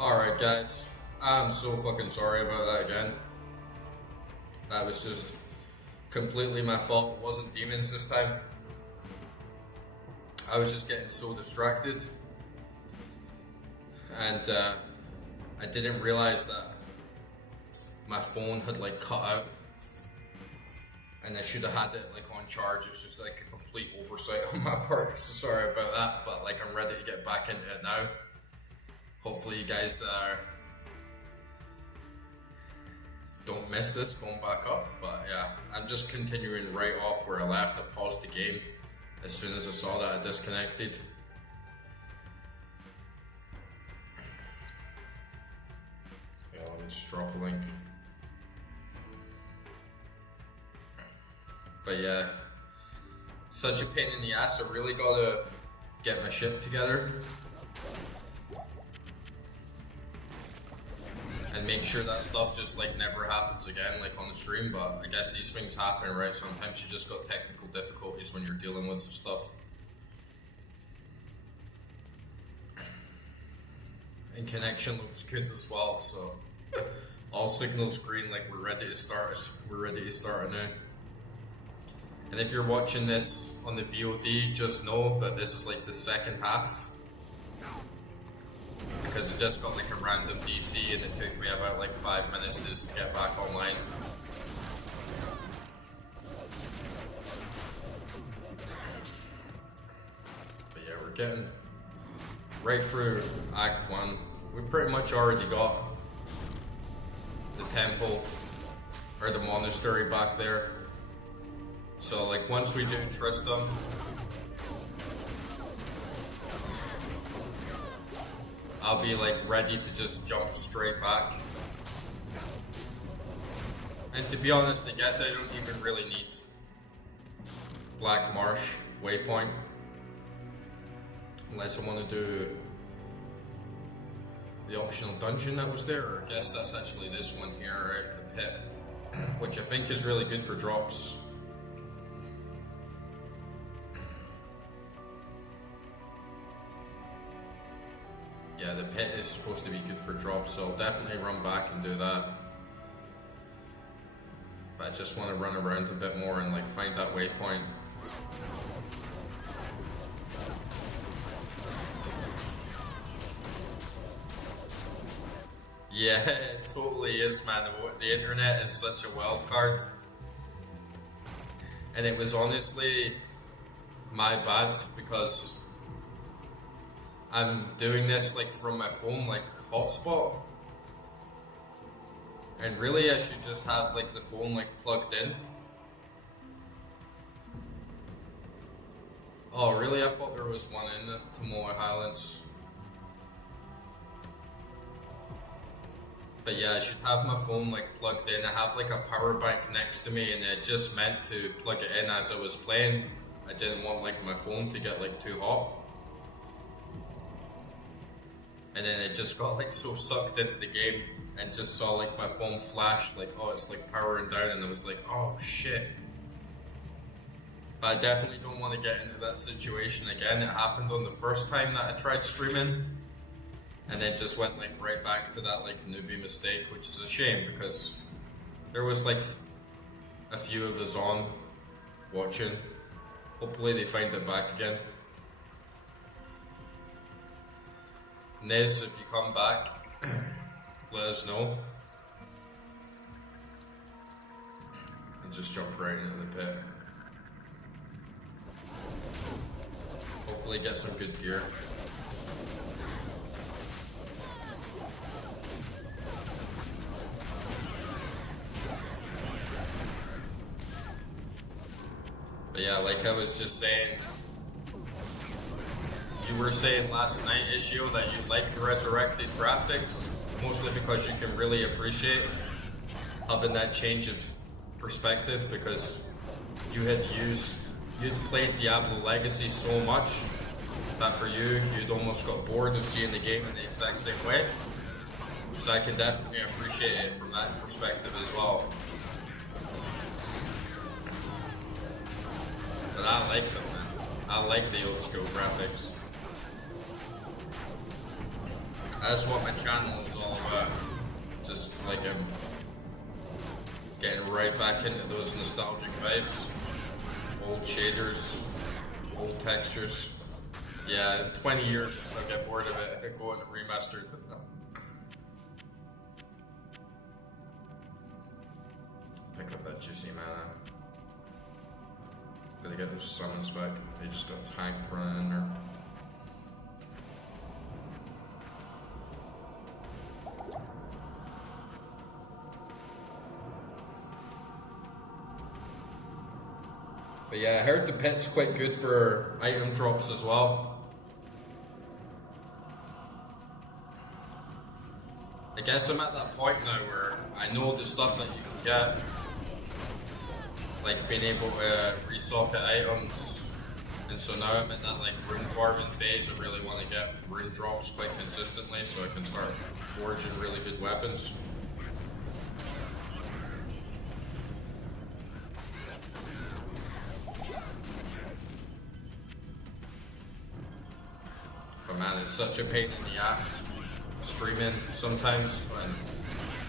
Alright guys, I'm so fucking sorry about that again. That was just completely my fault. It wasn't demons this time. I was just getting so distracted. And I didn't realize that my phone had like cut out. And I should have had it like on charge. It's just like a complete oversight on my part. So sorry about that, but like I'm ready to get back into it now. Hopefully you guys don't miss this going back up, but yeah, I'm just continuing right off where I left. I paused the game as soon as I saw that I disconnected. Yeah, let me just drop a link. But yeah, such a pain in the ass. I really gotta get my shit together and make sure that stuff just like never happens again, like on the stream. But I guess these things happen, right? Sometimes you just got technical difficulties when you're dealing with the stuff. And connection looks good as well, so all signals green, like we're ready to start. We're ready to start now. And if you're watching this on the VOD, just know that this is like the second half. Because it just got like a random DC and it took me about like 5 minutes just to get back online. But yeah, we're getting right through Act 1. We've pretty much already got the temple or the monastery back there. So like once we do Tristan, I'll be like ready to just jump straight back. And to be honest, I guess I don't even really need Black Marsh waypoint. Unless I want to do the optional dungeon that was there, or I guess that's actually this one here, right? The pit. Which I think is really good for drops. Yeah, the pit is supposed to be good for drops, so I'll definitely run back and do that. But I just want to run around a bit more and like find that waypoint. Yeah, it totally is, man. The internet is such a wild card. And it was honestly my bad because I'm doing this like from my phone, like hotspot. And really I should just have like the phone like plugged in. Oh really? I thought there was one in the Tomoe Highlands. But yeah, I should have my phone like plugged in. I have like a power bank next to me and it just meant to plug it in as I was playing. I didn't want like my phone to get like too hot. And then it just got like so sucked into the game and just saw like my phone flash like, oh, it's like powering down, and I was like, oh shit. But I definitely don't want to get into that situation again. It happened on the first time that I tried streaming, and then just went like right back to that like newbie mistake, which is a shame because there was like a few of us on watching. Hopefully they find it back again. Nez, if you come back, let us know. And just jump right into the pit. Hopefully get some good gear. But yeah, like I was just saying, you were saying last night, Ishio, that you like the resurrected graphics, mostly because you can really appreciate having that change of perspective, because you'd played Diablo Legacy so much that for you'd almost got bored of seeing the game in the exact same way. So I can definitely appreciate it from that perspective as well. But I like them, man. I like the old school graphics. That's what my channel is all about. Just like getting right back into those nostalgic vibes. Old shaders, old textures. Yeah, in 20 years I'll get bored of it and go and remastered. Pick up that juicy mana. Gotta get those summons back. They just got tanked running in there. But yeah, I heard the pit's quite good for item drops as well. I guess I'm at that point now where I know the stuff that you can get, like being able to resocket items, and so now I'm at that like rune farming phase. I really want to get rune drops quite consistently so I can start forging really good weapons. But man, it's such a pain in the ass streaming sometimes when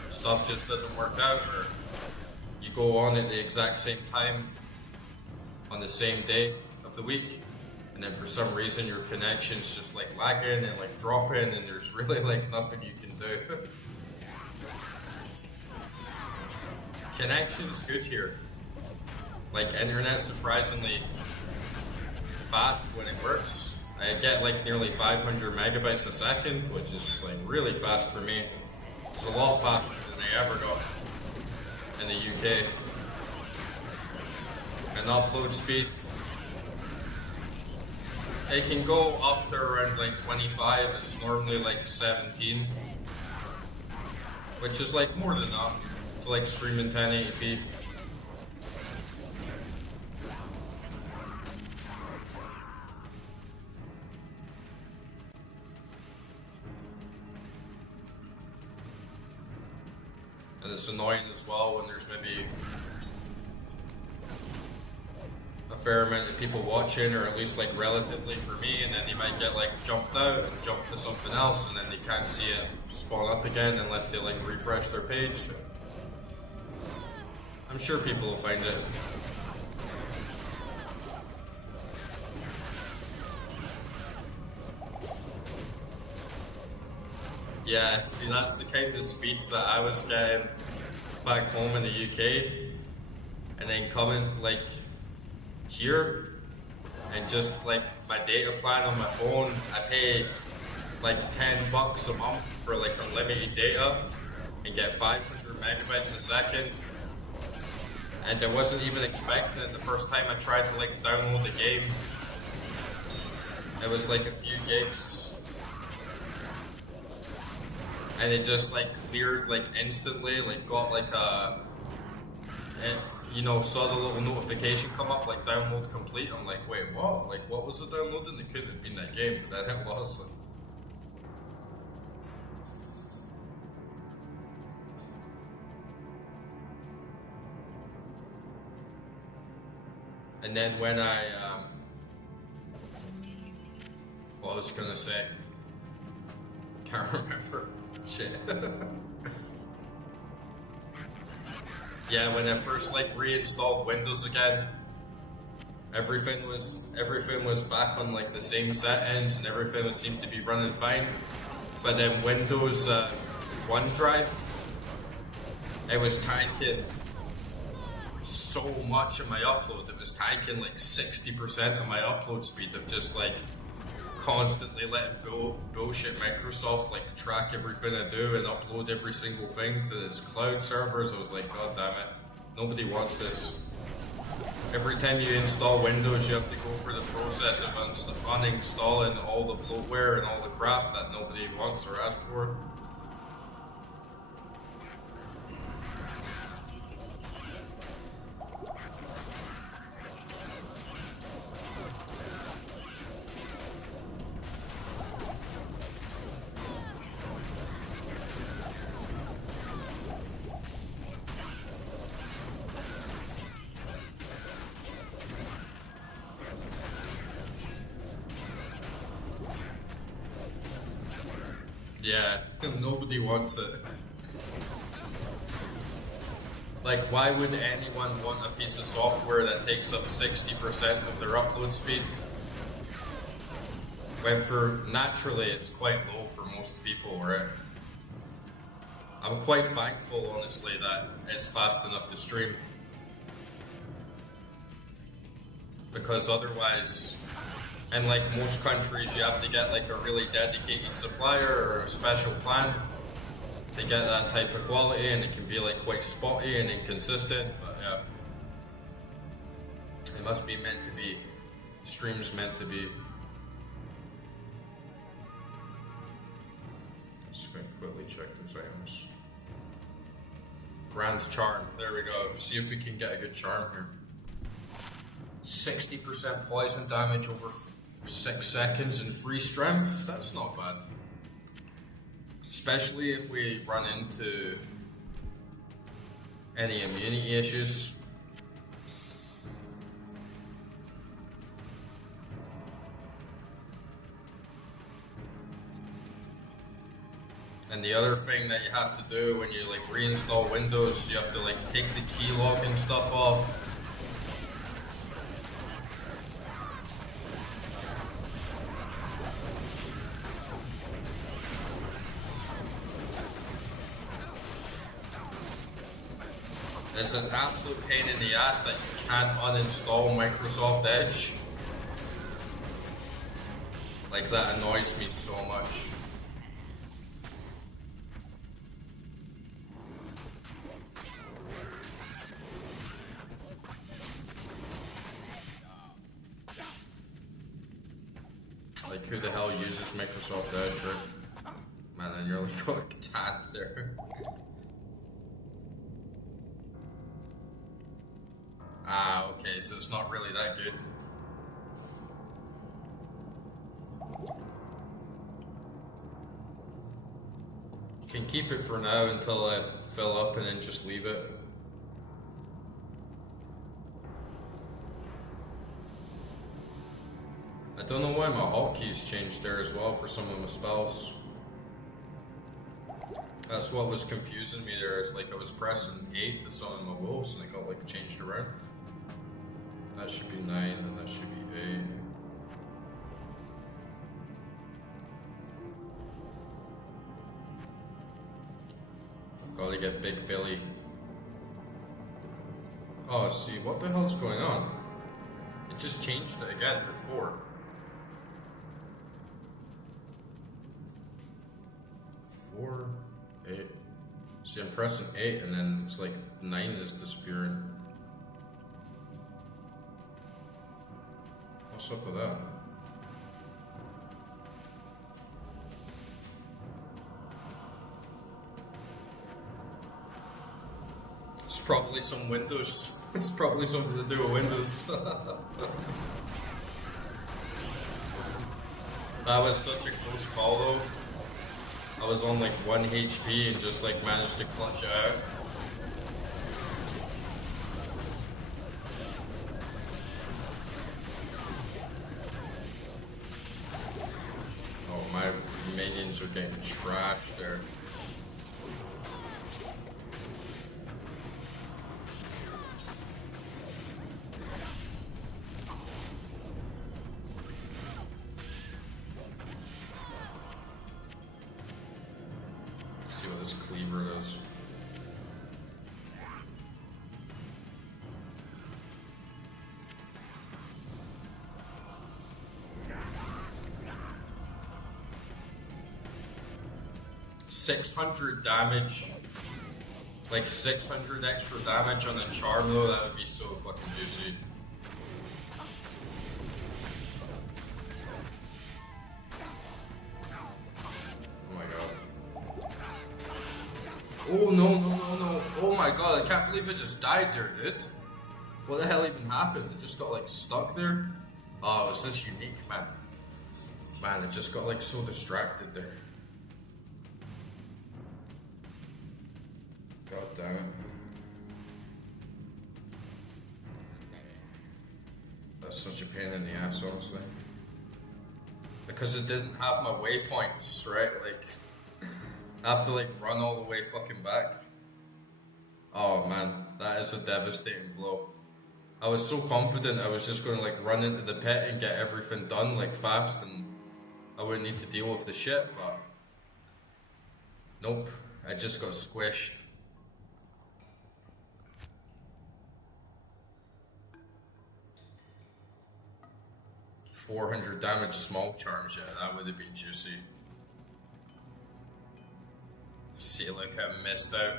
stuff just doesn't work out, or you go on at the exact same time on the same day of the week, and then for some reason your connection's just like lagging and like dropping, and there's really like nothing you can do. Connection's good here. Like internet's surprisingly fast when it works. I get like nearly 500 megabytes a second, which is like really fast for me. It's a lot faster than I ever got in the UK. And upload speed, it can go up to around like 25. It's normally like 17, which is like more than enough to like stream in 1080p. And it's annoying as well when there's maybe a fair amount of people watching, or at least like relatively for me, and then they might get like jumped out and jump to something else, and then they can't see it spawn up again unless they like refresh their page. I'm sure people will find it. Yeah, see, that's the kind of speeds that I was getting back home in the UK, and then coming like here, and just like my data plan on my phone, I pay like $10 a month for like unlimited data and get 500 megabytes a second. And I wasn't even expecting it the first time I tried to like download the game. It was like a few gigs. And it just like cleared like instantly, like got like you know, saw the little notification come up like download complete. I'm like, wait, what? Like, what was it downloading? It couldn't have been that game, but then it was. Like, and then when I what was I gonna say? Can't remember. Shit. Yeah, when I first like reinstalled Windows again, everything was back on like the same settings, and everything seemed to be running fine. But then Windows OneDrive, it was tanking so much of my upload. It was tanking like 60% of my upload speed of just like constantly letting bullshit Microsoft like track everything I do and upload every single thing to this cloud servers. I was like, god damn it, nobody wants this. Every time you install Windows, you have to go through the process of uninstalling all the bloatware and all the crap that nobody wants or asked for. Yeah, nobody wants it. Like, why would anyone want a piece of software that takes up 60% of their upload speed? When naturally it's quite low for most people, right? I'm quite thankful, honestly, that it's fast enough to stream. Because otherwise, in like most countries, you have to get like a really dedicated supplier or a special plan to get that type of quality, and it can be like quite spotty and inconsistent, but yeah. It must be meant to be. Stream's meant to be. Let's quickly check those items. Grand charm, there we go. See if we can get a good charm here. 60% poison damage over 6 seconds and 3 strength, that's not bad. Especially if we run into any immunity issues. And the other thing that you have to do when you like reinstall Windows, you have to like take the keylog and stuff off. It's an absolute pain in the ass that you can't uninstall Microsoft Edge. Like, that annoys me so much. Like, who the hell uses Microsoft Edge, right? Man, and you're like, oh, tad there. Ah, okay, so it's not really that good. Can keep it for now until I fill up and then just leave it. I don't know why my hotkeys changed there as well for some of my spells. That's what was confusing me there. It's like I was pressing A to summon my wolves and it got like changed around. That should be 9 and that should be 8. Gotta get Big Billy. Oh, see, what the hell's going on? It just changed it again to 4. 4, 8. See, I'm pressing 8 and then it's like 9 is disappearing. What's up with that? It's probably some Windows. It's probably something to do with Windows. That was such a close call though. I was on like 1 HP and just like managed to clutch it out. Oh, my minions are getting trashed there. See what this cleaver does. $600 damage, like 600 extra damage on the charm though, that would be so fucking juicy. Oh no, no, no, no. Oh my god, I can't believe it just died there, dude. What the hell even happened? It just got like stuck there? Oh, it's this unique, man. Man, it just got like so distracted there. God damn it. That's such a pain in the ass, honestly. Because it didn't have my waypoints, right? Like, I have to like run all the way fucking back. Oh man, that is a devastating blow. I was so confident I was just going to like run into the pit and get everything done like fast and I wouldn't need to deal with the shit, but nope, I just got squished. $400 damage small charms, yeah, that would have been juicy. See, like I missed out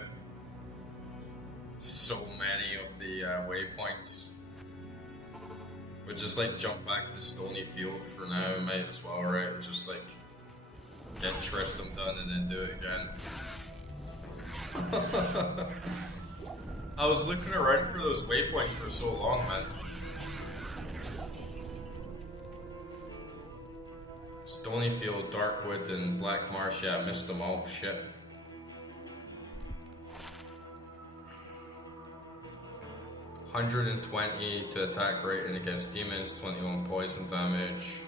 so many of the waypoints. We'll just like jump back to Stony Field for now, might as well, right? Just like get Tristram done and then do it again. I was looking around for those waypoints for so long, man. Stonyfield, Darkwood, and Black Marsh, yeah, I missed them all, shit. $120 to attack rating against demons, 21 poison damage.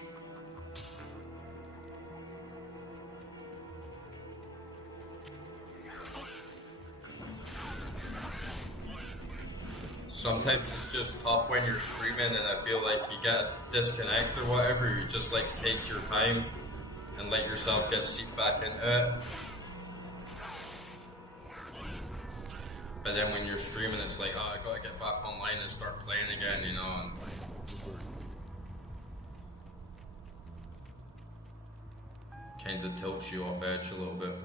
Sometimes it's just tough when you're streaming and I feel like you get a disconnect or whatever, you just like take your time and let yourself get seeped back into it. But then when you're streaming it's like, oh, I gotta get back online and start playing again, you know. And kinda tilts you off edge a little bit.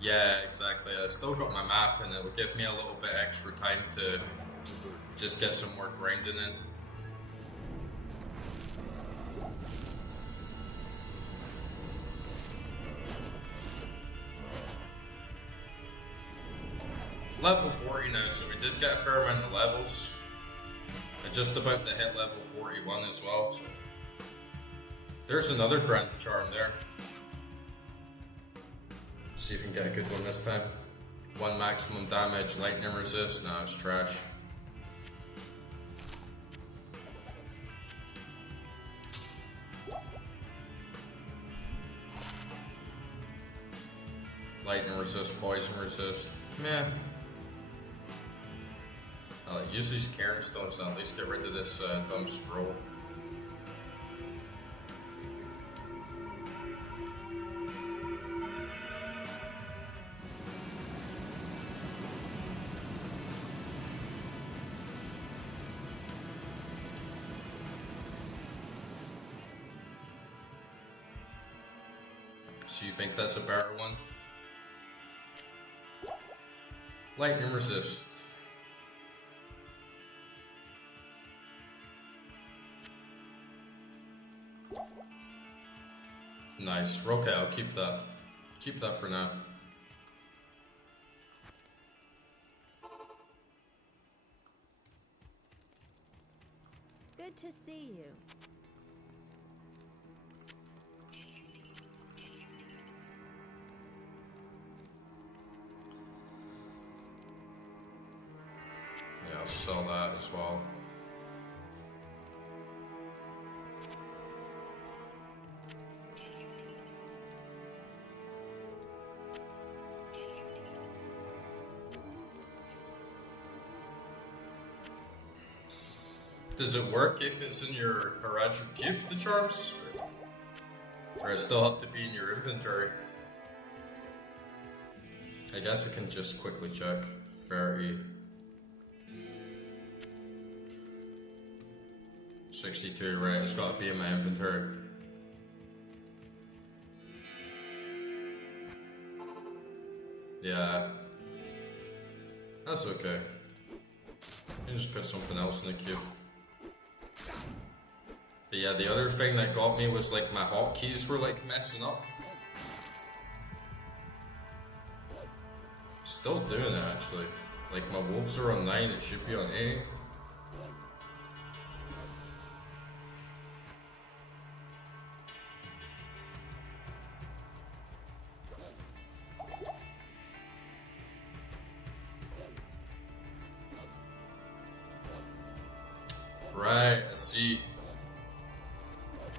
Yeah, exactly. I still got my map and it will give me a little bit extra time to just get some more grinding in. Level 40 now, so we did get a fair amount of levels. And just about to hit level 41 as well. So there's another Grand Charm there. See if we can get a good one this time. 1 maximum damage, lightning resist. Nah, it's trash. Lightning resist, poison resist. Meh. I'll use these Cairn Stones to at least get rid of this dumb scroll. So you think that's a better one? Lightning resist. Nice. Okay, I'll keep that. Keep that for now. Good to see you. Yeah, I'll sell that as well. Does it work if it's in your Haradrim cube, the charms? Or it still have to be in your inventory? I guess I can just quickly check. 30. 62, right, it's gotta be in my inventory. Yeah. That's okay. You can just put something else in the cube. But yeah, the other thing that got me was like my hotkeys were like messing up. Still doing it actually. Like my wolves are on 9, it should be on 8. Right, I see.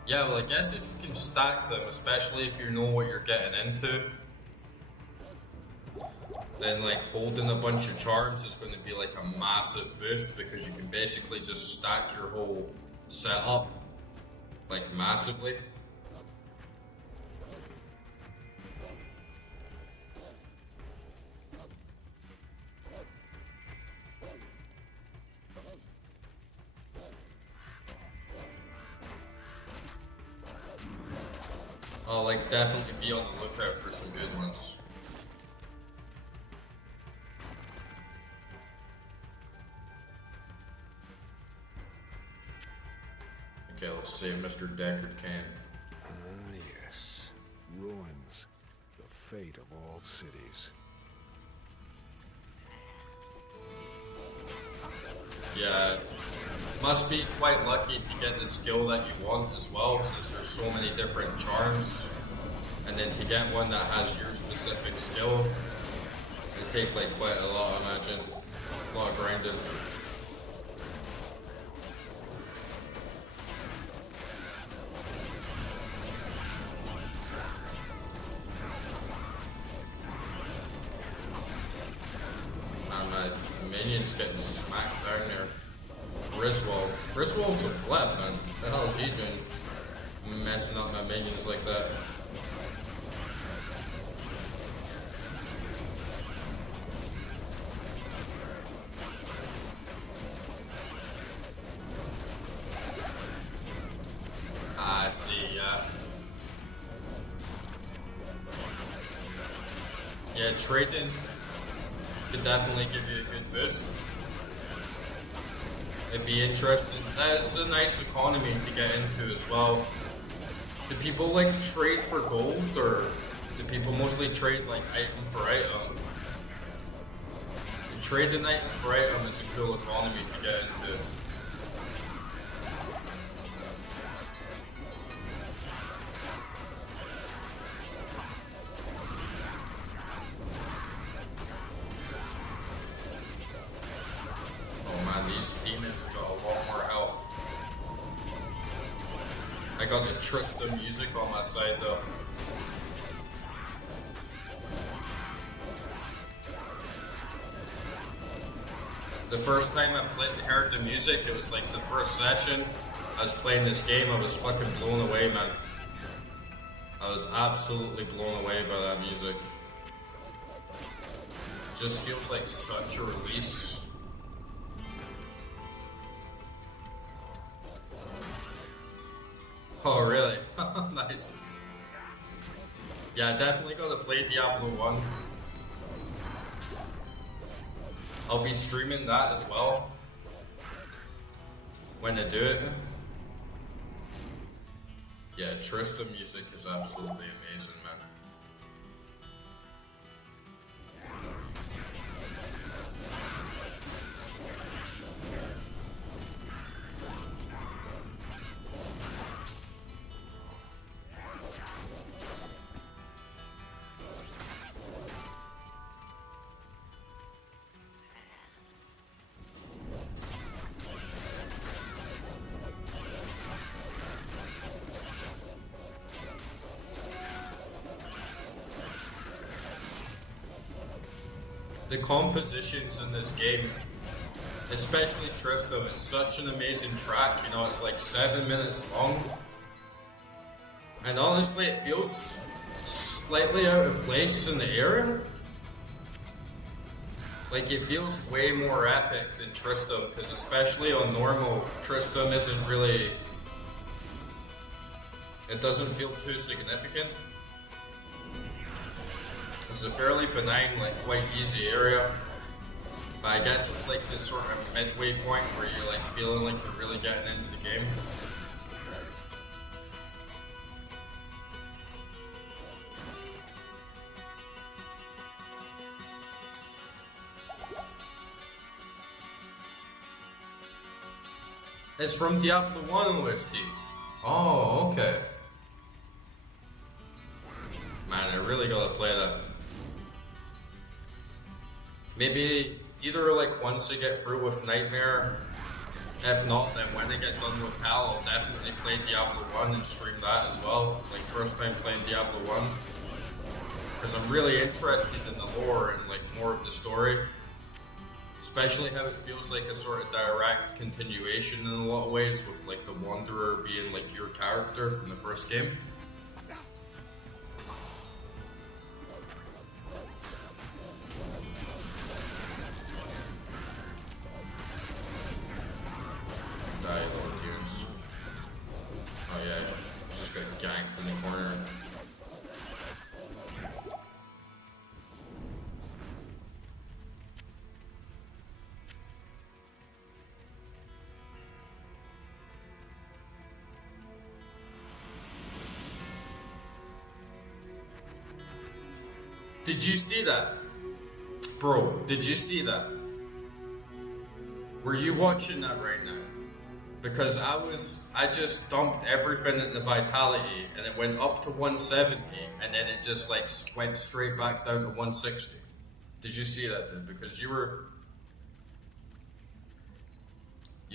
Yeah, well, I guess if you can stack them, especially if you know what you're getting into, then like holding a bunch of charms is going to be like a massive boost because you can basically just stack your whole setup like massively. I'll like definitely be on the lookout for some good ones. Okay, let's see if Mr. Deckard can. Ah, yes. Ruins. The fate of all cities. Yeah, must be quite lucky to get the skill that you want as well, since there's so many different charms. And then to get one that has your specific skill, it'll take like quite a lot, I imagine. A lot of grinding. And my minion's getting smacked down there. Griswold's a pleb, man. What the hell is he doing? Messing up my minions like that. I see, yeah. Yeah, trading could definitely give you a good boost. It'd be interesting. It's a nice economy to get into as well. Do people like trade for gold, or do people mostly trade like item for item? Trading item for item is a cool economy to get into. Oh man, these demons have got a lot more health. I got the Trista music on my side though. The first time I heard the music, it was like the first session I was playing this game, I was fucking blown away, man. I was absolutely blown away by that music. It just feels like such a release. Oh, really? Nice. Yeah, definitely gotta play Diablo 1. I'll be streaming that as well when I do it. Yeah, Trista music is absolutely amazing, man. The compositions in this game, especially Trista, it's such an amazing track, you know, it's like 7 minutes long. And honestly, it feels slightly out of place in the area. Like, it feels way more epic than Trista, because especially on normal, Trista isn't really... It doesn't feel too significant. It's a fairly benign, like quite easy area, but I guess it's like this sort of midway point where you're like feeling like you're really getting into the game. It's from Diablo 1 OST. Oh, okay. Man, I really gotta play that. Maybe either like once I get through with Nightmare If not, then when I get done with Hell, I'll definitely play Diablo 1 and stream that as well. Like, first time playing Diablo 1. Because I'm really interested in the lore and, like, more of the story. Especially how it feels like a sort of direct continuation in a lot of ways, with, like, the Wanderer being, like, your character from the first game. Die, little tunes. Oh yeah, just got ganked in the corner. Did you see that? Bro, did you see that? Were you watching that right now? Because I just dumped everything into Vitality and it went up to 170 and then it just like went straight back down to 160. Did you see that, dude? Because you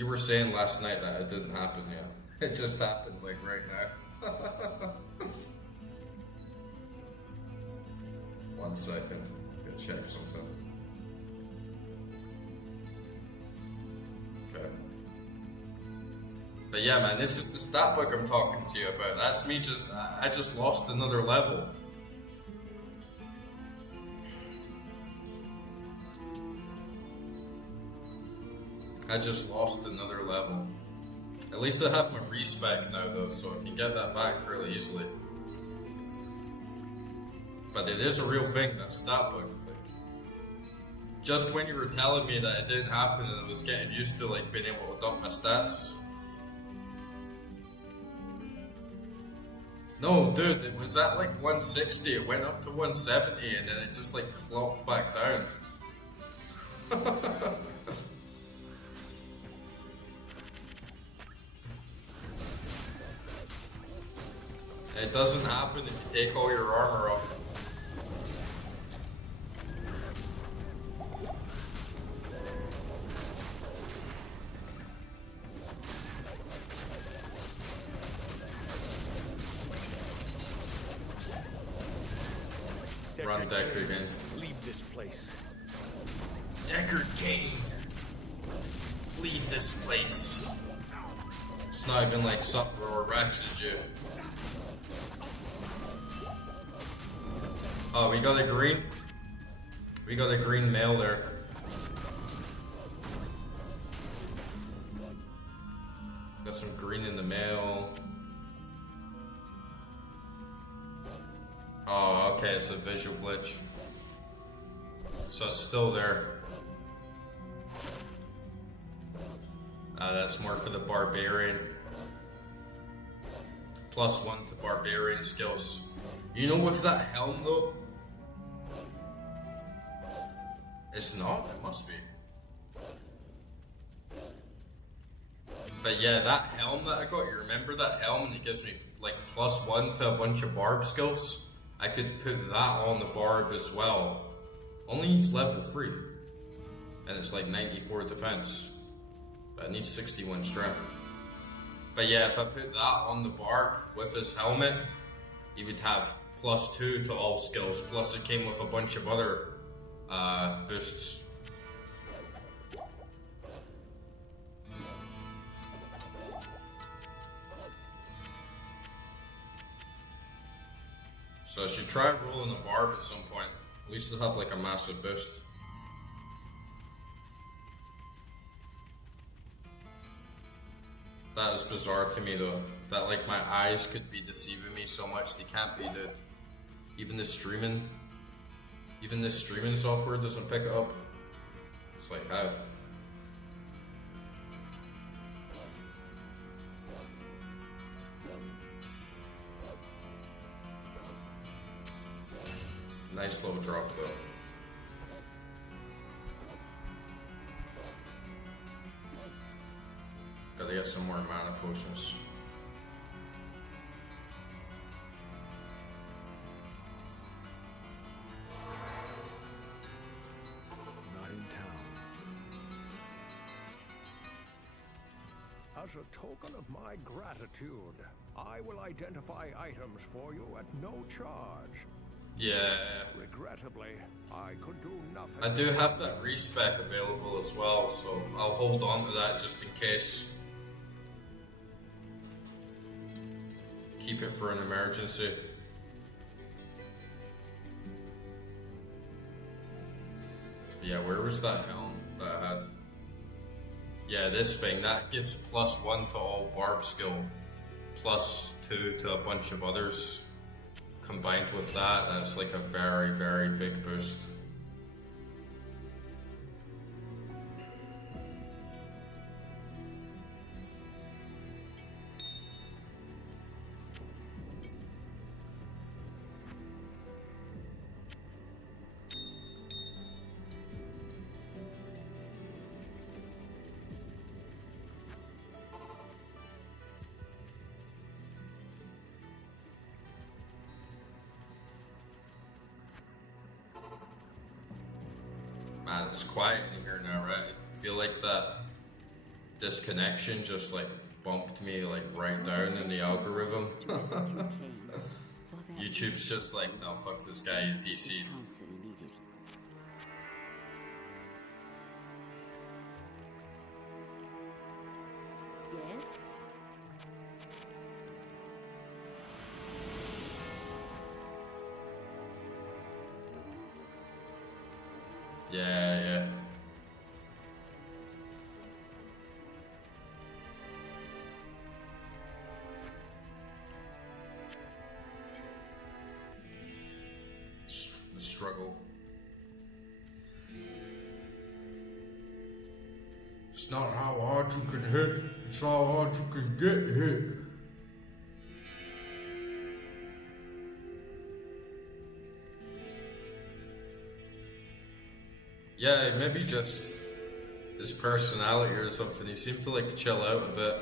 were saying last night that it didn't happen yet. It just happened like right now. 1 second. Go check something. Okay. But yeah, man, this is the stat book I'm talking to you about. That's me I just lost another level. I just lost another level. At least I have my respec now though, so I can get that back fairly easily. But it is a real thing, that stat book. Like, just when you were telling me that it didn't happen and I was getting used to like being able to dump my stats. No, dude, it was at like 160, it went up to 170 and then it just like clocked back down. It doesn't happen if you take all your armor off. Run Deckard again. Leave this place. Deckard Kane! Leave this place. It's not even like Supper or Ratchet you. Oh, we got a green? We got a green mail there. Got some green in the mail. Oh, okay, it's a visual glitch. So it's still there. That's more for the Barbarian. +1 to Barbarian skills. You know, with that helm though? It's not? It must be. But yeah, that helm that I got, you remember that helm and it gives me like +1 to a bunch of barb skills? I could put that on the barb as well. Only needs level 3. And it's like 94 defense. But it needs 61 strength. But yeah, if I put that on the barb with his helmet, he would have +2 to all skills. Plus it came with a bunch of other boosts. So I should try rolling a barb at some point. At least it'll have like a massive boost. That is bizarre to me though. That like my eyes could be deceiving me so much. They can't be, dude. Even the streaming software doesn't pick it up. It's like how? Nice little drop though. Gotta get some more mana potions. Not in town. As a token of my gratitude, I will identify items for you at no charge. Yeah. Regrettably, I could do nothing. I do have that respec available as well, so I'll hold on to that just in case. Keep it for an emergency. Yeah, where was that helm that I had? Yeah, this thing, that gives +1 to all barb skill, +2 to a bunch of others. Combined with that, that's like a very, very big boost. Man, it's quiet in here now, right? I feel like that disconnection just like bumped me like right down in the algorithm. YouTube's just like, no, fuck this guy, he's DC'd. Yes? Yeah, yeah. The struggle. It's not how hard you can hit, it's how hard you can get hit. Yeah, maybe just his personality or something. He seemed to like chill out a bit.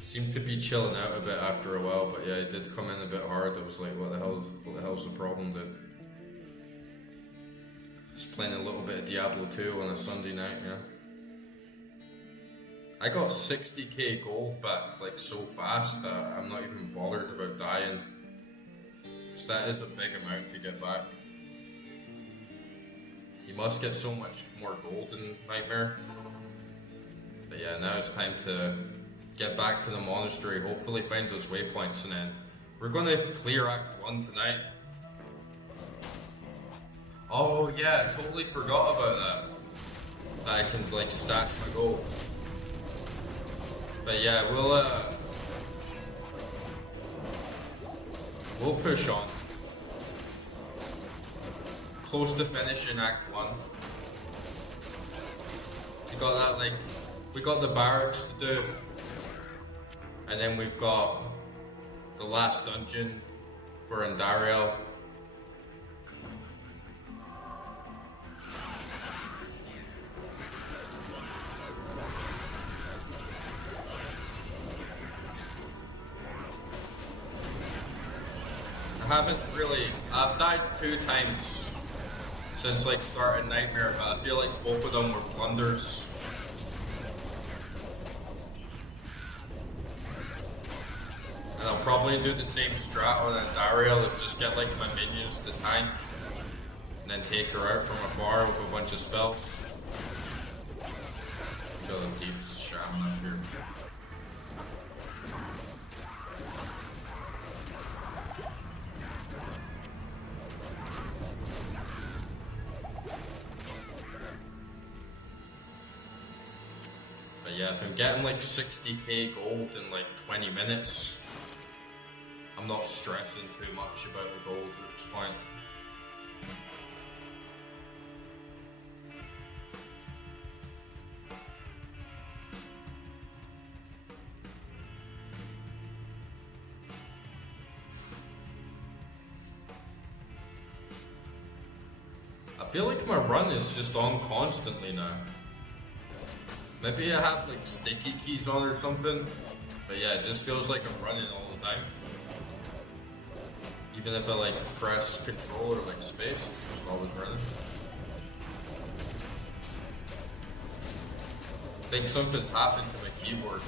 Seemed to be chilling out a bit after a while, but yeah, he did come in a bit hard. I was like, what the hell's the problem, dude? Just playing a little bit of Diablo 2 on a Sunday night, yeah. I got 60k gold back like so fast that I'm not even bothered about dying. Because that is a big amount to get back. You must get so much more gold in Nightmare. But yeah, now it's time to get back to the monastery, hopefully find those waypoints, and then we're gonna clear Act 1 tonight. Oh yeah, I totally forgot about that. That I can like stash my gold. But yeah, we'll push on. Close to finishing Act 1. We got that, like, we got the barracks to do, and then we've got the last dungeon for Andariel. I've died 2 times since like starting Nightmare, but I feel like both of them were blunders. And I'll probably do the same strat on Andariel, is just get like my minions to tank and then take her out from afar with a bunch of spells. Kill the deep shaman up here. Yeah, if I'm getting like 60k gold in like 20 minutes, I'm not stressing too much about the gold at this point. I feel like my run is just on constantly now. Maybe I have like sticky keys on or something, but yeah, it just feels like I'm running all the time. Even if I like press control or like space, it's always running. I think something's happened to my keyboard.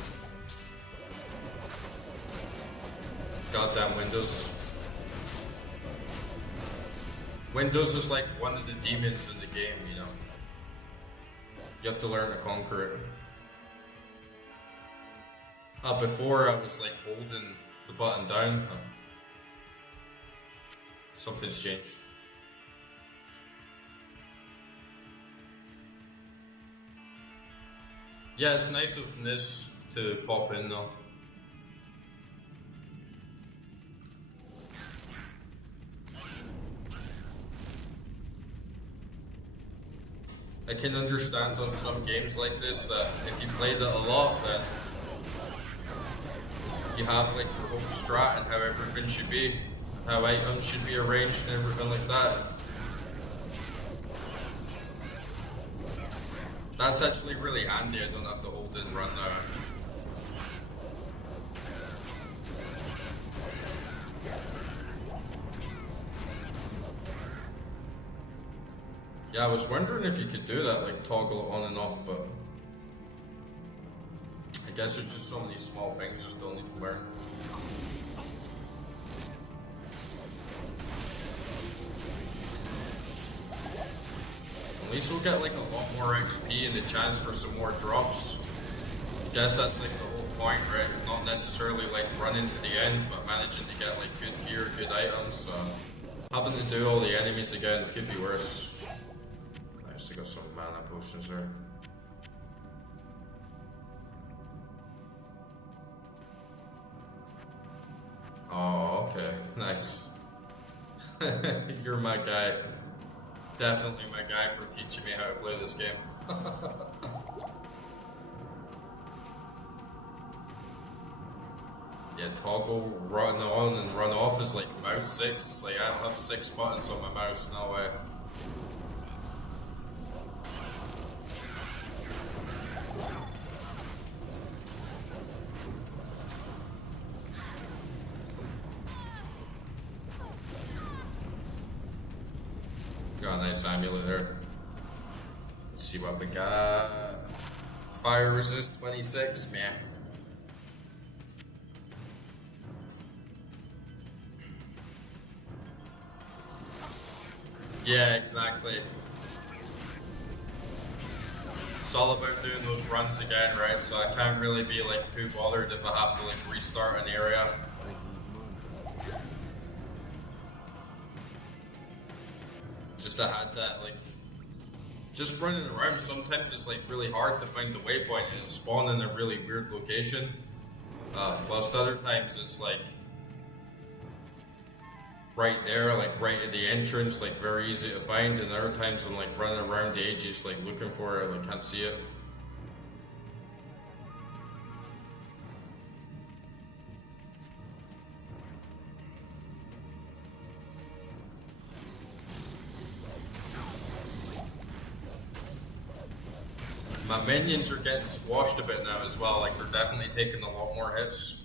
Goddamn Windows. Windows is like one of the demons in the game, you know. You have to learn to conquer it. Before I was like holding the button down. Something's changed. Yeah, it's nice of this to pop in though. I can understand on some games like this that if you played it a lot, that you have like your whole strat and how everything should be, how items should be arranged and everything like that. That's actually really handy, I don't have to hold and run now. Yeah, I was wondering if you could do that, like toggle it on and off, but I guess there's just so many small things I still need to learn. At least we'll get like a lot more XP and the chance for some more drops. I guess that's like the whole point, right? Not necessarily like running to the end, but managing to get like good gear, good items. Having to do all the enemies again could be worse. Nice, I got some mana potions there. Oh, okay, nice. You're my guy. Definitely my guy for teaching me how to play this game. Yeah, toggle run on and run off is like mouse 6. It's like I don't have 6 buttons on my mouse, no way. Got a nice amulet there. Let's see what we got. Fire resist 26, man. Yeah, exactly. It's all about doing those runs again, right? So I can't really be like too bothered if I have to like restart an area. Just I had that like, just running around, sometimes it's like really hard to find the waypoint and spawn in a really weird location. Whilst other times it's like right there, like right at the entrance, like very easy to find, and other times I'm like running around the edges like looking for it, like can't see it. My minions are getting squashed a bit now as well, like they're definitely taking a lot more hits.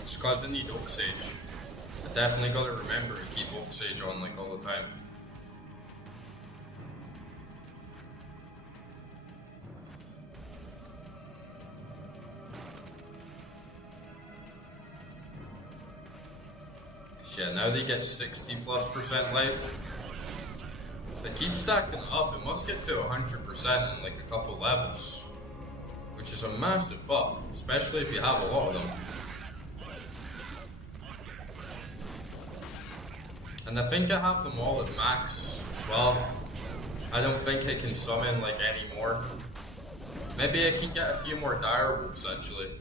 It's cause I need Oak Sage. I definitely gotta remember to keep Oak Sage on like all the time. Yeah, now they get 60+% life. If they keep stacking up, it must get to 100% in like a couple levels. Which is a massive buff, especially if you have a lot of them. And I think I have them all at max as well. I don't think I can summon like any more. Maybe I can get a few more dire wolves actually.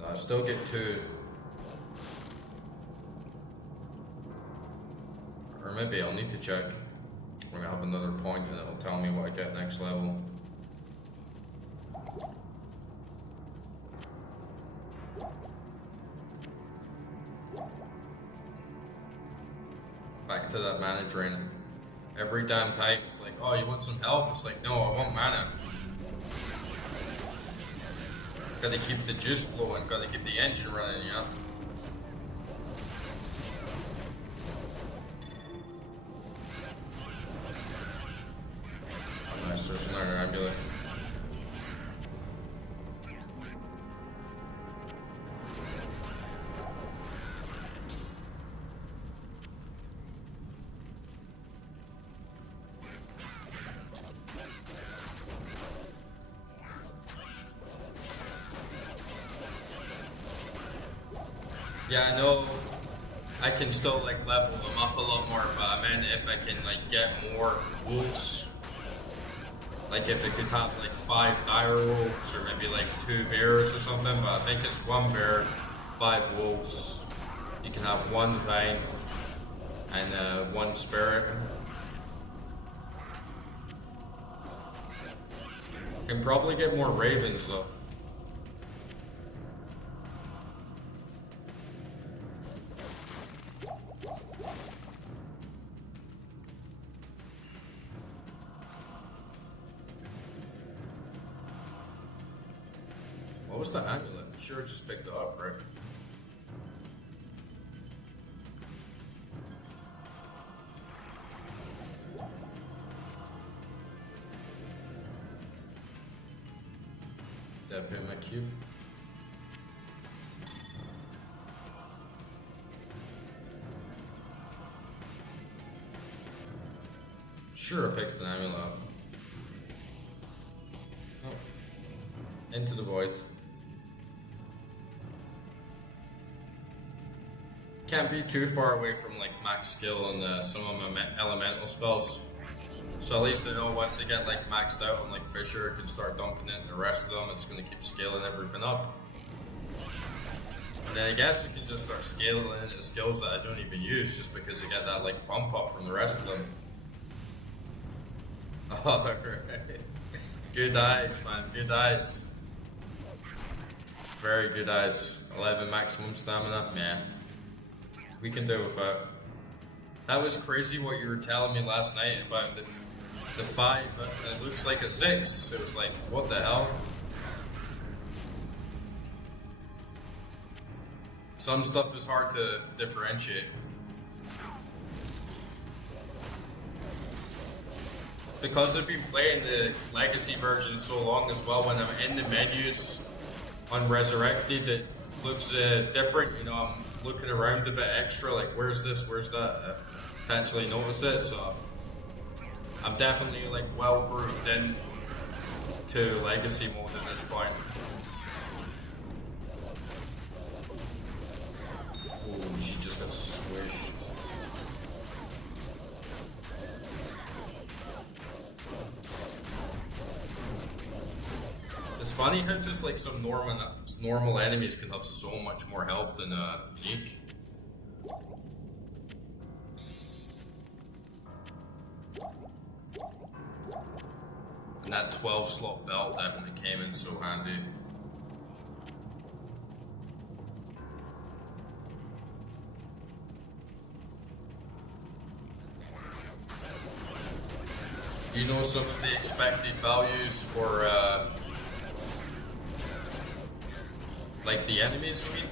No, I still get 2. Or maybe I'll need to check. We're gonna have another point and it'll tell me what I get next level. into that mana drain. Every damn time it's like, oh, you want some health? It's like, no, I want mana. Gotta keep the juice flowing, gotta keep the engine running, you know? Oh nice, there's another amulet. Yeah, I know I can still like level them up a lot more, but I mean if I can like get more wolves, like if it could have like 5 dire wolves or maybe like 2 bears or something, but I think it's 1 bear, 5 wolves. You can have 1 vine and 1 spirit. Can probably get more ravens though. What was the amulet? I'm sure I just picked it up, right? Did I put in my cube? Sure, I picked an amulet up. Oh. Into the void. Can't be too far away from like max skill on some of my elemental spells. So at least I know once they get like maxed out on like Fisher, I can start dumping it in the rest of them. It's going to keep scaling everything up. And then I guess you can just start scaling into skills that I don't even use just because you get that like bump up from the rest of them. Alright. Good eyes, man. Good eyes. Very good eyes. 11 maximum stamina. Yeah. We can do with that. That was crazy what you were telling me last night about the 5. It looks like a 6. It was like, what the hell? Some stuff is hard to differentiate. Because I've been playing the Legacy version so long as well, when I'm in the menus on Resurrected, it looks different. You know, I'm looking around a bit extra, like where's this, where's that, to actually notice it. So I'm definitely like well grooved in to Legacy mode at this point. Oh, she just got swished. It's funny how just like some normal enemies can have so much more health than unique. And that 12 slot belt definitely came in so handy. You know some of the expected values for like the enemies, you mean?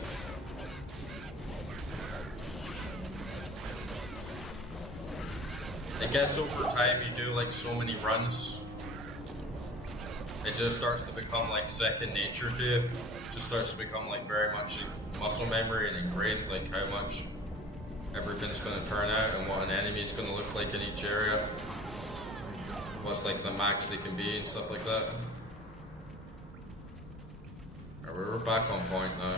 I guess over time you do like so many runs, it just starts to become like second nature to you. It just starts to become like very much muscle memory and ingrained, like how much everything's going to turn out and what an enemy is going to look like in each area. What's like the max they can be and stuff like that. Alright, we're back on point now.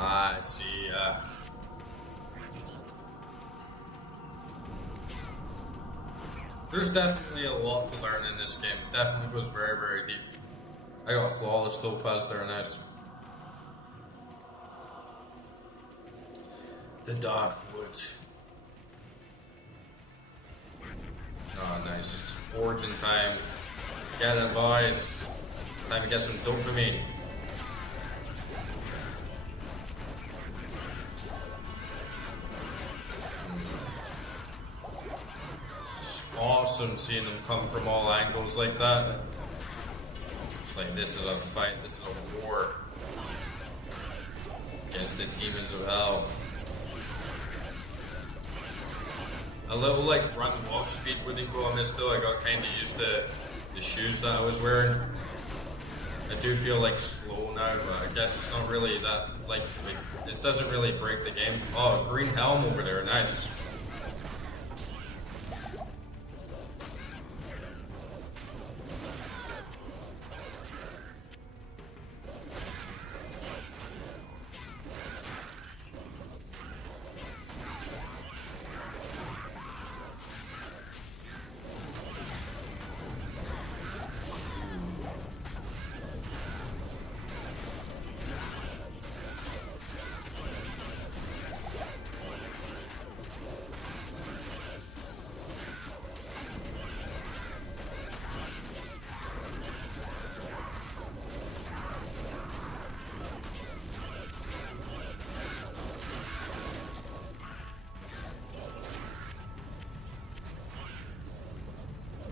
I see, there's definitely a lot to learn in this game. It definitely goes very, very deep. I got a flawless topaz there now. The Dark Wood. Oh, nice. It's origin time. Get it, boys. Time to get some dopamine. It's awesome seeing them come from all angles like that. It's like this is a fight, this is a war against the demons of hell. A little like run walk speed wouldn't go amiss though. I got kind of used to the shoes that I was wearing. I do feel like slow now, but I guess it's not really that like it doesn't really break the game. Oh, green helm over there, nice.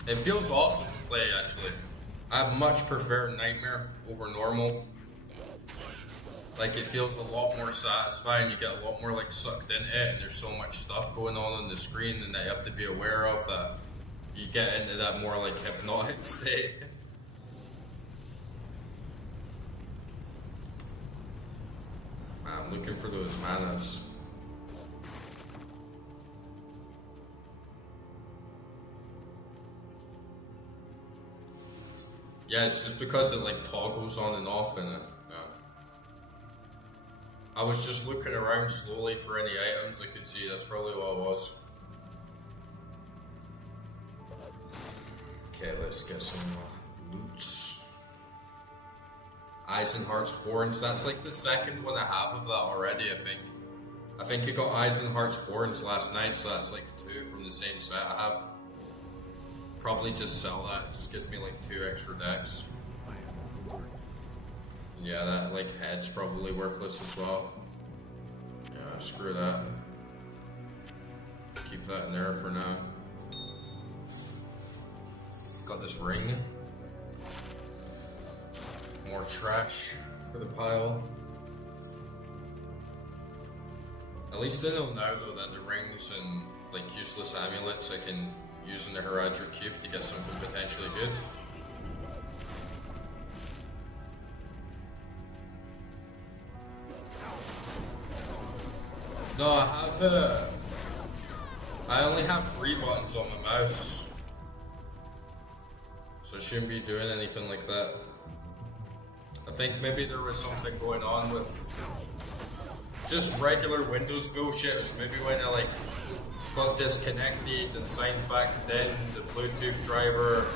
It feels awesome to play, actually. I much prefer Nightmare over normal. Like, it feels a lot more satisfying. You get a lot more, like, sucked into it, and there's so much stuff going on the screen and that you have to be aware of that you get into that more, like, hypnotic state. Man, I'm looking for those manas. Yeah, it's just because it like toggles on and off in it. Yeah. I was just looking around slowly for any items I could see. That's probably what it was. Okay, let's get some loots. Eisenhart's horns. That's like the second one I have of that already, I think. I think I got Eisenhart's horns last night, so that's like 2 from the same set I have. Probably just sell that, it just gives me like 2 extra decks. Yeah, that like head's probably worthless as well. Yeah, screw that. Keep that in there for now. Got this ring. More trash for the pile. At least I know now though that the rings and like useless amulets I can use in the Heradric Cube to get something potentially good. No, I only have 3 buttons on my mouse. So I shouldn't be doing anything like that. I think maybe there was something going on with just regular Windows bullshit. It was maybe when I like got disconnected and signed back, then the Bluetooth driver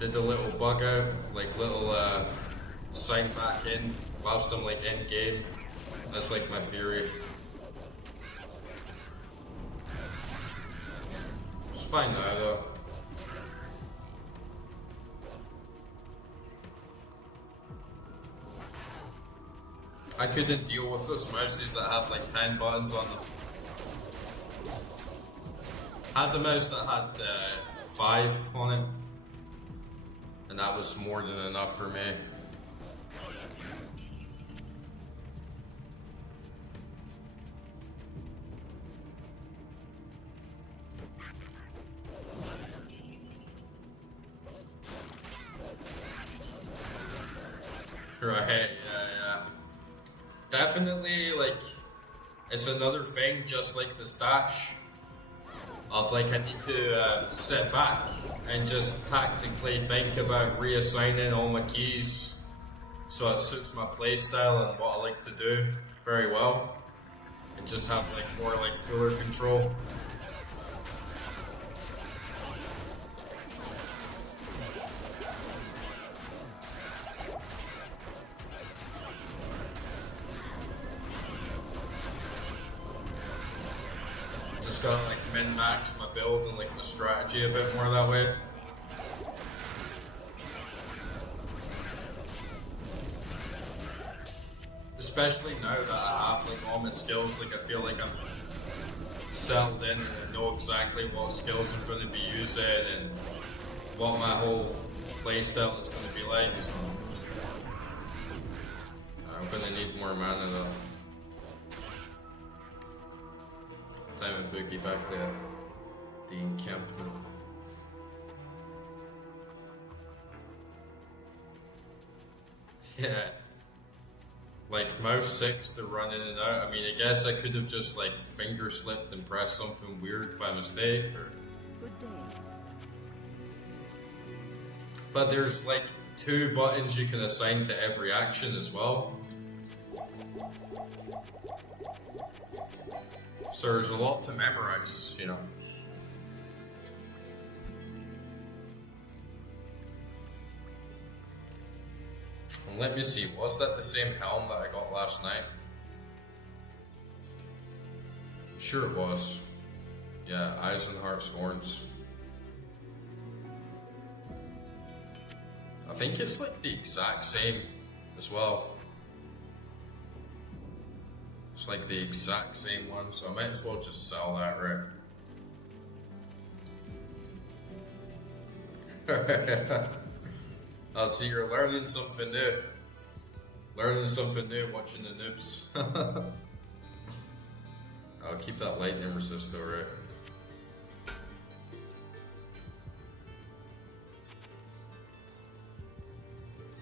did the little bug out, like little sign back in whilst I'm like in game. That's like my theory. It's fine now though. I couldn't deal with those mouses that have like 10 buttons on them. I had the mouse that had 5 on it, and that was more than enough for me. Right, yeah. Definitely, like, it's another thing just like the stash. Of like I need to sit back and just tactically think about reassigning all my keys so it suits my playstyle and what I like to do very well, and just have like more like fuller control. just gotta like min-max my build and like my strategy a bit more that way. Especially now that I have like all my skills, like I feel like I'm settled in and I know exactly what skills I'm going to be using and what my whole playstyle is going to be like. So I'm going to need more mana though. Time to boogie back to the encampment. Yeah. Like mouse 6 to run in and out. I mean, I guess I could have just like finger slipped and pressed something weird by mistake. Good day. But there's like 2 buttons you can assign to every action as well. So there's a lot to memorize, you know. And let me see, was that the same helm that I got last night? Sure it was. Yeah, Eyes and Heart's Horns. I think it's like the exact same as well. It's like the exact same one, so I might as well just sell that, right? Oh, so you're learning something new. Learning something new, watching the noobs. I'll keep that lightning resist though, right?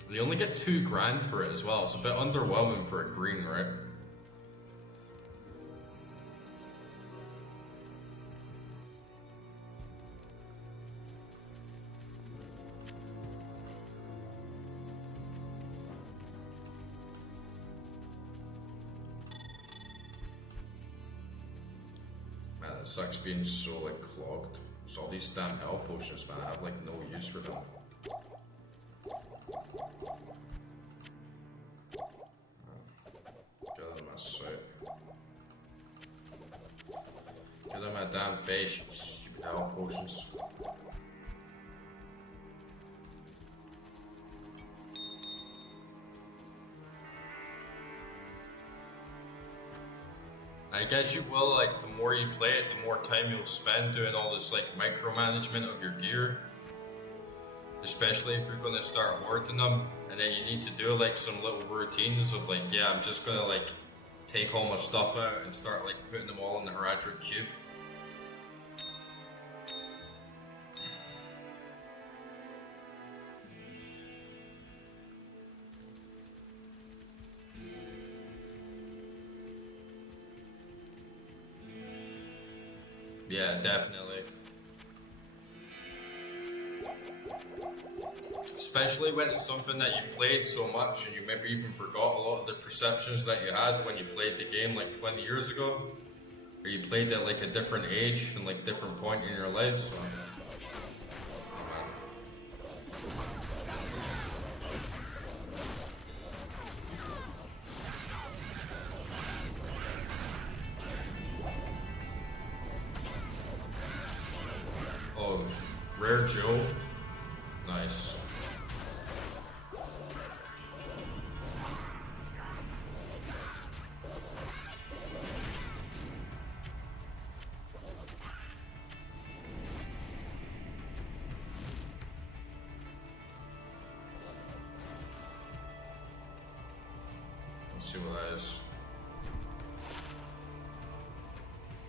You only get $2,000 for it as well. It's a bit underwhelming for a green, right? Man, it sucks being so like clogged. So all these damn health potions, man, I have like no use for them. Get out of my sight. Get out of my damn face, you stupid health potions. I guess you will, like, the more you play it, the more time you'll spend doing all this, like, micromanagement of your gear. Especially if you're gonna start hoarding them, and then you need to do, like, some little routines of, like, yeah, I'm just gonna, like, take all my stuff out and start, like, putting them all in the Heraldric Cube. Yeah, definitely. Especially when it's something that you played so much and you maybe even forgot a lot of the perceptions that you had when you played the game like 20 years ago. Or you played at like a different age and like different point in your life, so. Oh, Rare Joe. Nice. Let's see what that is.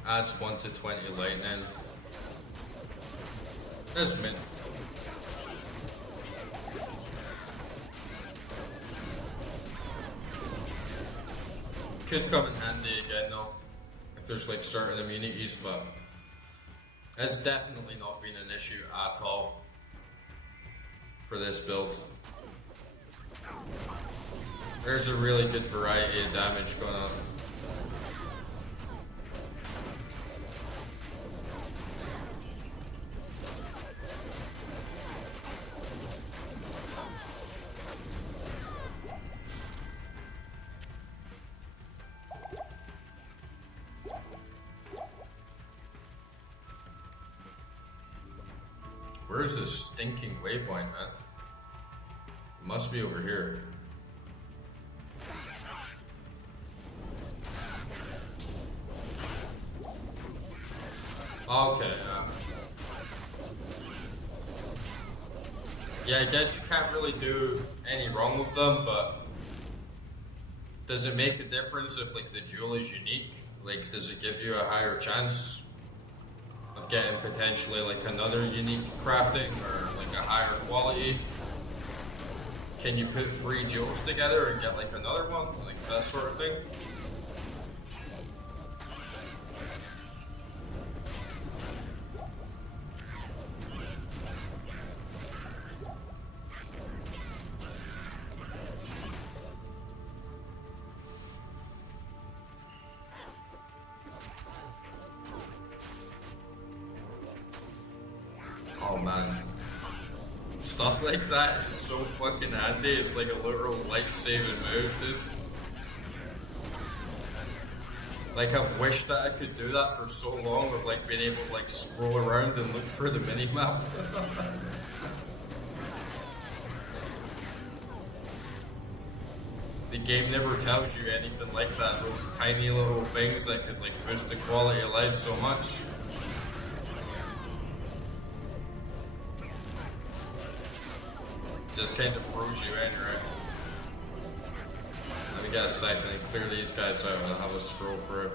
Adds 1 to 20 lightning. That's mint. Could come in handy again though, if there's like certain immunities, but it's definitely not been an issue at all for this build. There's a really good variety of damage going on. Where is this stinking waypoint, man? It must be over here. Okay, yeah, I guess you can't really do any wrong with them, but does it make a difference if like the jewel is unique? Like, does it give you a higher chance of getting potentially like another unique crafting or like a higher quality? Can you put 3 jewels together and get like another one? Like that sort of thing? Oh man. Stuff like that is so fucking handy. It's like a literal life-saving move, dude. Like, I've wished that I could do that for so long, of like being able to like scroll around and look for the mini-map. The game never tells you anything like that. Those tiny little things that could like boost the quality of life so much. Just kind of throws you in, right? Let me get a second and clear these guys out and I'll have a scroll through.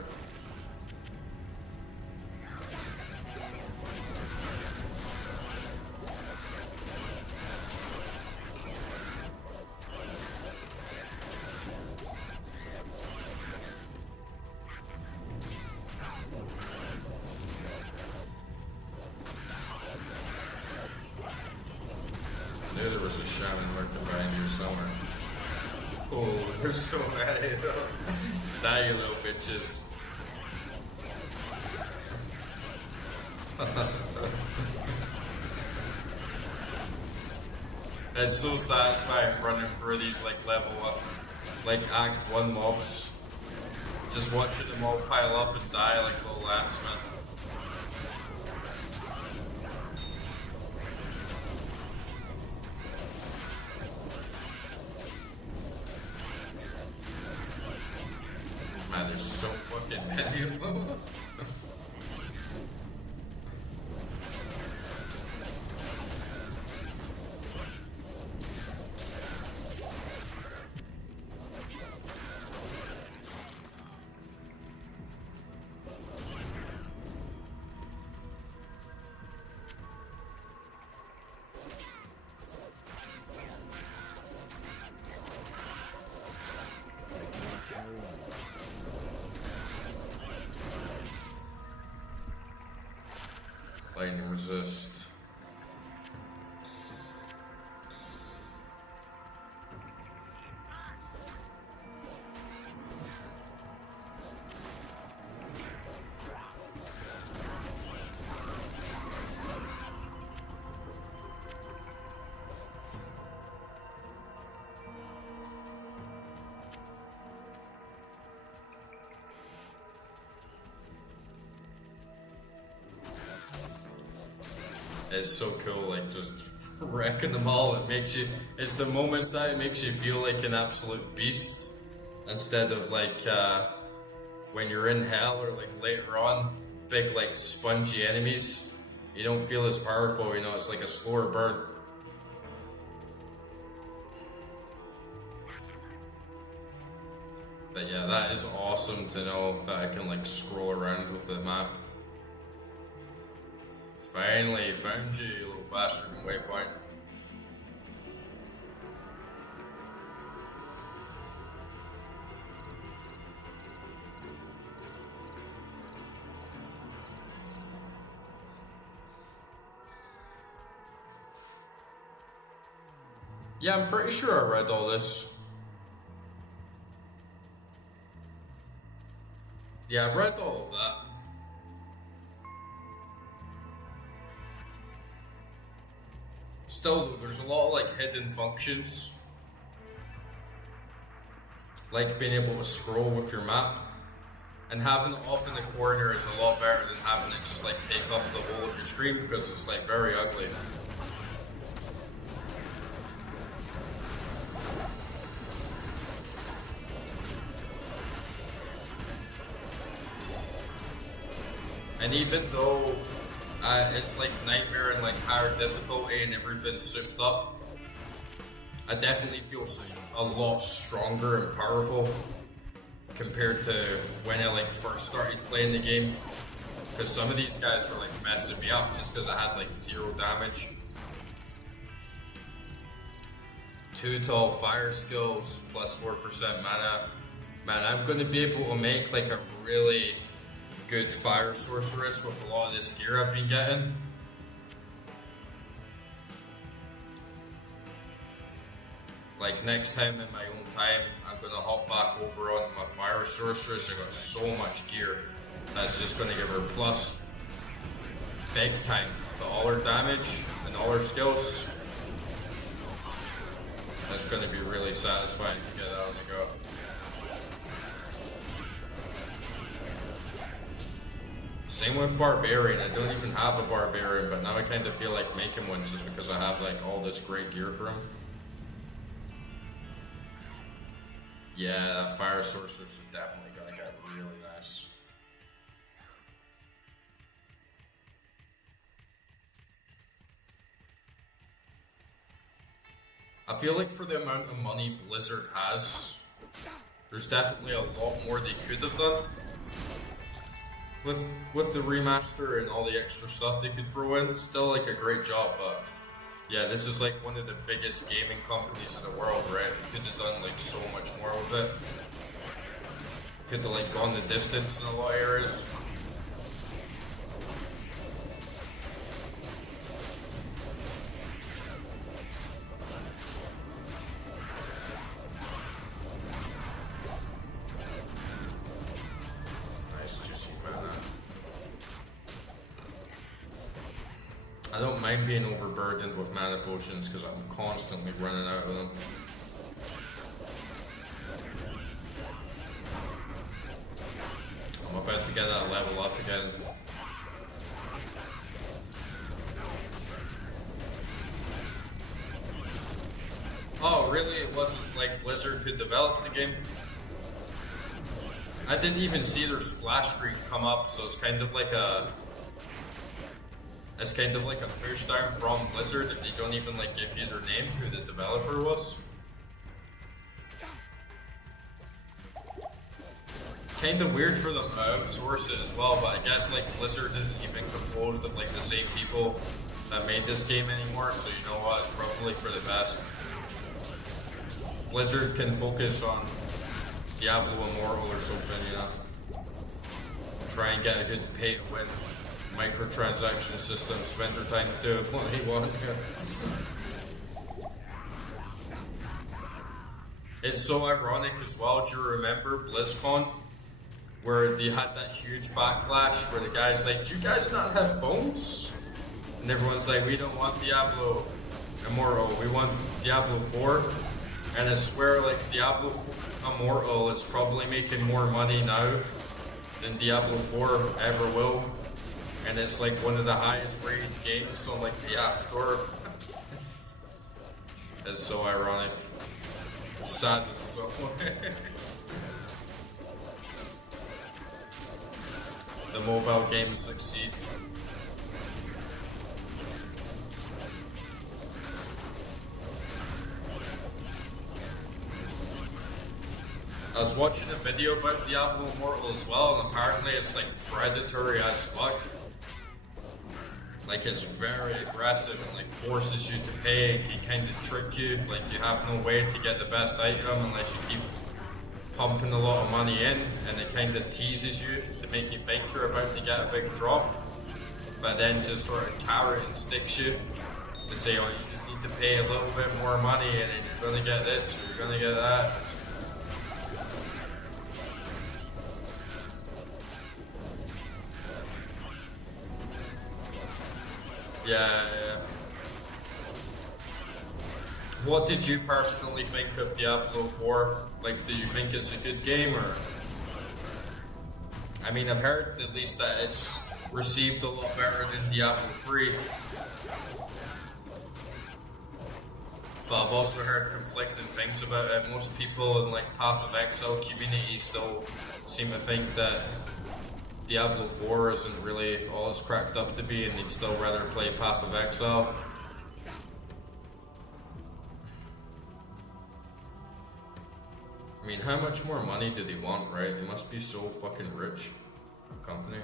I knew there was a shaman lurking behind here somewhere. Oh, there's so many though. Die, you little bitches. It's so satisfying running through these like level up, like Act 1 mobs. Just watching them all pile up and die like little ants, man. Man, there's so fucking many of them. Lightning resist. It's so cool, like just wrecking them all. It makes you, it's the moments that it makes you feel like an absolute beast instead of like when you're in hell or like later on, big like spongy enemies. You don't feel as powerful, you know, it's like a slower burn. But yeah, that is awesome to know that I can like scroll around with the map. Finally found you, you little bastard in Waypoint. Yeah, I'm pretty sure I read all this. Yeah, I read all of that. Still, there's a lot of like hidden functions, like being able to scroll with your map, and having it off in the corner is a lot better than having it just like take up the whole of your screen because it's like very ugly. And even though it's like Nightmare and like higher difficulty and everything's souped up, I definitely feel a lot stronger and powerful compared to when I like first started playing the game. Because some of these guys were like messing me up just because I had like 0 damage. 2 tall fire skills plus 4% mana. Man, I'm gonna be able to make like a really good fire sorceress with a lot of this gear I've been getting. Like next time in my own time, I'm gonna hop back over on my fire sorceress. I got so much gear that's just gonna give her plus big time to all her damage and all her skills. That's gonna be really satisfying to get out on the go. Same with Barbarian. I don't even have a Barbarian, but now I kind of feel like making one just because I have like all this great gear for him. Yeah, that Fire Sorceress is definitely gonna get really nice. I feel like for the amount of money Blizzard has, there's definitely a lot more they could have done with the remaster and all the extra stuff they could throw in. It's still like a great job, but yeah, this is like one of the biggest gaming companies in the world, right? They could have done like so much more with it. Could have like gone the distance in a lot of areas. I don't mind being overburdened with mana potions because I'm constantly running out of them. I'm about to get that level up again. Oh, really? It wasn't like Blizzard who developed the game? I didn't even see their splash screen come up, so it's kind of like a... It's kind of like a push down from Blizzard if they don't even like give you their name, who the developer was. Kind of weird for them to outsource it as well, but I guess like Blizzard isn't even composed of like the same people that made this game anymore, so you know what, it's probably for the best. Blizzard can focus on Diablo Immortal or something, you know. Try and get a good pay to win microtransaction system, spend their time to do what they want. It's so ironic as well. Do you remember BlizzCon, where they had that huge backlash where the guy's like, do you guys not have phones? And everyone's like, we don't want Diablo Immortal, we want Diablo 4. And I swear, like, Diablo Immortal is probably making more money now than Diablo 4 ever will. And it's like one of the highest rated games on like the App Store. It's so ironic. It's sad that it's so the mobile games succeed. I was watching a video about Diablo Immortal as well, and apparently it's like predatory as fuck. Like, it's very aggressive and like forces you to pay, and can kind of trick you. Like, you have no way to get the best item unless you keep pumping a lot of money in, and it kind of teases you to make you think you're about to get a big drop, but then just sort of carrot and sticks you to say, oh, you just need to pay a little bit more money and then you're gonna get this or you're gonna get that. Yeah. What did you personally think of Diablo 4? Like, do you think it's a good game, or? I mean, I've heard at least that it's received a lot better than Diablo 3. But I've also heard conflicting things about it. Most people in like Path of Exile community still seem to think that Diablo 4 isn't really all it's cracked up to be, and they'd still rather play Path of Exile. I mean, how much more money do they want, right? They must be so fucking rich, company.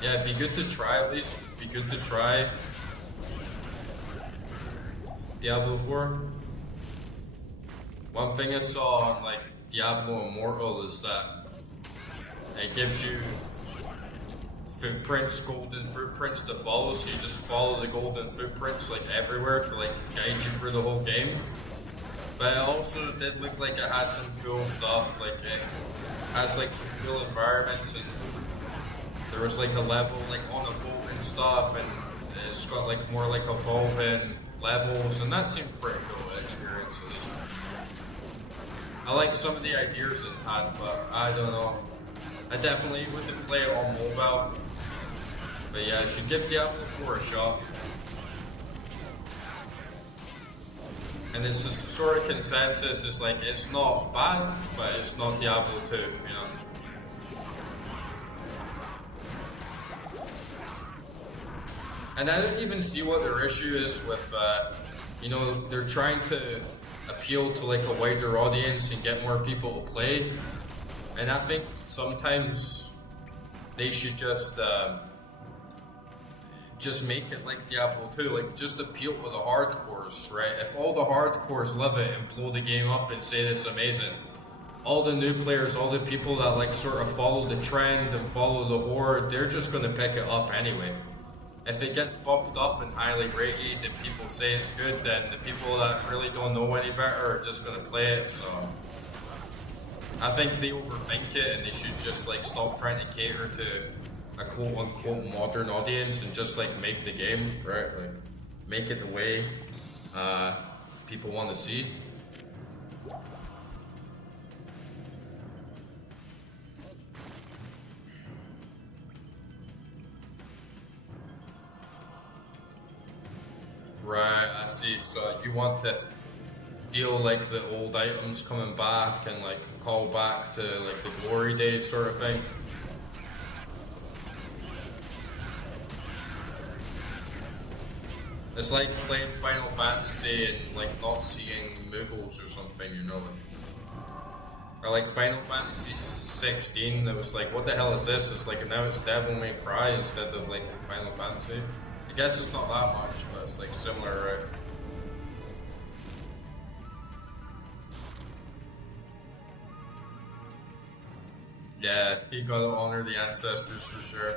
Yeah, it'd be good to try at least. It'd be good to try Diablo 4. One thing I saw on like Diablo Immortal is that it gives you footprints, golden footprints to follow, so you just follow the golden footprints like everywhere to like guide you through the whole game. But it also did look like it had some cool stuff, like it has like some cool environments, and there was like a level like on a boat and stuff, and it's got like more like evolving levels, and that seemed pretty cool experiences. I like some of the ideas it had, but I don't know. I definitely wouldn't play it on mobile. But yeah, I should give Diablo 4 a shot. And it's just sort of consensus, it's like, it's not bad, but it's not Diablo 2, you know? And I don't even see what their issue is with, you know, they're trying to appeal to like a wider audience and get more people to play. And I think sometimes they should just make it like Diablo 2, like just appeal to the hardcores, right? If all the hardcores love it and blow the game up and say this amazing, all the new players, all the people that like sort of follow the trend and follow the horde, they're just gonna pick it up anyway. If it gets bumped up and highly rated and people say it's good, then the people that really don't know any better are just gonna play it, so I think they overthink it, and they should just like stop trying to cater to a quote unquote modern audience and just like make the game, right? Like make it the way people want to see. Right, I see. So you want to feel like the old items coming back and like call back to like the glory days sort of thing. It's like playing Final Fantasy and like not seeing Muggles or something, you know, like, or like Final Fantasy 16. It was like, what the hell is this? It's like now it's Devil May Cry instead of like Final Fantasy. I guess it's not that much, but it's like similar, right? Yeah, you gotta honor the ancestors for sure.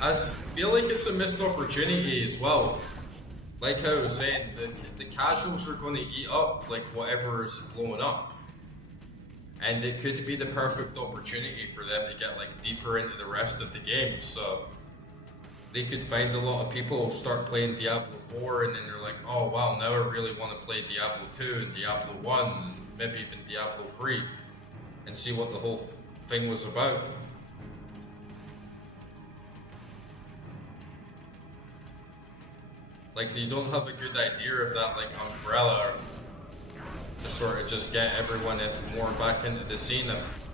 I feel like it's a missed opportunity as well. Like how I was saying, the casuals are going to eat up like whatever is blowing up. And it could be the perfect opportunity for them to get like deeper into the rest of the game. So they could find a lot of people start playing Diablo 4 and then they're like, oh wow, now I really want to play Diablo 2 and Diablo 1 and maybe even Diablo 3 and see what the whole thing was about. Like, you don't have a good idea of that, like, umbrella to sort of just get everyone more back into the scene. If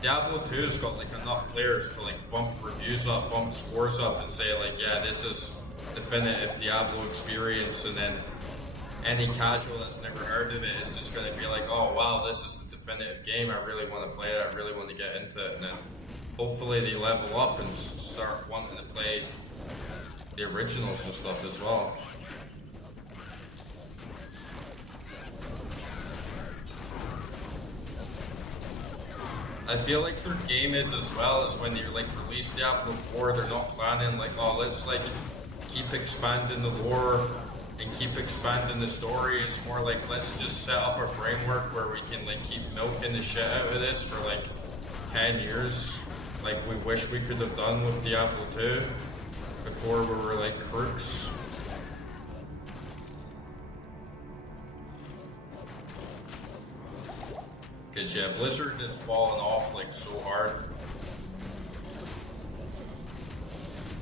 Diablo 2's got, like, enough players to, like, bump reviews up, bump scores up, and say, like, yeah, this is definitive Diablo experience, and then any casual that's never heard of it is just going to be like, oh, wow, this is the definitive game, I really want to play it, I really want to get into it, and then hopefully they level up and start wanting to play the originals and stuff as well. I feel like their game is as well as when they like release Diablo 4, they're not planning like, oh, let's like keep expanding the lore and keep expanding the story. It's more like, let's just set up a framework where we can like keep milking the shit out of this for like 10 years, like we wish we could have done with Diablo 2. Before we were like crooks. Cause yeah, Blizzard has fallen off like so hard.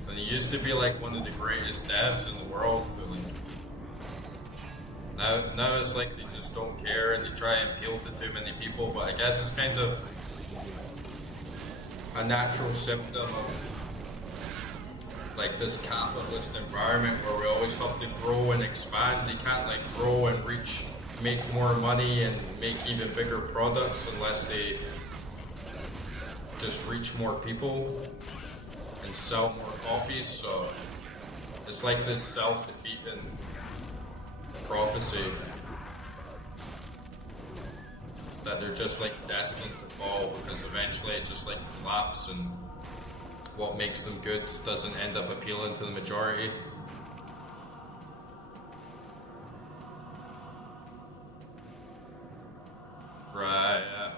And it used to be like one of the greatest devs in the world to like Now it's like they just don't care and they try and appeal to too many people, but I guess it's kind of a natural symptom of like this capitalist environment where we always have to grow and expand. They can't like grow and make more money and make even bigger products unless they just reach more people and sell more copies. So it's like this self-defeating prophecy that they're just like destined to fall because eventually it just like collapses and what makes them good doesn't end up appealing to the majority. Right, yeah.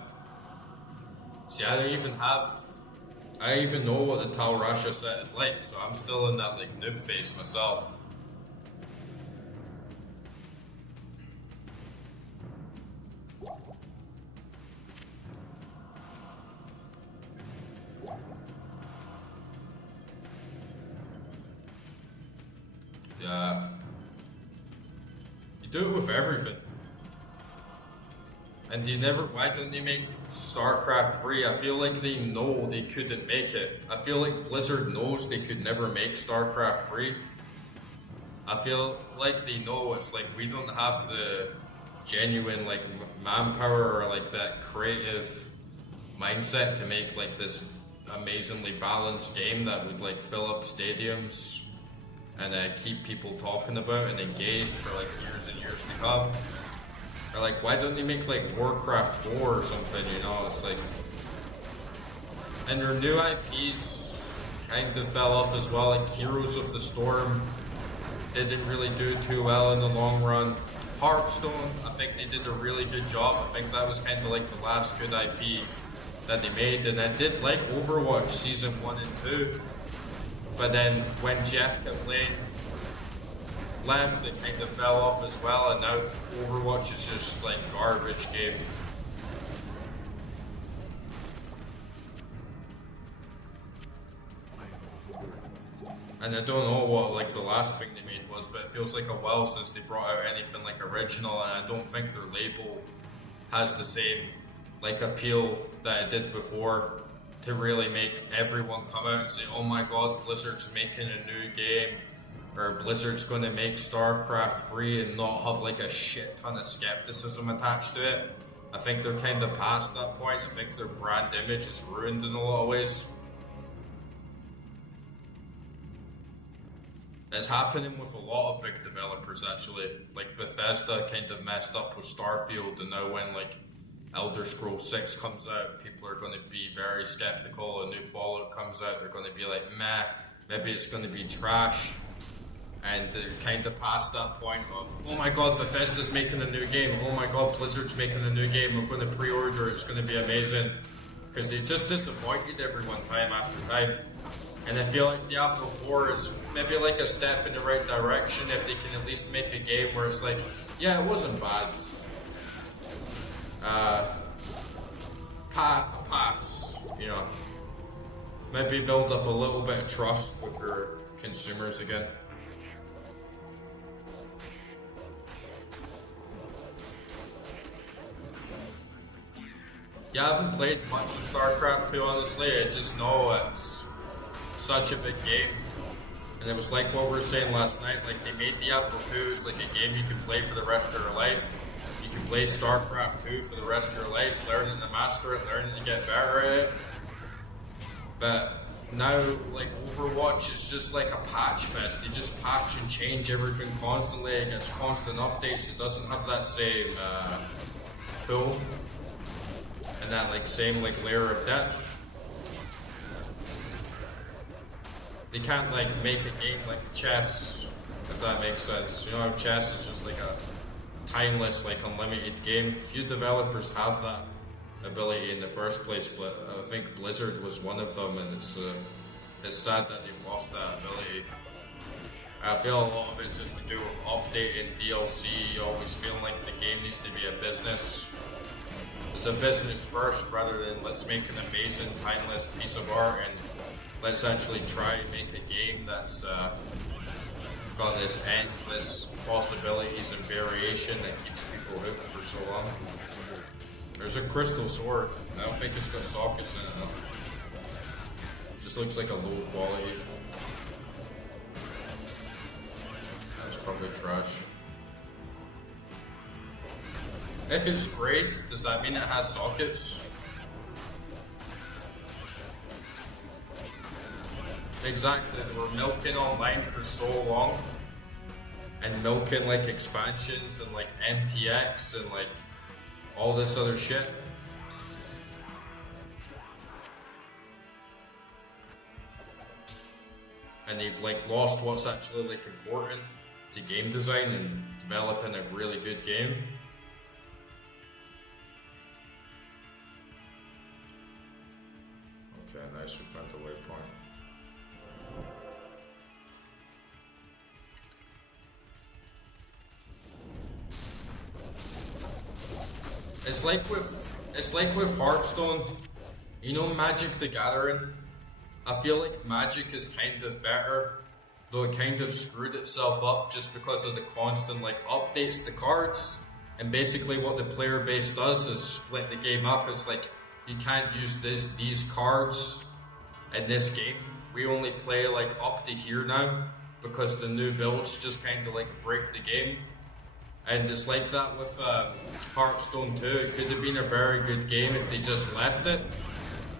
See, I don't even know what the Tal Rasha set is like, so I'm still in that like noob phase myself. Yeah. You do it with everything. And why don't they make StarCraft 3? I feel like they know they couldn't make it. I feel like Blizzard knows they could never make StarCraft 3. I feel like they know it's like we don't have the genuine like manpower or like that creative mindset to make like this amazingly balanced game that would like fill up stadiums and keep people talking about and engaged for like years and years to come. Or like, why don't they make like Warcraft 4 or something, you know? It's like, and their new IPs kind of fell off as well. Like Heroes of the Storm didn't really do too well in the long run. Hearthstone, I think they did a really good job. I think that was kind of like the last good IP that they made. And I did like Overwatch Season 1 and 2. But then when Jeff Kaplan left, it kind of fell off as well, and now Overwatch is just like garbage game. And I don't know what like the last thing they made was, but it feels like a while since they brought out anything like original, and I don't think their label has the same like appeal that it did before to really make everyone come out and say, oh my god, Blizzard's making a new game, or Blizzard's going to make StarCraft 3 and not have like a shit ton of skepticism attached to it. I think they're kind of past that point. I think their brand image is ruined in a lot of ways. It's happening with a lot of big developers actually. Like Bethesda kind of messed up with Starfield, and now when like Elder Scrolls 6 comes out, people are going to be very skeptical. A new Fallout comes out, they're going to be like, meh, maybe it's going to be trash. And they're kind of past that point of, oh my god, Bethesda's making a new game, oh my god, Blizzard's making a new game, I'm going to pre-order, it's going to be amazing. Because they just disappointed everyone time after time. And I feel like Diablo 4 is maybe like a step in the right direction if they can at least make a game where it's like, yeah, it wasn't bad. Pass, you know. Maybe build up a little bit of trust with your consumers again. Yeah, I haven't played much of StarCraft 2, honestly. I just know it's such a big game. And it was like what we were saying last night, like they made Diablo 2 as like a game you can play for the rest of your life. You can play StarCraft 2 for the rest of your life, learning to master it, learning to get better at it. But now, like Overwatch is just like a patch fest. They just patch and change everything constantly. It gets constant updates. It doesn't have that same pull and that like same like layer of depth. They can't like make a game like chess, if that makes sense. You know, chess is just like a timeless, like unlimited game. Few developers have that ability in the first place, but I think Blizzard was one of them, and it's sad that they've lost that ability. I feel a lot of it's just to do with updating DLC, always feeling like the game needs to be a business. It's a business first, rather than let's make an amazing, timeless piece of art and let's actually try and make a game that's got this endless possibilities and variation that keeps people hooked for so long. There's a crystal sword. I don't think it's got sockets in it though. It just looks like a low quality. That's probably trash. If it's great, does that mean it has sockets? Exactly, they were milking online for so long. And milking like expansions and like MTX and like all this other shit. And they've like lost what's actually like important to game design and developing a really good game. Okay, nice, we found the waypoint. It's like with Hearthstone, you know, Magic the Gathering. I feel like Magic is kind of better, though it kind of screwed itself up just because of the constant like updates to cards. And basically, what the player base does is split the game up. It's like you can't use these cards in this game. We only play like up to here now because the new builds just kind of like break the game. And it's like that with Hearthstone 2. It could have been a very good game if they just left it.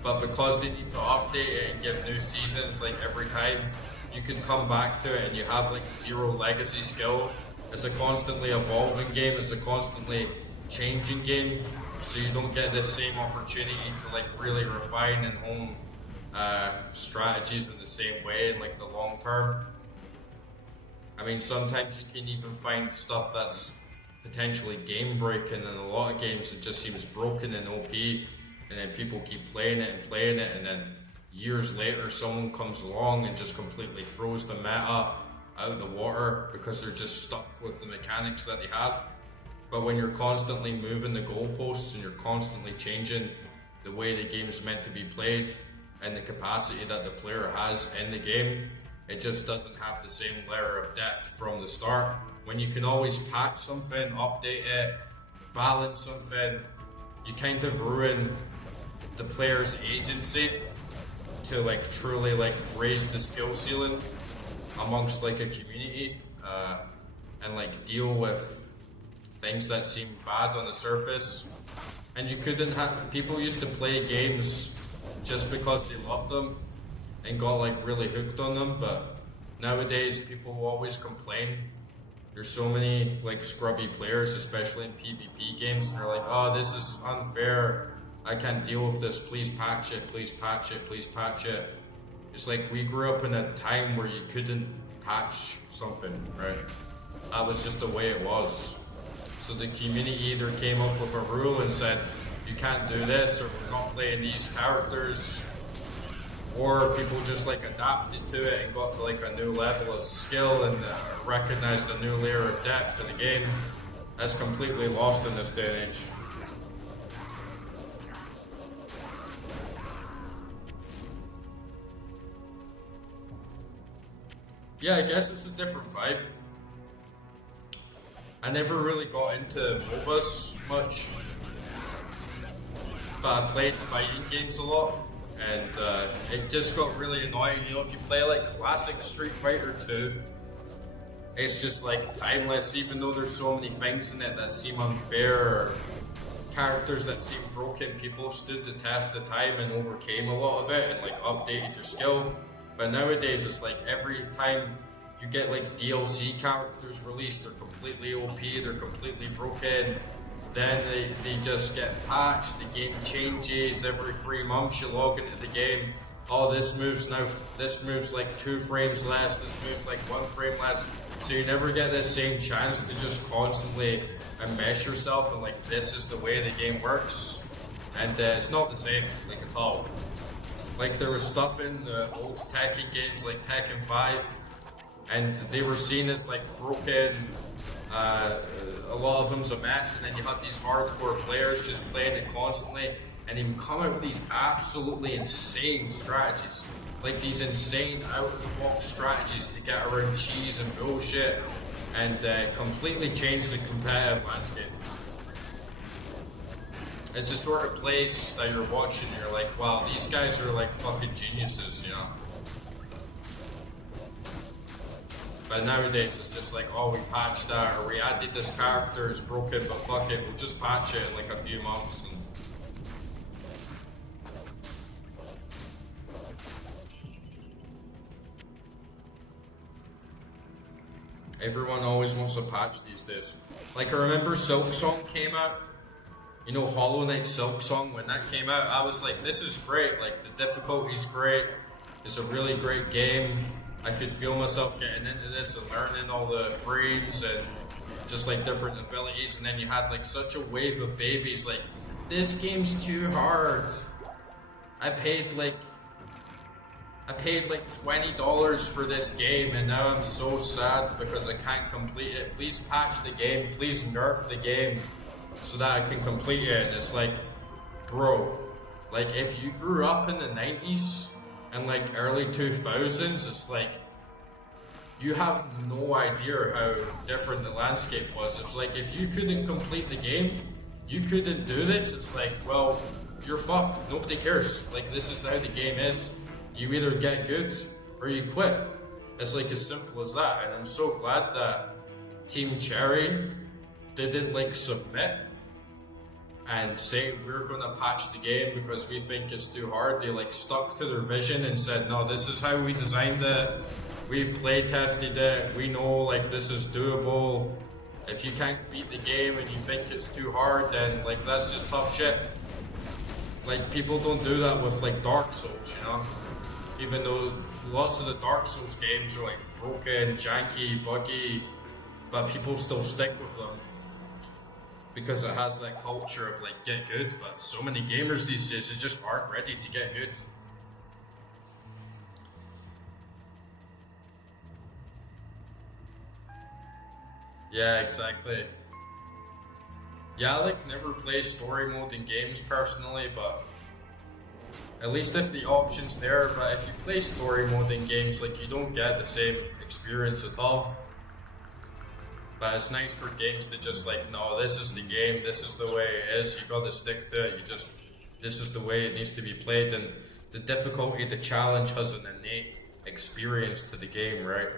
But because they need to update it and give new seasons like every time, you can come back to it and you have like zero legacy skill. It's a constantly evolving game. It's a constantly changing game. So you don't get the same opportunity to like really refine and hone strategies in the same way in like the long term. I mean, sometimes you can even find stuff that's potentially game breaking. In a lot of games it just seems broken and OP, and then people keep playing it, and then years later someone comes along and just completely throws the meta out of the water because they're just stuck with the mechanics that they have. But when you're constantly moving the goalposts and you're constantly changing the way the game is meant to be played and the capacity that the player has in the game, it just doesn't have the same layer of depth from the start. When you can always patch something, update it, balance something, you kind of ruin the player's agency to like truly like raise the skill ceiling amongst like a community and like deal with things that seem bad on the surface. And you couldn't have, people used to play games just because they loved them and got like really hooked on them, but nowadays people will always complain. There's so many like scrubby players, especially in PvP games, and they're like, oh, this is unfair, I can't deal with this, please patch it, please patch it, please patch it. It's like we grew up in a time where you couldn't patch something, right? That was just the way it was. So the community either came up with a rule and said, you can't do this, or we're not playing these characters, or people just like adapted to it and got to like a new level of skill and recognized a new layer of depth to the game. That's completely lost in this day and age. Yeah, I guess it's a different vibe. I never really got into MOBAs much, but I played fighting games a lot. And it just got really annoying. You know, if you play like classic Street Fighter 2, it's just like timeless, even though there's so many things in it that seem unfair, or characters that seem broken. People stood the test of time and overcame a lot of it and like updated their skill. But nowadays it's like every time you get like DLC characters released, they're completely OP, they're completely broken. Then they just get patched, the game changes every 3 months. You log into the game, oh, this moves like 2 frames less, this moves like 1 frame less. So you never get this same chance to just constantly enmesh yourself and like, this is the way the game works. And it's not the same, like at all. Like there was stuff in the old Tekken games like Tekken 5, and they were seen as like broken. A lot of them's a mess, and then you have these hardcore players just playing it constantly, and they would come out with these absolutely insane strategies. like these insane out-of-the-box strategies to get around cheese and bullshit, and completely change the competitive landscape. It's the sort of place that you're watching, you're like, wow, these guys are like fucking geniuses, you know? But nowadays it's just like, oh, we patched that, or we added this character, it's broken, but fuck it, we'll just patch it in like a few months. And everyone always wants a patch these days. Like, I remember Silk Song came out. You know, Hollow Knight Silk Song, when that came out, I was like, this is great. Like, the difficulty's great. It's a really great game. I could feel myself getting into this and learning all the frames and just like different abilities. And then you had like such a wave of babies like, this game's too hard. I paid like $20 for this game, and now I'm so sad because I can't complete it. Please patch the game, please nerf the game so that I can complete it. And it's like, bro, like if you grew up in the 90s and like early 2000s, it's like, you have no idea how different the landscape was. It's like, if you couldn't complete the game, you couldn't do this. It's like, well, you're fucked, nobody cares. Like, this is how the game is. You either get good or you quit. It's like as simple as that. And I'm so glad that Team Cherry didn't like submit and say we're gonna patch the game because we think it's too hard. They like stuck to their vision and said, no, this is how we designed it. We've play tested it. We know like this is doable. If you can't beat the game and you think it's too hard, then like that's just tough shit. Like, people don't do that with like Dark Souls, you know? Even though lots of the Dark Souls games are like broken, janky, buggy, but people still stick with them because it has that culture of like get good. But so many gamers these days, they just aren't ready to get good. Yeah, exactly. Yeah, I like never play story mode in games personally, but at least if the option's there. But if you play story mode in games, like, you don't get the same experience at all. But it's nice for games to just like, no, this is the game, this is the way it is, you gotta stick to it, this is the way it needs to be played. And the difficulty, the challenge has an innate experience to the game, right?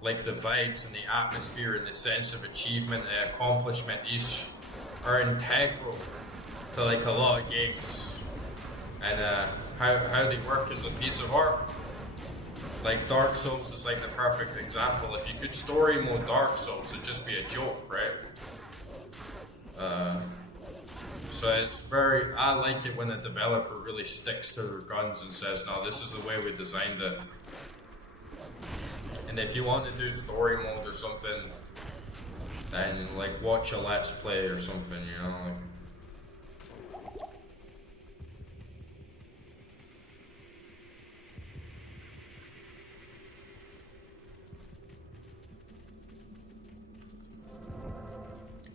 Like the vibes and the atmosphere and the sense of achievement and accomplishment, these are integral to like a lot of games. And how they work as a piece of art. Like Dark Souls is like the perfect example. If you could story mode Dark Souls, it'd just be a joke, right? So it's I like it when a developer really sticks to their guns and says, no, this is the way we designed it. And if you want to do story mode or something, then like watch a Let's Play or something, you know? Like,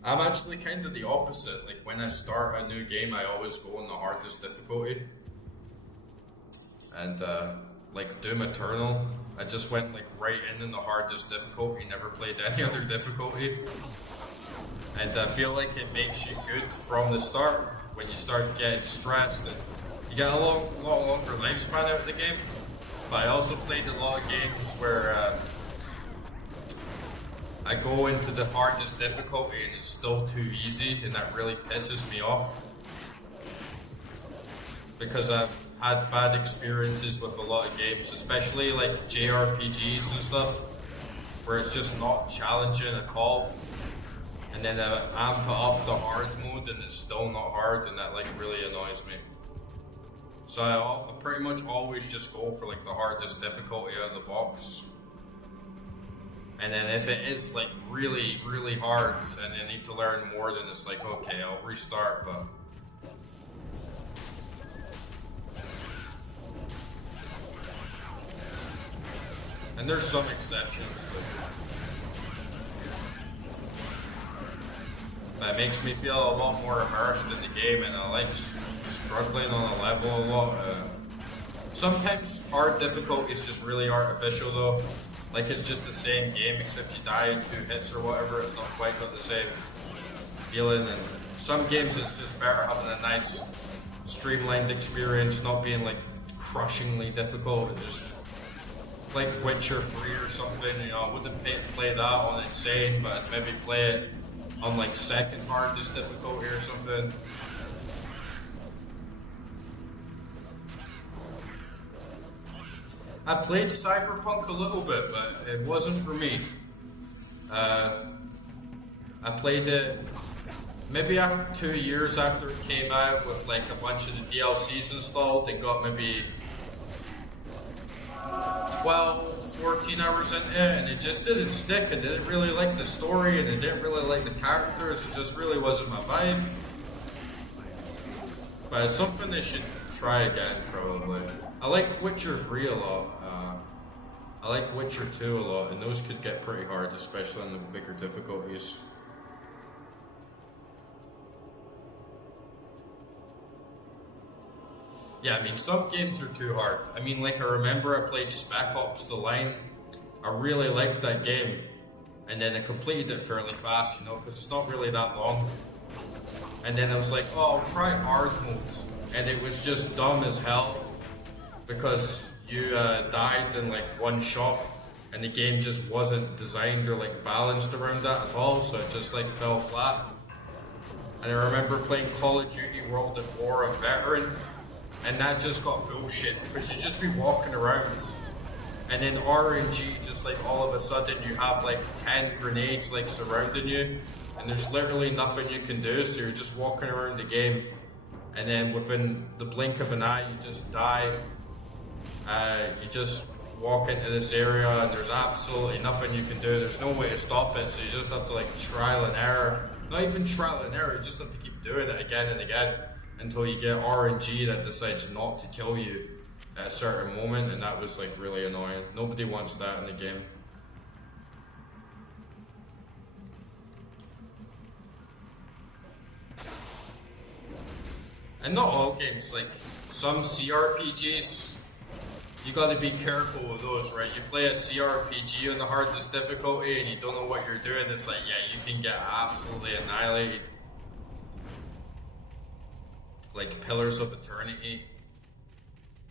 I'm actually kind of the opposite. Like, when I start a new game, I always go on the hardest difficulty. And like Doom Eternal, I just went like right in the hardest difficulty, never played any other difficulty. And I feel like it makes you good from the start. When you start getting stressed, and you get a lot longer lifespan out of the game. But I also played a lot of games where I go into the hardest difficulty and it's still too easy, and that really pisses me off. Because I've had bad experiences with a lot of games, especially like JRPGs and stuff, where it's just not challenging at all. And then I amp up the hard mode and it's still not hard, and that like really annoys me. So I pretty much always just go for like the hardest difficulty out of the box. And then if it is like really, really hard and I need to learn more, then it's like, okay, I'll restart, but... And there's some exceptions. That makes me feel a lot more immersed in the game, and I like struggling on a level a lot. Sometimes hard difficulty is just really artificial though. Like it's just the same game except you die in 2 hits or whatever. It's not quite got the same feeling. And some games it's just better having a nice streamlined experience, not being like crushingly difficult. It's just like Witcher 3 or something. You know, I wouldn't play that on insane, but I'd maybe play it on like second hardest difficulty or something. I played Cyberpunk a little bit, but it wasn't for me. I played it maybe after 2 years after it came out with like a bunch of the DLCs installed and got maybe 12, 14 hours into it, and it just didn't stick. I didn't really like the story and I didn't really like the characters. It just really wasn't my vibe. But it's something they should try again, probably. I liked Witcher 3 a lot. I liked Witcher 2 a lot, and those could get pretty hard, especially on the bigger difficulties. Yeah, I mean, some games are too hard. I mean, like, I remember I played Spec Ops The Line. I really liked that game. And then I completed it fairly fast, you know, because it's not really that long. And then I was like, oh, I'll try hard mode. And it was just dumb as hell. Because you died in like one shot. And the game just wasn't designed or like balanced around that at all. So it just like fell flat. And I remember playing Call of Duty World at War on Veteran. And that just got bullshit, because you just be walking around, and then RNG, just like all of a sudden you have like 10 grenades like surrounding you, and there's literally nothing you can do, so you're just walking around the game, and then within the blink of an eye you just die. You just walk into this area and there's absolutely nothing you can do, there's no way to stop it, so you just have to like trial and error, not even trial and error, you just have to keep doing it again and again. Until you get RNG that decides not to kill you at a certain moment, and that was like really annoying. Nobody wants that in the game. And not all games, like some CRPGs, you gotta be careful with those, right? You play a CRPG on the hardest difficulty and you don't know what you're doing, it's like, yeah, you can get absolutely annihilated. Like Pillars of Eternity,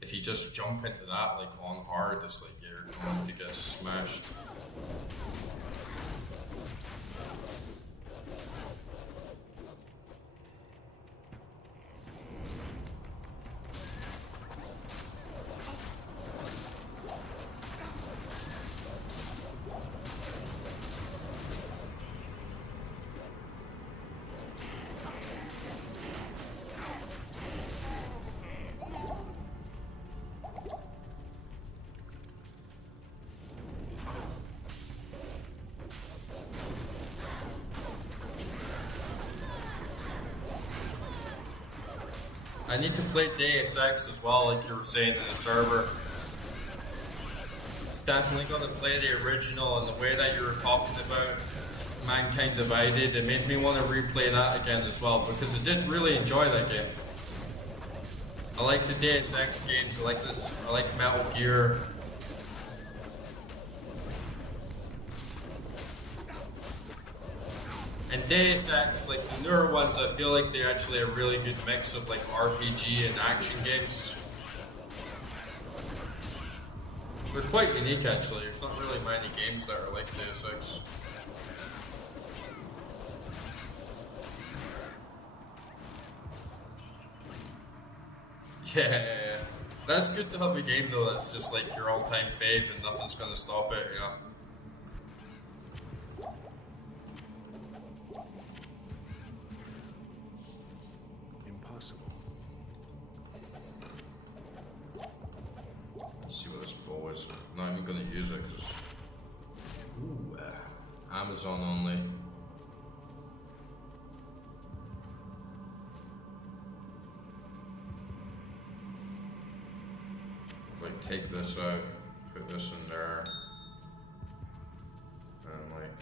if you just jump into that like on hard, it's like you're going to get smashed. I need to play Deus Ex as well, like you were saying in the server. Definitely gonna play the original, and the way that you were talking about Mankind Divided, it made me want to replay that again as well, because I did really enjoy that game. I like the Deus Ex games, I like Metal Gear. And Deus Ex, like the newer ones, I feel like they're actually a really good mix of like RPG and action games. They're quite unique actually, there's not really many games that are like Deus Ex. Yeah, that's good to have a game though that's just like your all-time fave and nothing's gonna stop it, you know? See what this bow is. I'm not even gonna use it because Amazon only. Like take this out, put this in there, and like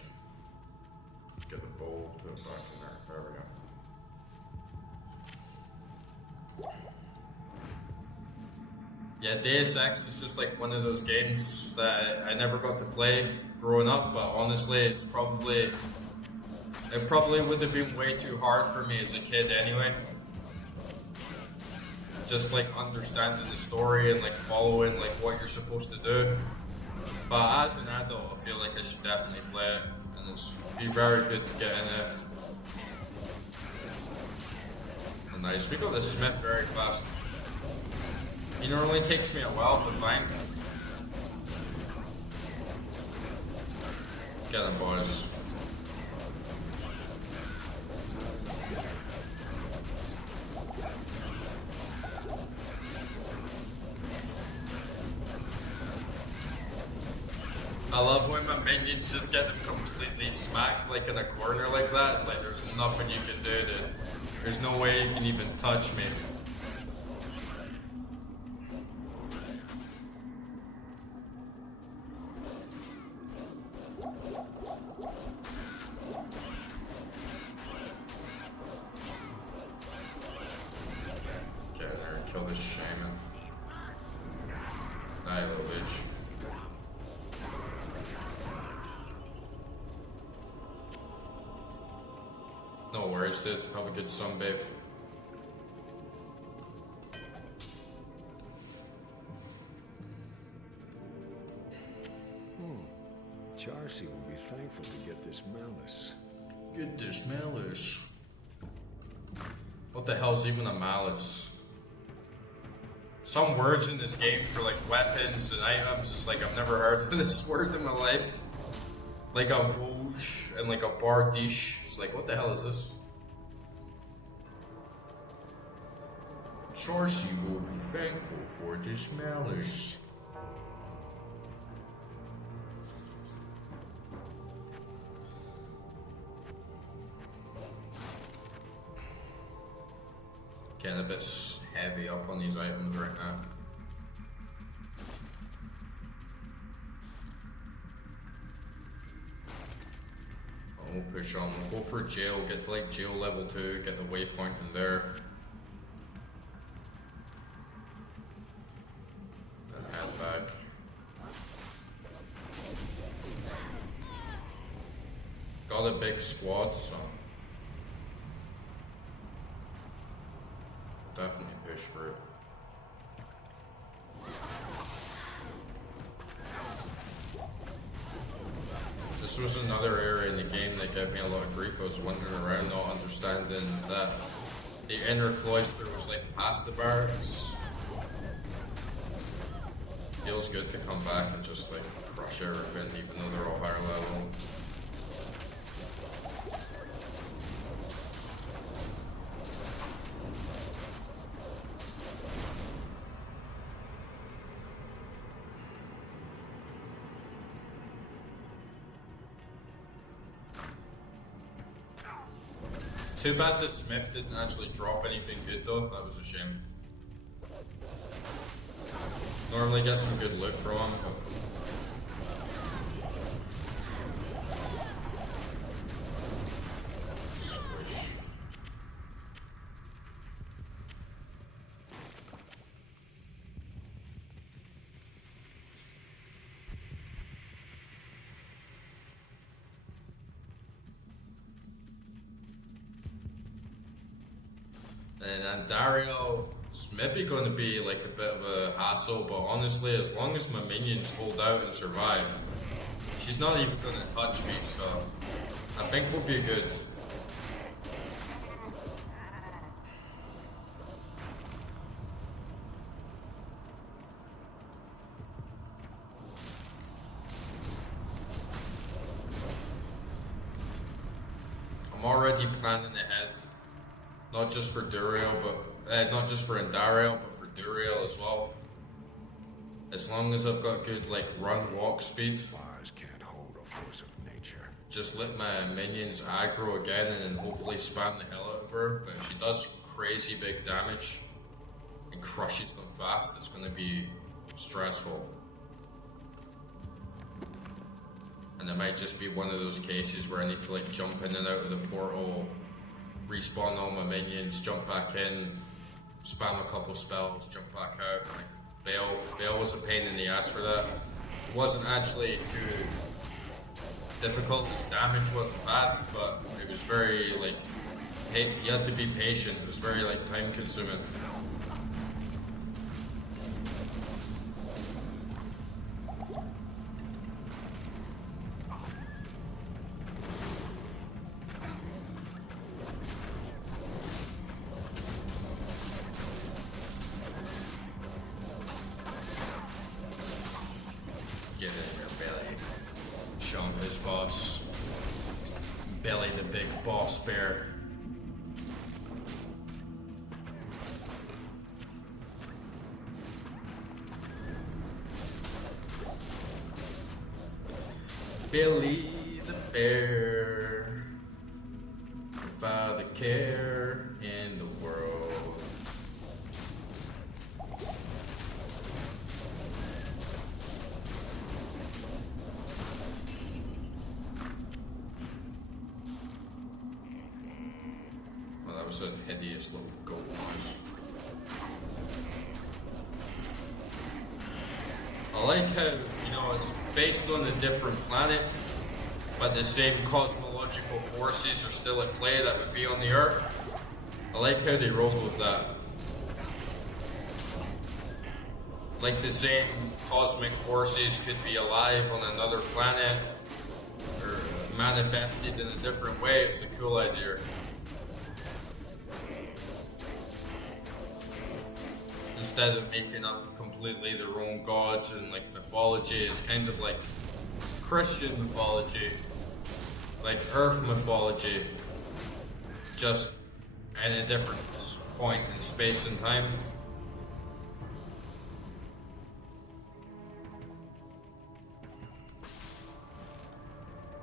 get the bowl, put it back in there. There we go. Yeah, Deus Ex is just like one of those games that I never got to play growing up, but honestly, it probably would have been way too hard for me as a kid anyway. Just like understanding the story and like following like what you're supposed to do. But as an adult, I feel like I should definitely play it, and it's be very good to get in it. Oh, nice, we got the Smith very fast. It normally takes me a while to find. Get him, boys. I love when my minions just get them completely smacked like in a corner like that. It's like there's nothing you can do, dude. There's no way you can even touch me. Get in there and kill this shaman. Die, little bitch. No worries, dude. Have a good sunbathe. Charcy will be thankful to get this malice. Get this malice. What the hell's even a malice? Some words in this game for like weapons and items, it's like I've never heard of this word in my life. Like a vouge and like a bardiche. It's like, what the hell is this? Charcy will be thankful for this malice. Getting a bit heavy up on these items right now. We'll push on. We'll go for jail, get to like jail level 2, get the waypoint in there. Then head back. Got a big squad, so definitely push for it. This was another area in the game that gave me a lot of grief. I was wandering around not understanding that the inner cloister was like past the barracks. Feels good to come back and just like crush everything even though they're all higher level. Too bad the Smith didn't actually drop anything good though, that was a shame. Normally get some good loot from him, but squish. And Dario, it's maybe going to be like a bit of a hassle, but honestly, as long as my minions hold out and survive, she's not even going to touch me, so I think we'll be good. I'm already planning ahead. Not just for Duriel, but not just for Andariel, but for Duriel as well. As long as I've got good like run walk speed, Fires can't hold a force of nature. just let my minions aggro again and then hopefully spam the hell out of her. But if she does crazy big damage and crushes them fast, it's going to be stressful. And it might just be one of those cases where I need to like jump in and out of the portal, respawn all my minions, jump back in, spam a couple spells, jump back out. Like, Bale was a pain in the ass for that. It wasn't actually too difficult. His damage wasn't bad, but it was very like you had to be patient. It was very like time consuming. Get in here, Billy. Show him his boss. Billy the big boss bear. Billy the bear. Without the care in the world. Well, that was a hideous little goat noise. I like how, you know, it's based on a different planet, but the same cosmological forces are still at play that would be on the Earth. I like how they rolled with that. Like the same cosmic forces could be alive on another planet or manifested in a different way. It's a cool idea. Instead of making up completely their own gods and like mythology, it's kind of like Christian mythology, like Earth mythology, just at a different point in space and time.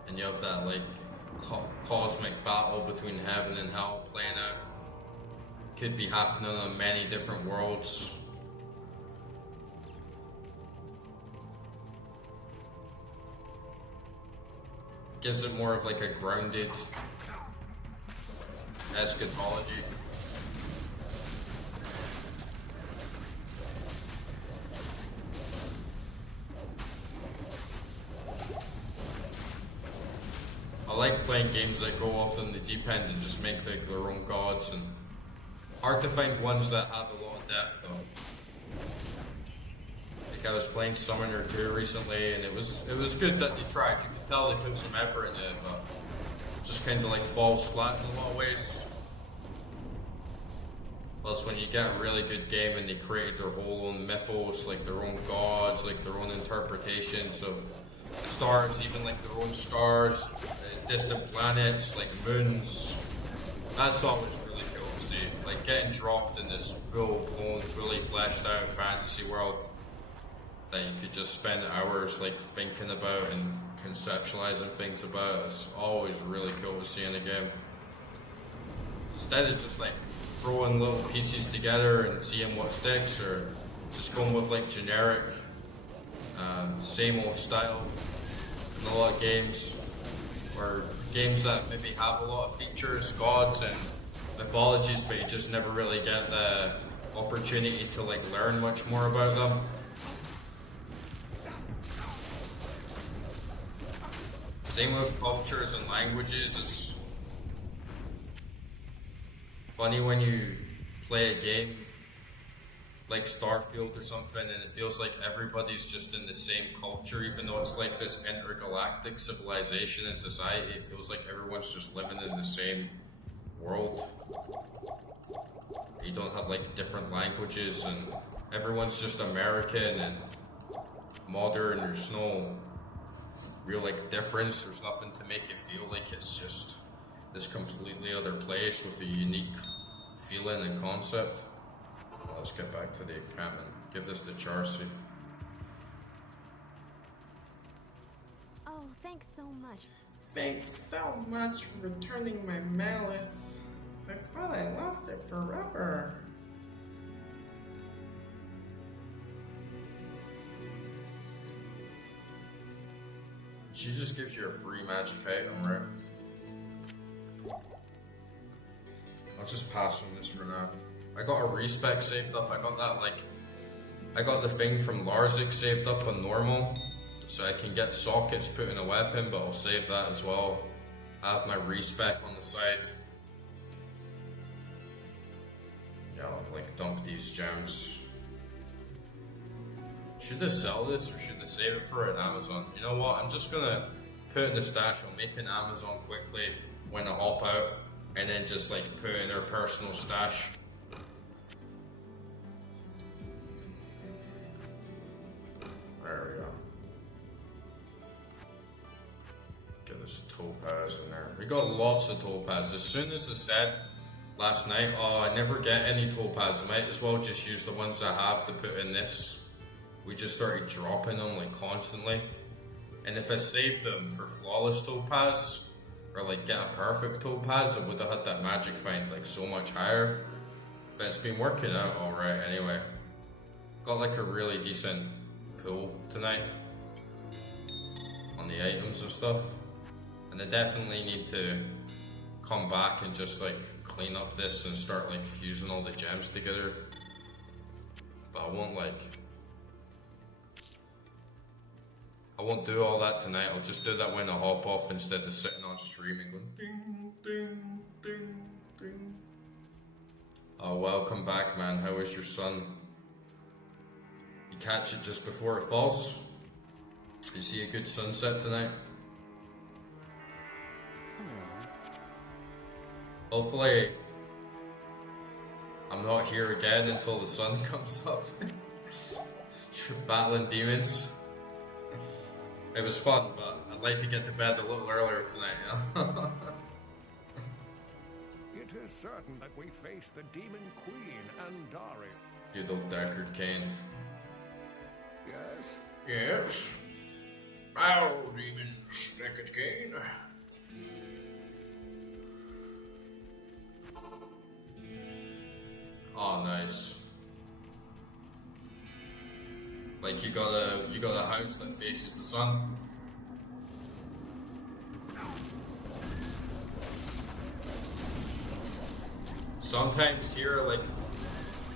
And you have that like cosmic battle between heaven and hell playing out. Could be happening on many different worlds. Gives it more of like a grounded eschatology. I like playing games that go off on the deep end and just make like their own gods, and hard to find ones that have a lot of depth though. Like I was playing Summoner 2 recently, and it was good that they tried. You could tell they put some effort into it, but just kind of like falls flat in a lot of ways. Plus, when you get a really good game and they created their whole own mythos, like their own gods, like their own interpretations of the stars, even like their own stars, distant planets, like moons. That's always really cool to see. Like getting dropped in this full-blown, fully fleshed out fantasy world that you could just spend hours like thinking about and conceptualizing things about. It's always really cool to see in a game. Instead of just like throwing little pieces together and seeing what sticks, or just going with like generic, same old style in a lot of games, or games that maybe have a lot of features, gods and mythologies, but you just never really get the opportunity to like learn much more about them. Same with cultures and languages. It's funny when you play a game like Starfield or something and it feels like everybody's just in the same culture, even though it's like this intergalactic civilization and society. It feels like everyone's just living in the same world. You don't have like different languages, and everyone's just American and modern. There's no real like difference. There's nothing to make it feel like it's just this completely other place with a unique feeling and concept. Well, let's get back to the encampment. Give this to Charcy. Oh, thanks so much. Thanks so much for returning my mallet. I thought I lost it forever. She just gives you a free magic item, right? I'll just pass on this for now. I got a respec saved up. I got that like I got the thing from Larzik saved up on normal, so I can get sockets put in a weapon, but I'll save that as well. I have my respec on the side. Yeah, I'll like dump these gems. Should I sell this or should I save it for an Amazon? You know what, I'm just gonna put it in the stash. I'll make an Amazon quickly when I hop out, and then just like put it in our personal stash. There we go. Get this topaz in there. We got lots of topaz. As soon as I said last night, oh, I never get any topaz, I might as well just use the ones I have to put in this. We just started dropping them like constantly. And if I saved them for flawless topaz, or like get a perfect topaz, I would have had that magic find like so much higher. But it's been working out alright anyway. Got like a really decent pool tonight on the items and stuff. And I definitely need to come back and just like clean up this and start like fusing all the gems together. But I won't do all that tonight. I'll just do that when I hop off instead of sitting on stream and going ding, ding, ding, ding. Oh, welcome back, man. How is your sun? You catch it just before it falls? You see a good sunset tonight? Hopefully, I'm not here again until the sun comes up. Battling demons. It was fun, but I'd like to get to bed a little earlier tonight, you know? It is certain that we face the Demon Queen and Dari. Good old Deckard Cain. Yes? Yes? Our demons, Deckard Cain. Oh, nice. Like you got a house that faces the sun. Sometimes here, like,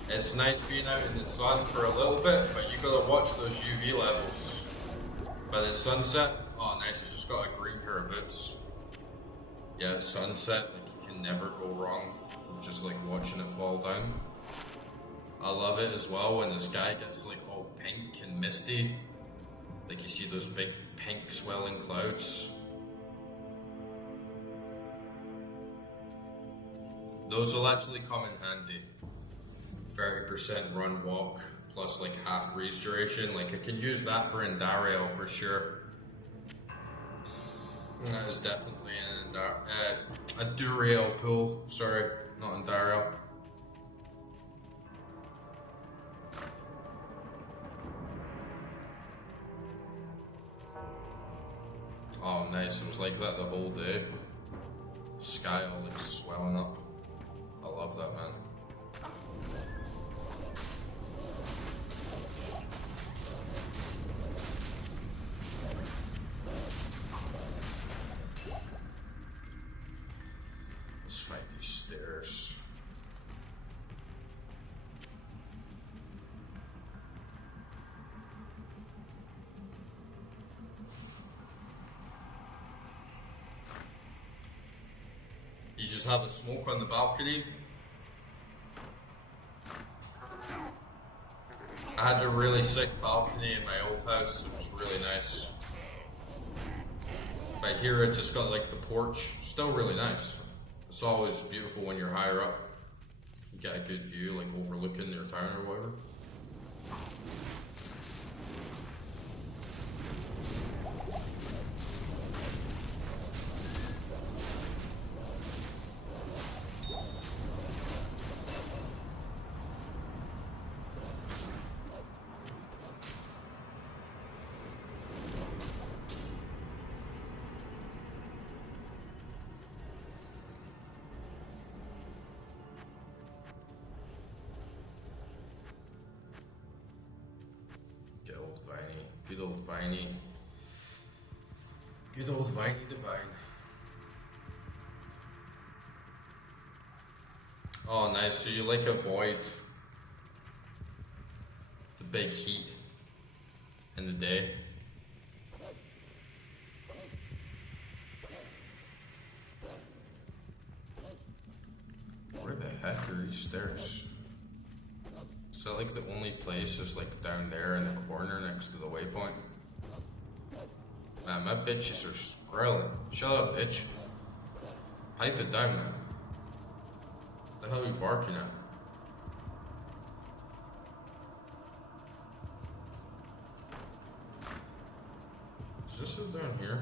it's nice being out in the sun for a little bit, but you gotta watch those UV levels. But at sunset, oh nice, I just got a green pair of boots. Yeah, at sunset, like you can never go wrong with just like watching it fall down. I love it as well when the sky gets like all pink and misty. Like you see those big pink swelling clouds. Those will actually come in handy. 30% run walk plus like half freeze duration. Like I can use that for Indario for sure. That is definitely a Duriel pool. Sorry, not Indario. Oh nice, it was like that the whole day. Sky all like swelling up. I love that, man. Let's fight these stairs. You just have a smoke on the balcony. I had a really sick balcony in my old house. It was really nice. But here it just got like the porch. Still really nice. It's always beautiful when you're higher up. You get a good view, like overlooking your town or whatever. Good old Viney. Good old Viney Divine. Oh nice, so you like avoid the big heat in the day. Where the heck are these stairs? Is that like the only place just like down there in the corner next to the waypoint? Man, my bitches are scrolling. Shut up, bitch. Pipe it down, man. The hell are you barking at? Is this it down here?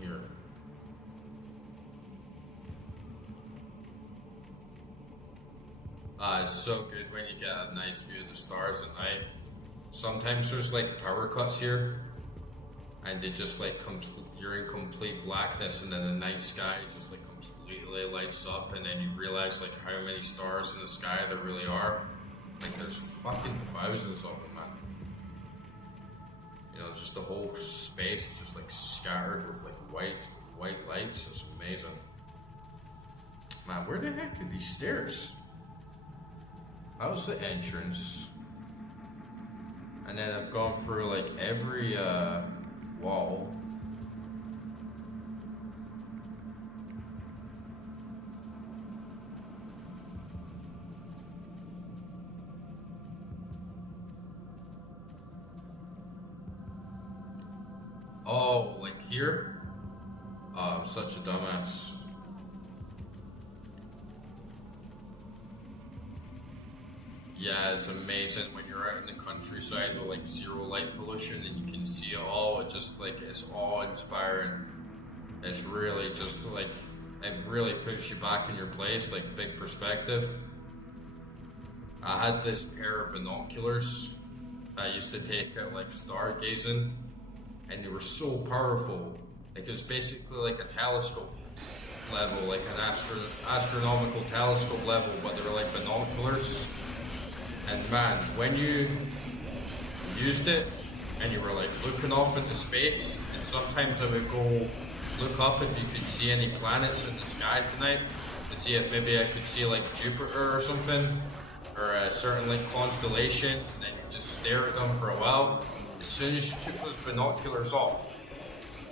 Here. It's so good when you get a nice view of the stars at night. Sometimes there's like power cuts here, and they just like you're in complete blackness, and then the night sky just like completely lights up, and then you realize like how many stars in the sky there really are. Like there's fucking thousands of them, man. You know, just the whole space is just like scattered with like white lights. It's amazing. Man, where the heck are these stairs? That was the entrance. And then I've gone through like every wall. Oh, like here? Oh, I'm such a dumbass. Yeah, it's amazing when you're out in the countryside with like zero light pollution and you can see it all. It just like, it's awe-inspiring. It's really just like, it really puts you back in your place, like big perspective. I had this pair of binoculars I used to take at like stargazing, and they were so powerful. Like it's basically like a telescope level, like an astronomical telescope level, but they were like binoculars. And man, when you used it and you were like looking off into space, and sometimes I would go look up if you could see any planets in the sky tonight to see if maybe I could see like Jupiter or something, or certain like constellations, and then you just stare at them for a while. As soon as you took those binoculars off,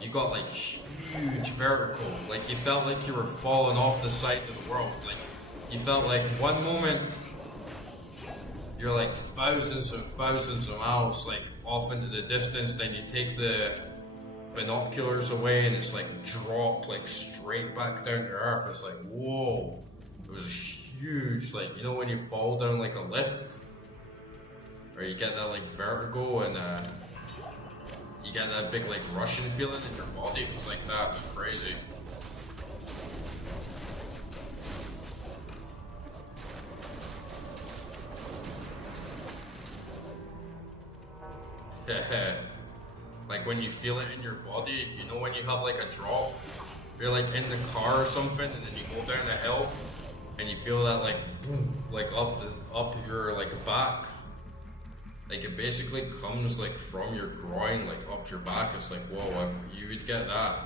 you got like huge vertical, like you felt like you were falling off the side of the world. Like you felt like one moment you're like thousands and thousands of miles like off into the distance, then you take the binoculars away and it's like drop like straight back down to earth. It's like, whoa. It was huge, like, you know when you fall down like a lift, or you get that like vertigo and you get that big like rushing feeling in your body. It's like that. It's crazy. Like when you feel it in your body, you know when you have like a drop, you're like in the car or something, and then you go down a hill, and you feel that like boom, like up your like back. Like it basically comes like from your groin, like up your back. It's like, whoa, you would get that.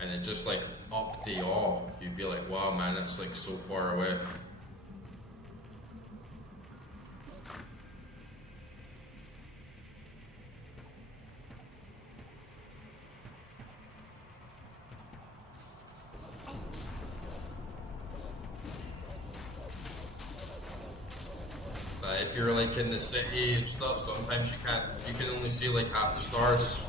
And it just like up the awe. You'd be like, wow man, that's like so far away. If you're like in the city and stuff, sometimes you can only see like half the stars.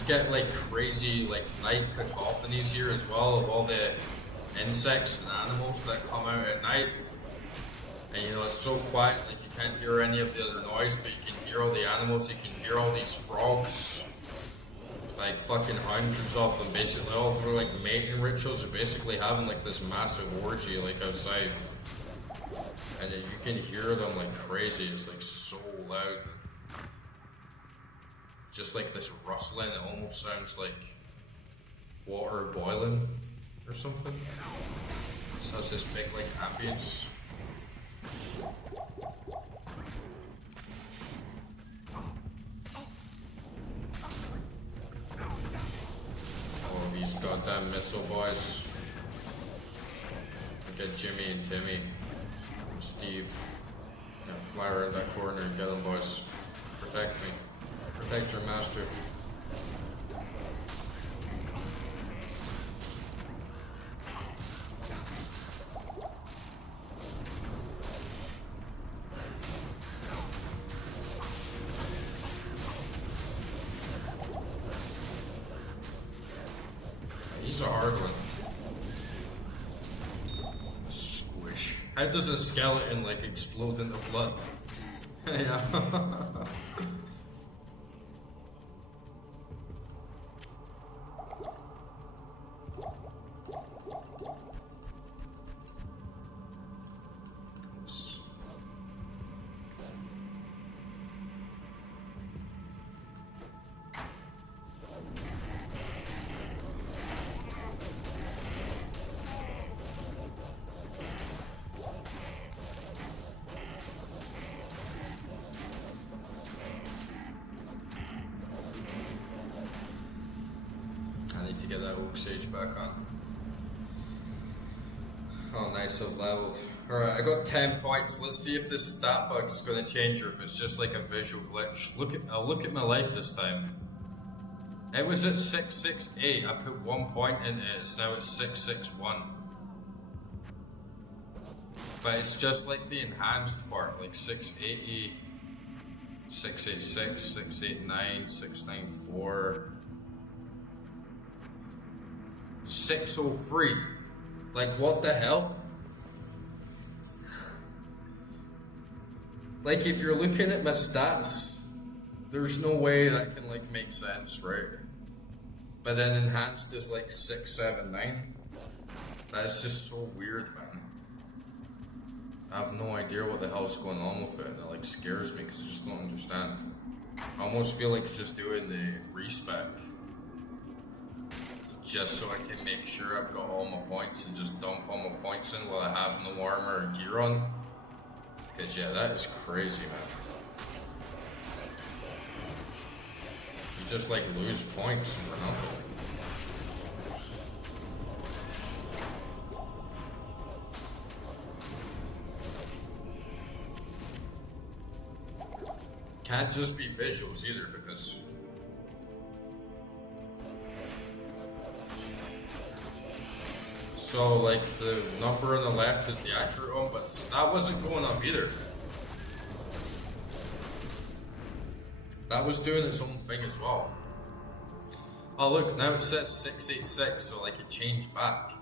You get like crazy like night cacophonies here as well of all the insects and animals that come out at night, and you know it's so quiet, like you can't hear any of the other noise, but you can hear all the animals. You can hear all these frogs, like fucking hundreds of them, basically all through like mating rituals. They're basically having like this massive orgy like outside. And then you can hear them like crazy. It's like so loud. Just like this rustling, it almost sounds like water boiling or something. So it's this big like ambience. Oh, these goddamn missile boys. Look at Jimmy and Timmy and Steve. Yeah, fly around that corner and get them, boys. Protect me. Protect your master. He's a hard one. Squish. How does a skeleton like explode into blood? Yeah. To get that oak sage back on. Oh, nice, I've leveled. Alright, I got 10 points. Let's see if this stat bug is going to change or if it's just like a visual glitch. I'll look at my life this time. It was at 668. I put 1 point in it. It's now at 661. But it's just like the enhanced part, like 680, 686, 689, 694. 603. Like, what the hell? Like, if you're looking at my stats, there's no way that can, like, make sense, right? But then enhanced is, like, 679. That's just so weird, man. I have no idea what the hell's going on with it, and it, like, scares me because I just don't understand. I almost feel like just doing the respec just so I can make sure I've got all my points and just dump all my points in while I have no armor or gear on. Because yeah, that is crazy, man. You just like lose points for nothing. Can't just be visuals either because so, like, the number on the left is the accurate one, but so that wasn't going up either. That was doing its own thing as well. Oh, look, now it says 686, so, like, it changed back.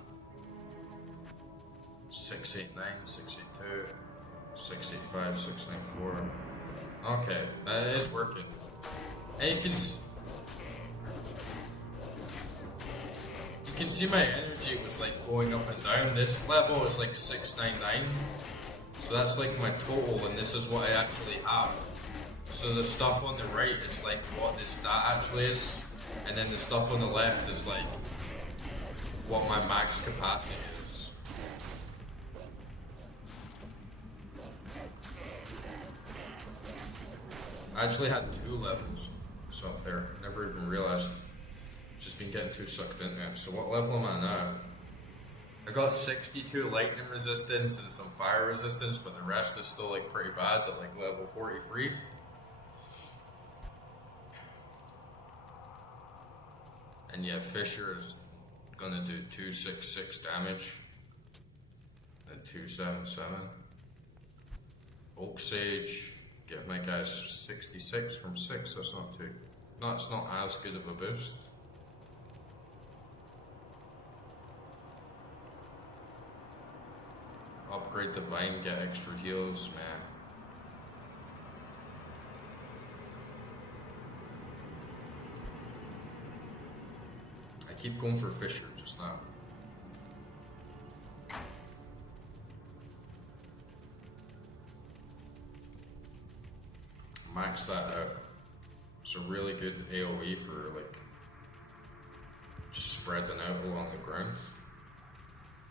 689, 682, 685, 694. Okay, that is working. And you can see my energy was like going up and down. This level is like 699, so that's like my total, and this is what I actually have. So the stuff on the right is like what the stat actually is, and then the stuff on the left is like what my max capacity is. I actually had 2 levels up there, never even realized. Just been getting too sucked into it. So what level am I now? I got 62 lightning resistance and some fire resistance, but the rest is still like pretty bad at like level 43. And yeah, Fisher is gonna do 266 damage and 277. Oak Sage, get my guys 66 from 6. That's not too. No, it's not as good of a boost. Upgrade Divine, get extra heals, man. I keep going for Fisher just now. It's a really good AoE for like just spreading out along the ground.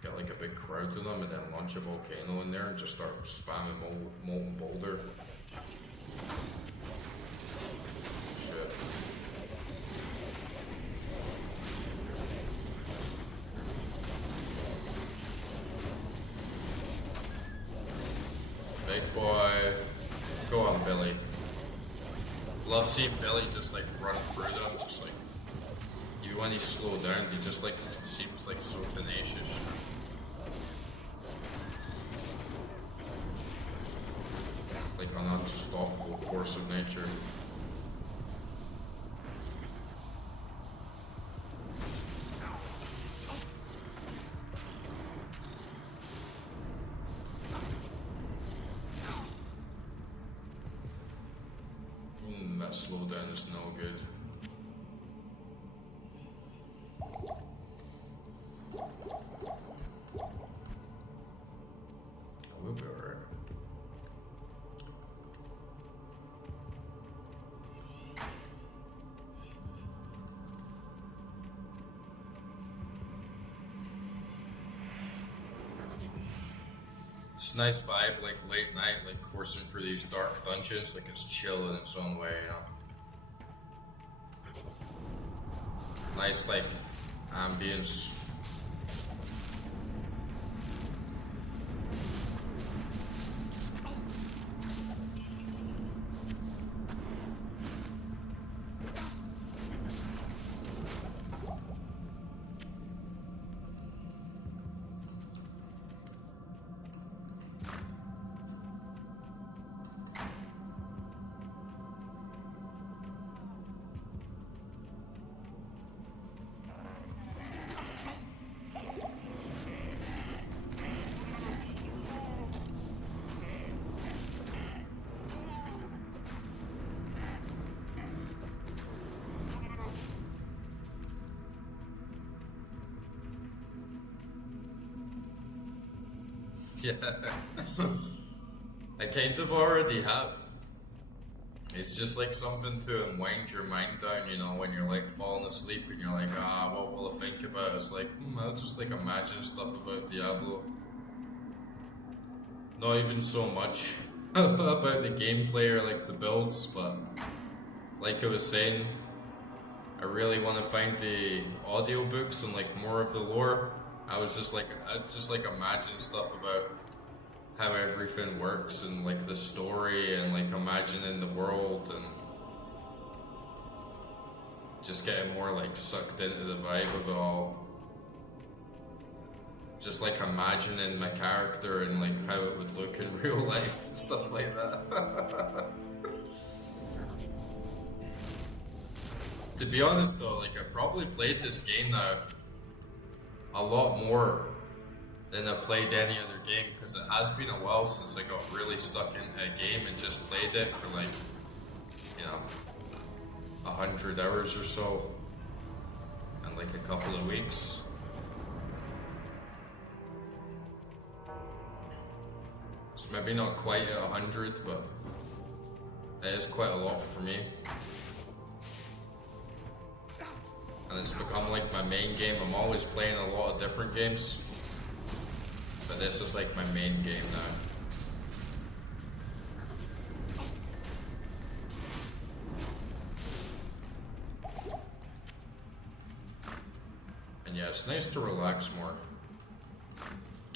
Get like a big crowd of them and then launch a volcano in there and just start spamming molten boulder. Shit. Big boy. Go on, Billy. Love seeing Billy just like run through them, just like even when he's slowed down, he just like seems like so tenacious. Like an unstoppable force of nature. That slowdown is no good. We'll be alright. It's a nice vibe, like late night, like coursing through these dark dungeons, like it's chill in its own way, you know. Nice, like, ambience. Yeah, I kind of already have. It's just like something to unwind your mind down, you know, when you're like falling asleep and you're like, what will I think about? It's like, I'll just like imagine stuff about Diablo. Not even so much about the gameplay or like the builds, but like I was saying, I really want to find the audiobooks and like more of the lore. I was just like imagine stuff about how everything works and like the story and like imagining the world and just getting more like sucked into the vibe of it all. Just like imagining my character and like how it would look in real life and stuff like that. To be honest though, like I probably played this game now a lot more than I played any other game, because it has been a while since I got really stuck into a game and just played it for like, you know, 100 hours or so in like a couple of weeks. It's maybe not quite at 100, but it is quite a lot for me. And it's become like my main game. I'm always playing a lot of different games, but this is like my main game now. And yeah, it's nice to relax more.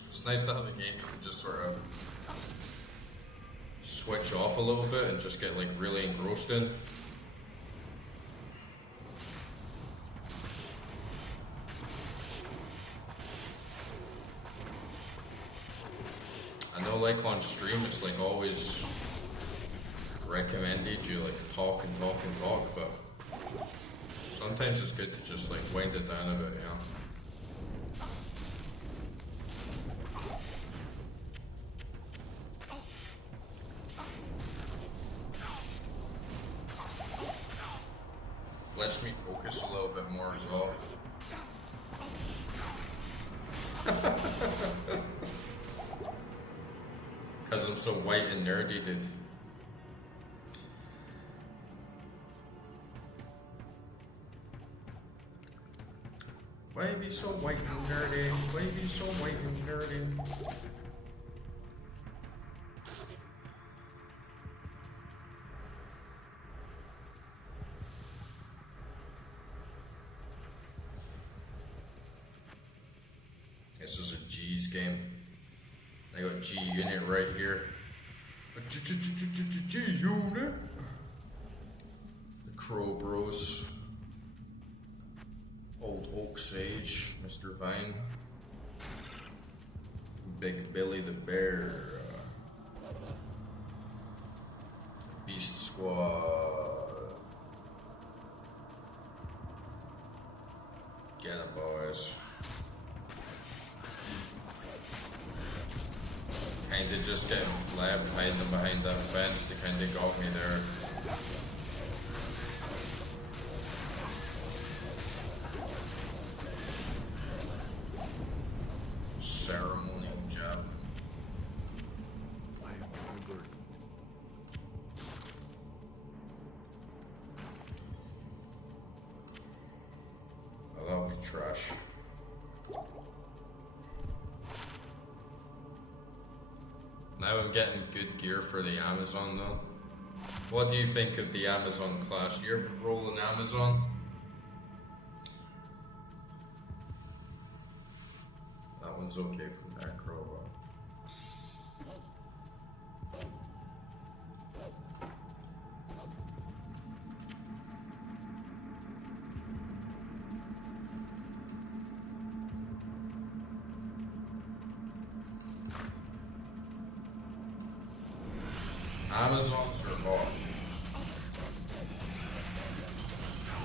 It's nice to have a game you can just sort of switch off a little bit and just get like really engrossed in. I know like on stream it's like always recommended you like talk and talk and talk, but sometimes it's good to just like wind it down a bit, you know. Lets me focus a little bit more as well. Because I'm so white and nerdy, dude. Why be so white and nerdy? Why be so white and nerdy? This is a G's game. I got G Unit right here. G Unit. The Crow Bros. Old Oak Sage, Mr. Vine. Big Billy the Bear. Beast Squad. Get it, boys. Kinda just getting left behind that fence. They kinda got me there. Ceremonial jab. I am remembered. Oh, that'll be trash. Now I'm getting good gear for the Amazon though. What do you think of the Amazon class? You ever roll an Amazon? That one's okay from macro. Amazons are hot.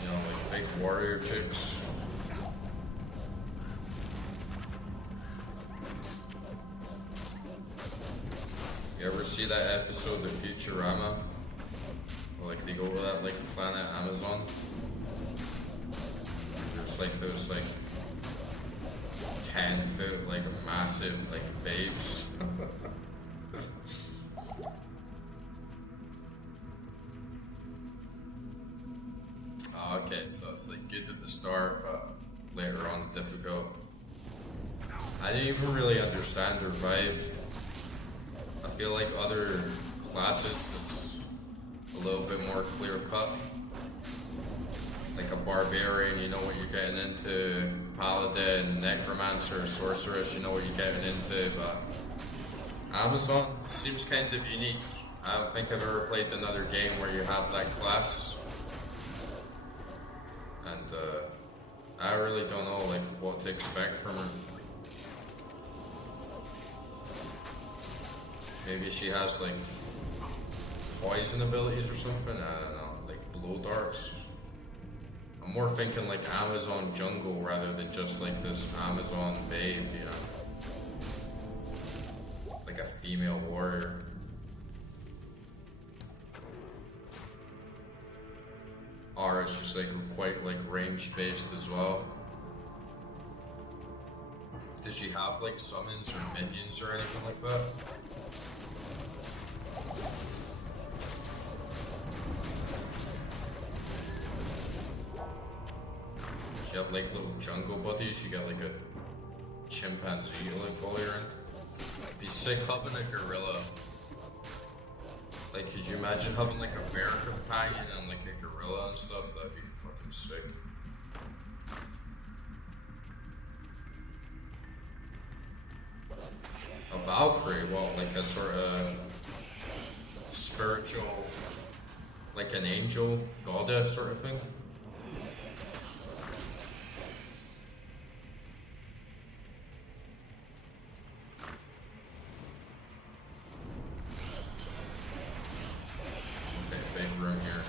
You know, like big warrior chicks. You ever see that episode of Futurama? Where, like, they go to that, like, planet Amazon? There's, like, those, like, 10-foot, like, massive, like, babes. Okay, so it's, like, good at the start, but later on difficult. I didn't even really understand her vibe. I feel like other classes, it's a little bit more clear cut. Like a barbarian, you know what you're getting into. Paladin, necromancer, sorceress, you know what you're getting into. But Amazon seems kind of unique. I don't think I've ever played another game where you have that class. And I really don't know like what to expect from her. Maybe she has like poison abilities or something, I don't know, like blow darts. I'm more thinking like Amazon jungle rather than just like this Amazon babe, you know. Like a female warrior. Or it's just like quite like range based as well. Does she have like summons or minions or anything like that? She have like little jungle buddies. You got like a chimpanzee to like follow you around. Be sick having a gorilla. Like, could you imagine having like a bear companion and like a gorilla and stuff? That'd be fucking sick. A Valkyrie, well, like a sort of spiritual, like an angel, goddess sort of thing. Okay, big room here.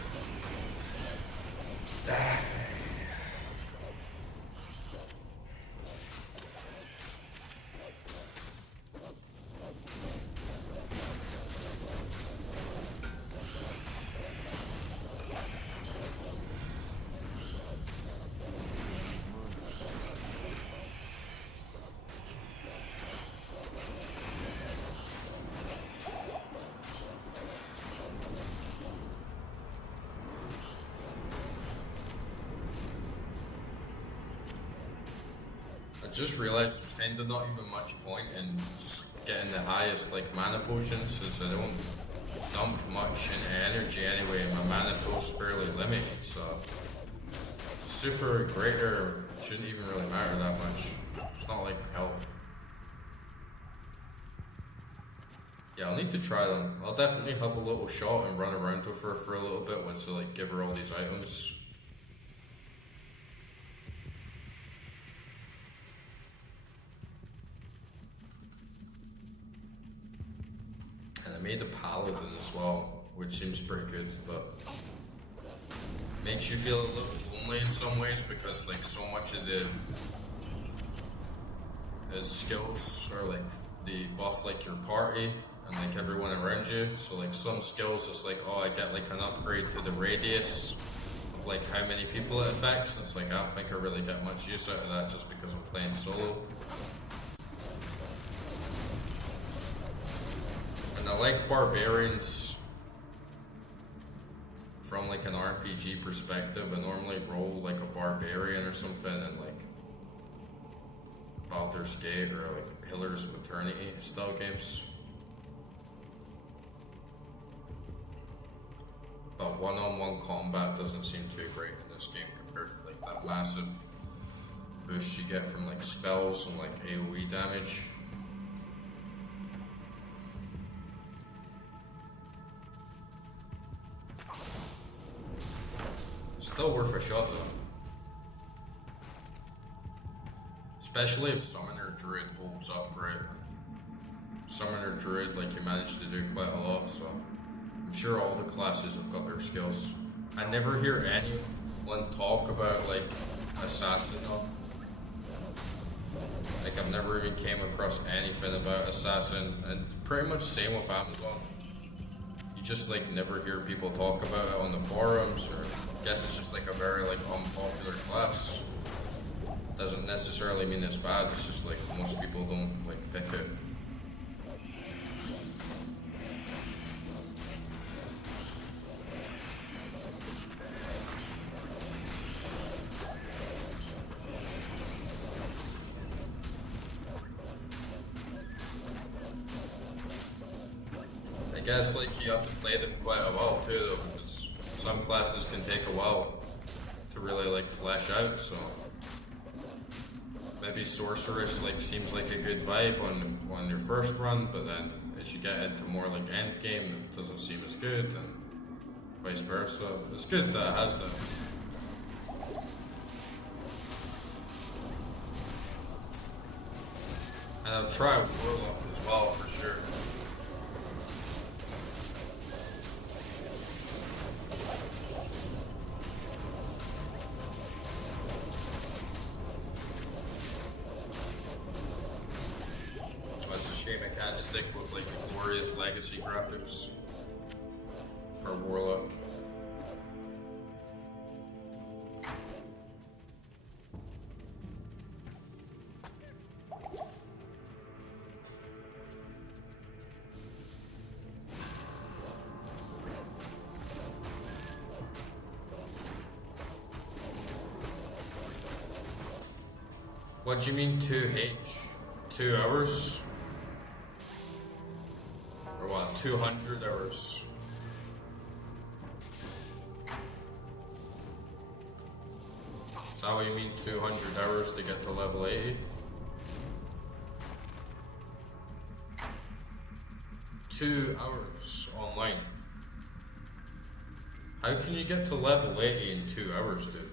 just realized there's kinda not even much point in just getting the highest like mana potions since I don't dump much into energy anyway and my mana pool's fairly limited, so super greater shouldn't even really matter that much. It's not like health. Yeah, I'll need to try them. I'll definitely have a little shot and run around with her for a little bit once I like give her all these items. And I made a paladin as well, which seems pretty good, but makes you feel a little lonely in some ways because like so much of the skills are like they buff like your party and like everyone around you. So like some skills it's like, oh, I get like an upgrade to the radius of like how many people it affects, and it's like I don't think I really get much use out of that just because I'm playing solo. And I like barbarians from like an RPG perspective. I normally roll like a barbarian or something in like Baldur's Gate or like Pillars of Eternity style games. But one-on-one combat doesn't seem too great in this game compared to like that massive boost you get from like spells and like AoE damage. Still worth a shot though. Especially if Summoner Druid holds up right. Summoner Druid, like you managed to do quite a lot, so I'm sure all the classes have got their skills. I never hear anyone talk about like Assassin though. Like I've never even came across anything about Assassin, and pretty much same with Amazon. You just like never hear people talk about it on the forums, or I guess it's just like a very like unpopular class. Doesn't necessarily mean it's bad, it's just like most people don't like pick it. I guess like you have to play them quite a while too though, because some classes can take a while to really like flesh out, so maybe Sorceress like seems like a good vibe on your first run, but then as you get into more like end game it doesn't seem as good, and vice versa. It's good that it has that. And I'll try Warlock as well for sure. It's a shame I can't stick with like Glorious Legacy graphics for Warlock. What do you mean 2H? 2 hours? Or what, 200 hours? Is that what you mean, 200 hours to get to level 80? 2 hours online. How can you get to level 80 in 2 hours, dude?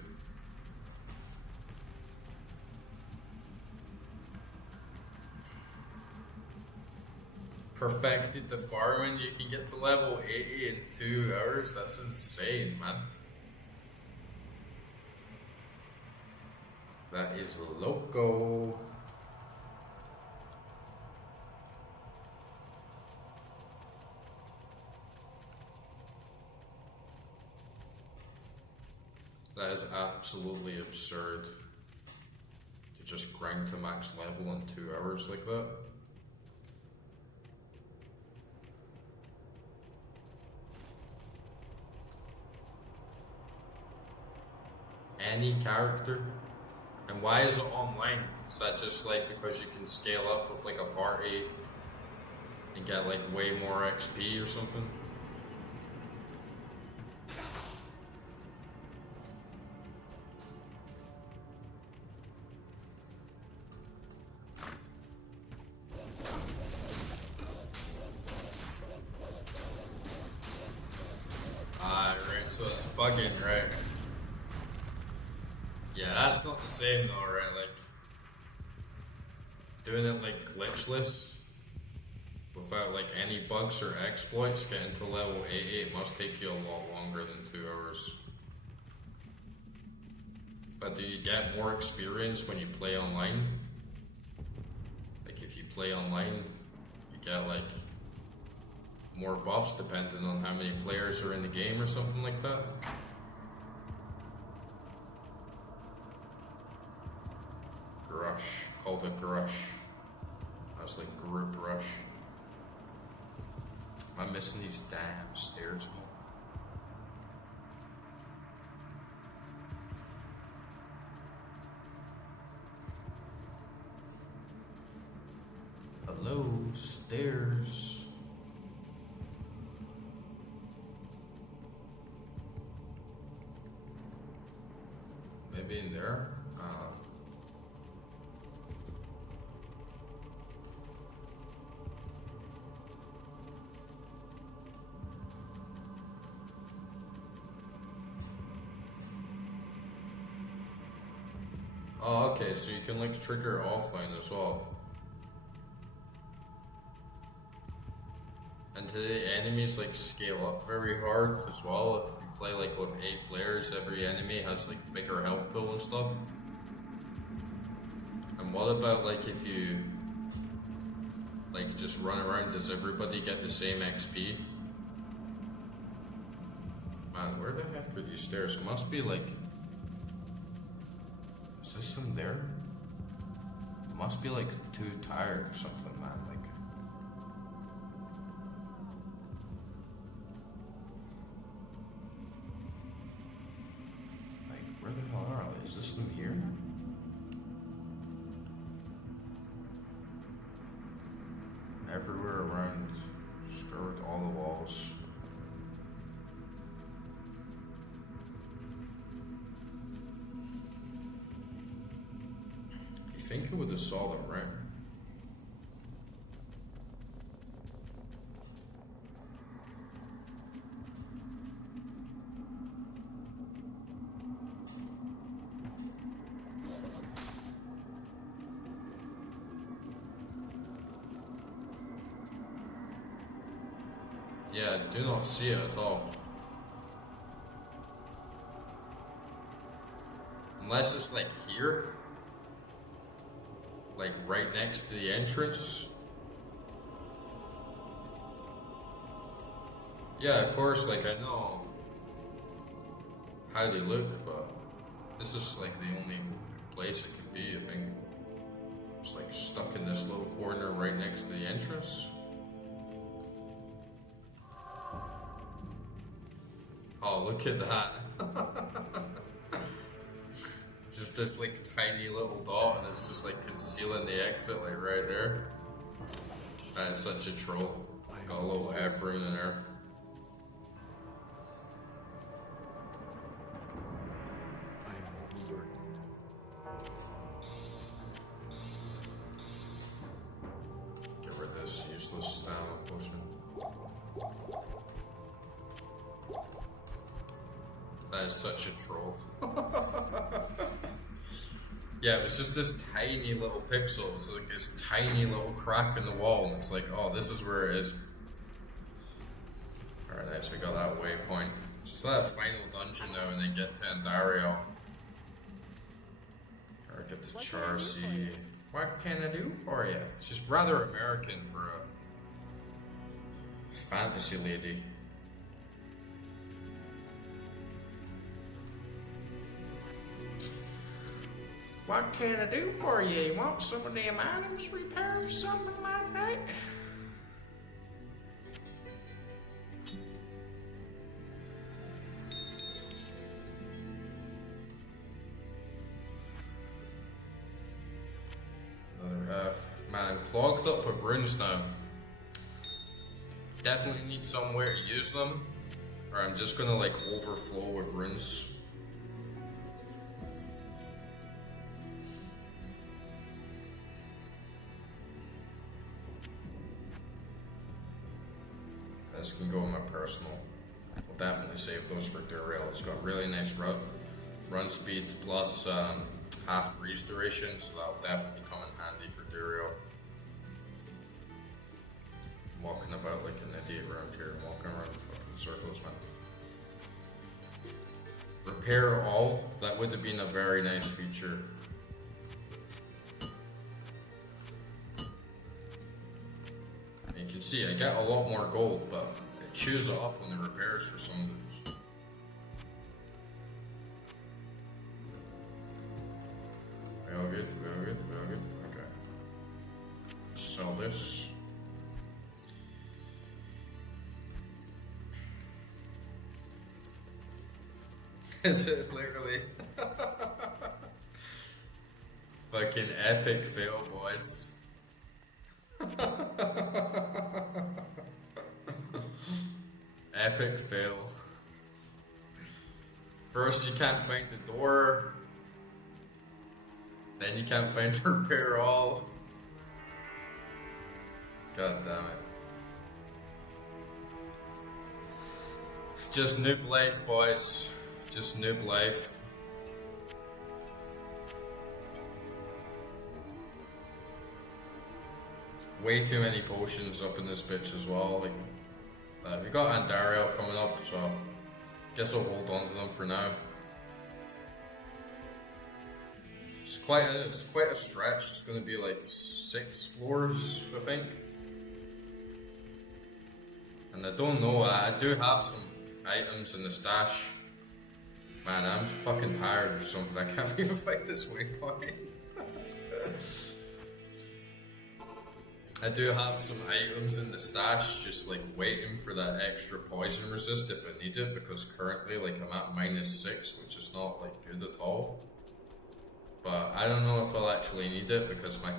Perfected the farming, you can get to level 80 in 2 hours? That's insane, man. That is loco. That is absolutely absurd to just grind to max level in 2 hours like that. Any character, And why is it online? Is that just like because you can scale up with like a party and get like way more XP or something? Ah, right, so it's bugging, right? Yeah, that's not the same though, right? Like, doing it like glitchless, without like any bugs or exploits, getting to level 88 must take you a lot longer than 2 hours. But do you get more experience when you play online? Like if you play online, you get like more buffs depending on how many players are in the game or something like that? Grush, called a grush. That's like grip rush. Am I missing these damn stairs? Hello, stairs. Maybe in there? Oh, okay, so you can like trigger offline as well. And do the enemies like scale up very hard as well? If you play like with 8 players, every enemy has like bigger health pool and stuff. And what about like if you like just run around, does everybody get the same XP? Man, where the heck are these stairs? It must be like, is this them there? It must be like too tired or something, man. Like where the hell are they? Is this them here? Everywhere around, skirt all the walls. You think it would have saw them, right? Yeah, I do not see it at all. Unless it's like here. Like right next to the entrance. Yeah, of course, like I know how they look, but this is like the only place it can be, I think. It's like stuck in this little corner right next to the entrance. Oh, look at that. Just this like tiny little dot and it's just like concealing the exit like right there. That is such a troll. Got a little F room in there. I am overburdened. Get rid of this useless stamina potion. That is such a troll. Yeah, it was just this tiny little pixel. It's like this tiny little crack in the wall, and it's like, oh, this is where it is. Alright, nice, we got that waypoint. Just that final dungeon now, and then get to Andario. Alright, get the Char C. What can I do for you? She's rather American for a fantasy lady. What can I do for you? You want some of them items repaired or something like that? clogged up with runes now. Definitely need somewhere to use them, or I'm just gonna like overflow with runes. This can go in my personal. We'll definitely save those for Durail. It's got really nice run speed plus half freeze duration, so that'll definitely come in handy for Durail. I'm walking about like an idiot around here. I'm walking around fucking circles, man. Repair all. That would have been a very nice feature. You can see I get a lot more gold, but it chews it up on the repairs for some of those. We all good? We all good? We all good? Okay. Sell this. Is it literally? Fucking epic fail, boys. Epic fail. First you can't find the door, then you can't find repair all. God damn it. Just noob life, boys. Just noob life. Way too many potions up in this bitch as well. Like, we got Andariel coming up, so guess I'll hold on to them for now. It's quite a stretch. It's gonna be like 6 floors, I think. And I don't know. I do have some items in the stash. Man, I'm fucking tired or something. I can't even fight this waypoint. I do have some items in the stash just like waiting for that extra poison resist if I need it, because currently like I'm at -6, which is not like good at all. But I don't know if I'll actually need it, because my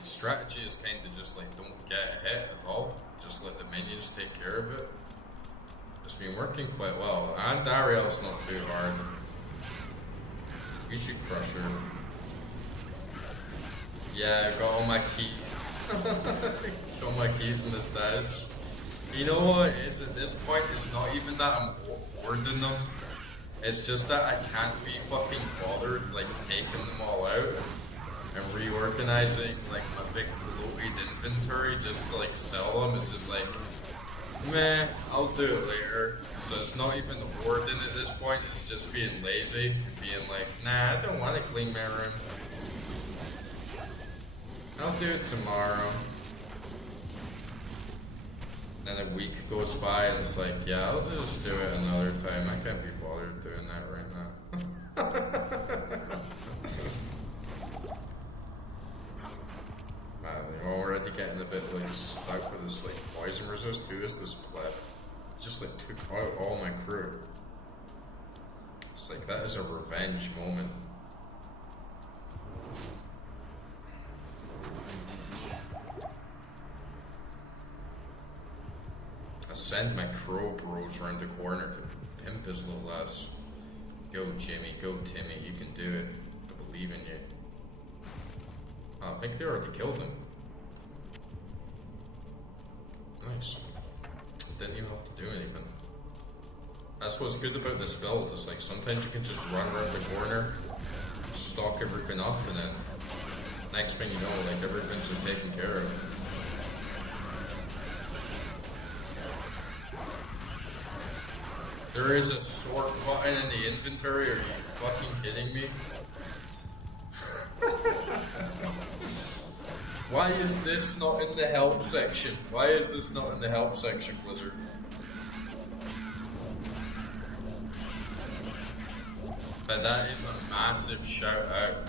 strategy is kind of just like don't get hit at all. Just let the minions take care of it. It's been working quite well. And Dariel's not too hard. We should crush her. Yeah, I got all my keys. Got all my keys in the stash. You know what it is at this point? It's not even that I'm hoarding them. It's just that I can't be fucking bothered like taking them all out and reorganizing like my big bloated inventory just to like sell them. It's just like, meh, I'll do it later. So it's not even hoarding at this point. It's just being lazy, being like, nah, I don't want to clean my room. I'll do it tomorrow. Then a week goes by and it's like, yeah, I'll just do it another time. I can't be bothered doing that right now. Man, you're already getting a bit like stuck with this like poison resist. Who is this pleb? Just like took out all my crew. It's like that is a revenge moment. I send my crow bros around the corner to pimp his little ass. Go Jimmy, go Timmy, you can do it. I believe in you. Oh, I think they already killed him. Nice. Didn't even have to do anything. That's what's good about this build, is like sometimes you can just run around the corner, stock everything up, and then next thing you know, like everything's just taken care of. There is a sort button in the inventory, are you fucking kidding me? Why is this not in the help section? Why is this not in the help section, Blizzard? But that is a massive shout out.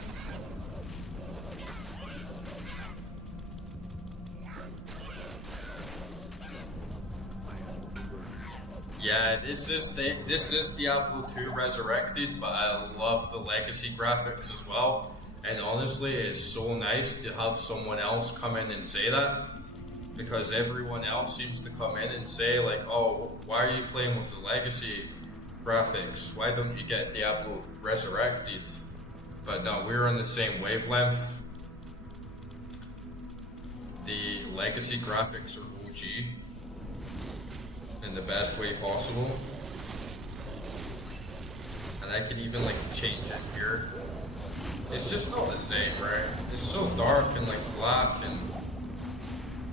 Yeah, this is Diablo 2 Resurrected, but I love the legacy graphics as well. And honestly, it's so nice to have someone else come in and say that, because everyone else seems to come in and say like, oh, why are you playing with the legacy graphics? Why don't you get Diablo Resurrected? But no, we're on the same wavelength. The legacy graphics are OG in the best way possible. And I can even like change it here. It's just not the same, right? It's so dark and like black, and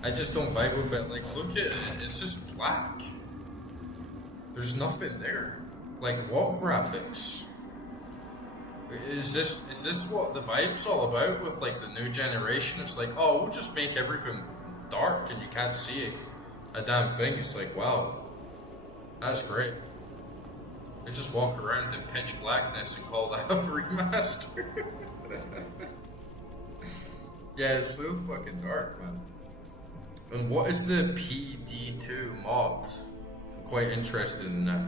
I just don't vibe with it. Like, look at it, it's just black. There's nothing there. Like, what graphics? Is this what the vibe's all about with like the new generation? It's like, oh, we'll just make everything dark and you can't see a damn thing. It's like, wow, that's great. They just walk around in pitch blackness and call that a remaster. Yeah, it's so fucking dark, man. And what is the PD2 mod? I'm quite interested in that.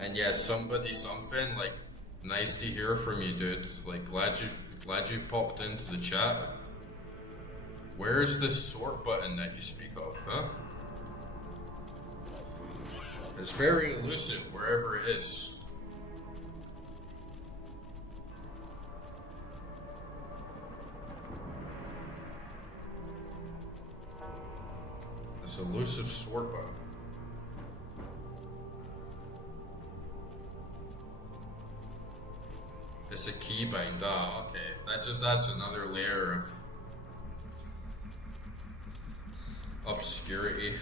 And yeah, somebody something, like, nice to hear from you, dude. Like, glad you popped into the chat. Where's this sort button that you speak of, huh? It's very elusive wherever it is. This elusive sort button. It's a keybind, okay. That just adds another layer of obscurity.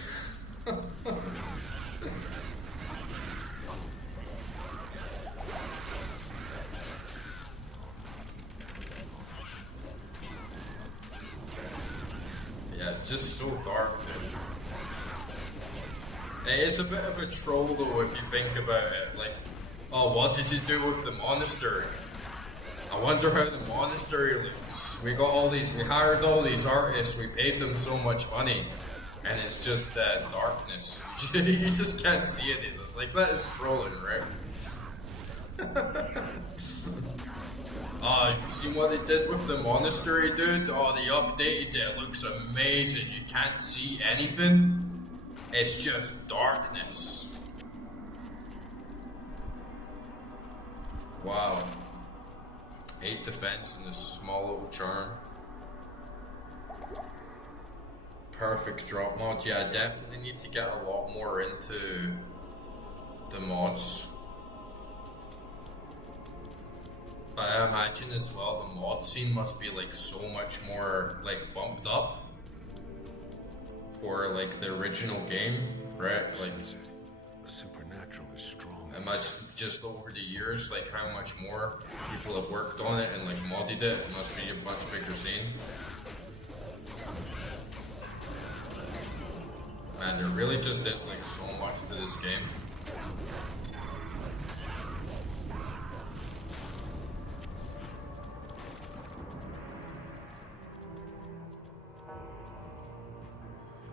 Yeah, it's just so dark, dude. It's a bit of a troll though if you think about it. Like, oh, what did you do with the monastery? I wonder how the monastery looks. We hired all these artists, we paid them so much money, and it's just darkness. You just can't see it. Like, that is trolling, right? Oh, you seen what they did with the monastery, dude? Oh, they updated it. It looks amazing. You can't see anything. It's just darkness. Wow. 8 defense and a small little charm. Perfect drop mod. Yeah, I definitely need to get a lot more into the mods. But I imagine as well the mod scene must be like so much more like bumped up for like the original game, right? Like, The supernatural is strong. it must just over the years, like how much more people have worked on it and like modded it. It must be a much bigger scene. Man, there really just is like so much to this game.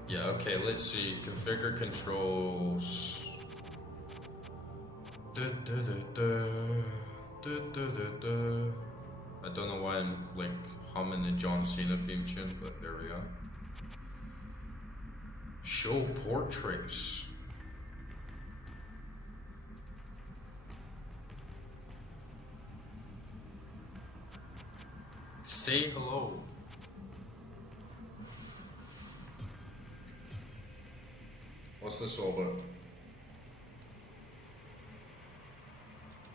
Yeah, okay, let's see. Configure controls. I don't know why I'm like humming the John Cena theme tune, but there we are. Show portraits. Say hello. What's this all about?